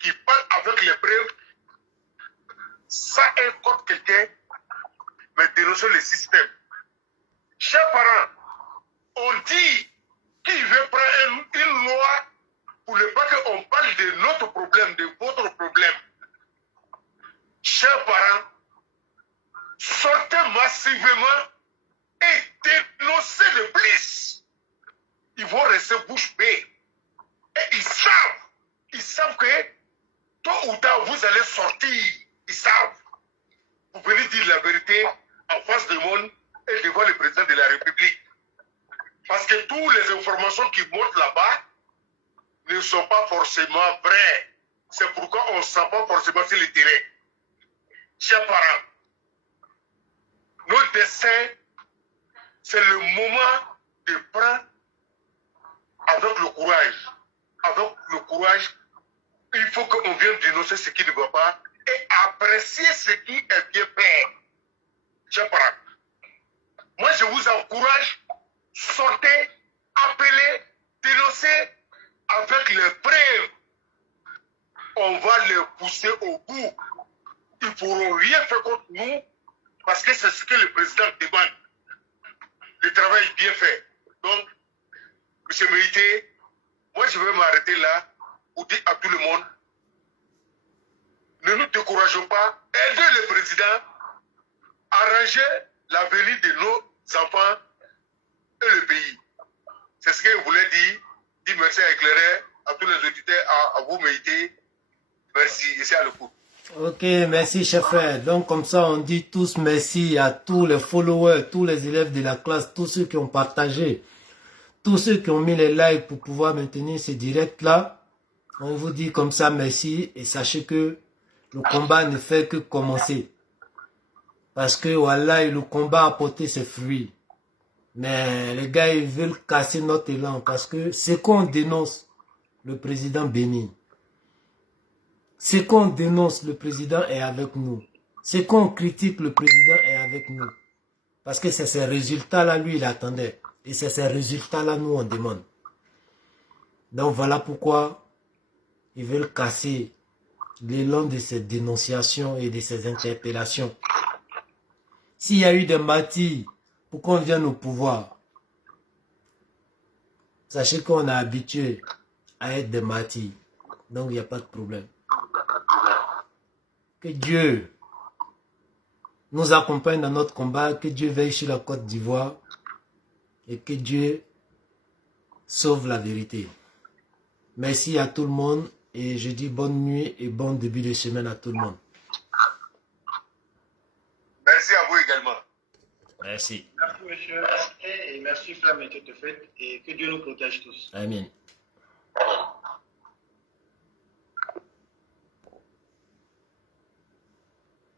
qui parle avec les preuves, ça incorde quelqu'un, mais dénoncer le système. Chers parents, on dit qu'il veut prendre une loi pour ne pas qu'on parle de notre problème, de votre problème. Chers parents, sortez massivement et dénoncez le plus. Ils vont rester bouche bée. Et ils savent que tôt ou tard vous allez sortir. Ils savent. Vous venez dire la vérité en face du monde et devant le président de la République. Parce que toutes les informations qui montent là-bas ne sont pas forcément vraies. C'est pourquoi on ne sent pas forcément sur le terrain. Chers parents, notre destin, c'est le moment de prendre avec le courage. Avec le courage, il faut qu'on vienne dénoncer ce qui ne va pas et apprécier ce qui est bien fait. Chers parents, moi je vous encourage, sortez, appelez, dénoncez avec les preuves. On va les pousser au bout. Ils ne pourront rien faire contre nous parce que c'est ce que le président demande. Le travail est bien fait. Donc, M. Méité, moi je vais m'arrêter là pour dire à tout le monde, ne nous décourageons pas, aidez le président à arranger l'avenir de nos enfants et le pays. C'est ce que je voulais dire. Dire merci à Éclairé, à tous les auditeurs, à vous Méité. Merci, et c'est à l'écoute. Ok, merci chers frères. Donc comme ça on dit tous merci à tous les followers, tous les élèves de la classe, tous ceux qui ont partagé, tous ceux qui ont mis les likes pour pouvoir maintenir ce direct là. On vous dit comme ça merci et sachez que le combat ne fait que commencer. Parce que voilà, le combat a porté ses fruits. Mais les gars ils veulent casser notre élan parce que c'est qu'on dénonce le président Béni. C'est qu'on dénonce, le président est avec nous. C'est qu'on critique, le président est avec nous. Parce que c'est ces résultats-là, lui, il attendait. Et c'est ces résultats-là, nous, on demande. Donc voilà pourquoi ils veulent casser l'élan de ces dénonciations et de ces interpellations. S'il y a eu des martyrs pour qu'on vienne au pouvoir, Sachez qu'on est habitué à être des martyrs. Donc, il n'y a pas de problème. Que Dieu nous accompagne dans notre combat. Que Dieu veille sur la Côte d'Ivoire. Et que Dieu sauve la vérité. Merci à tout le monde. Et je dis bonne nuit et bon début de semaine à tout le monde. Merci à vous également. Merci. Merci, monsieur. Et merci, frère, monsieur Tefet. Et que Dieu nous protège tous. Amen.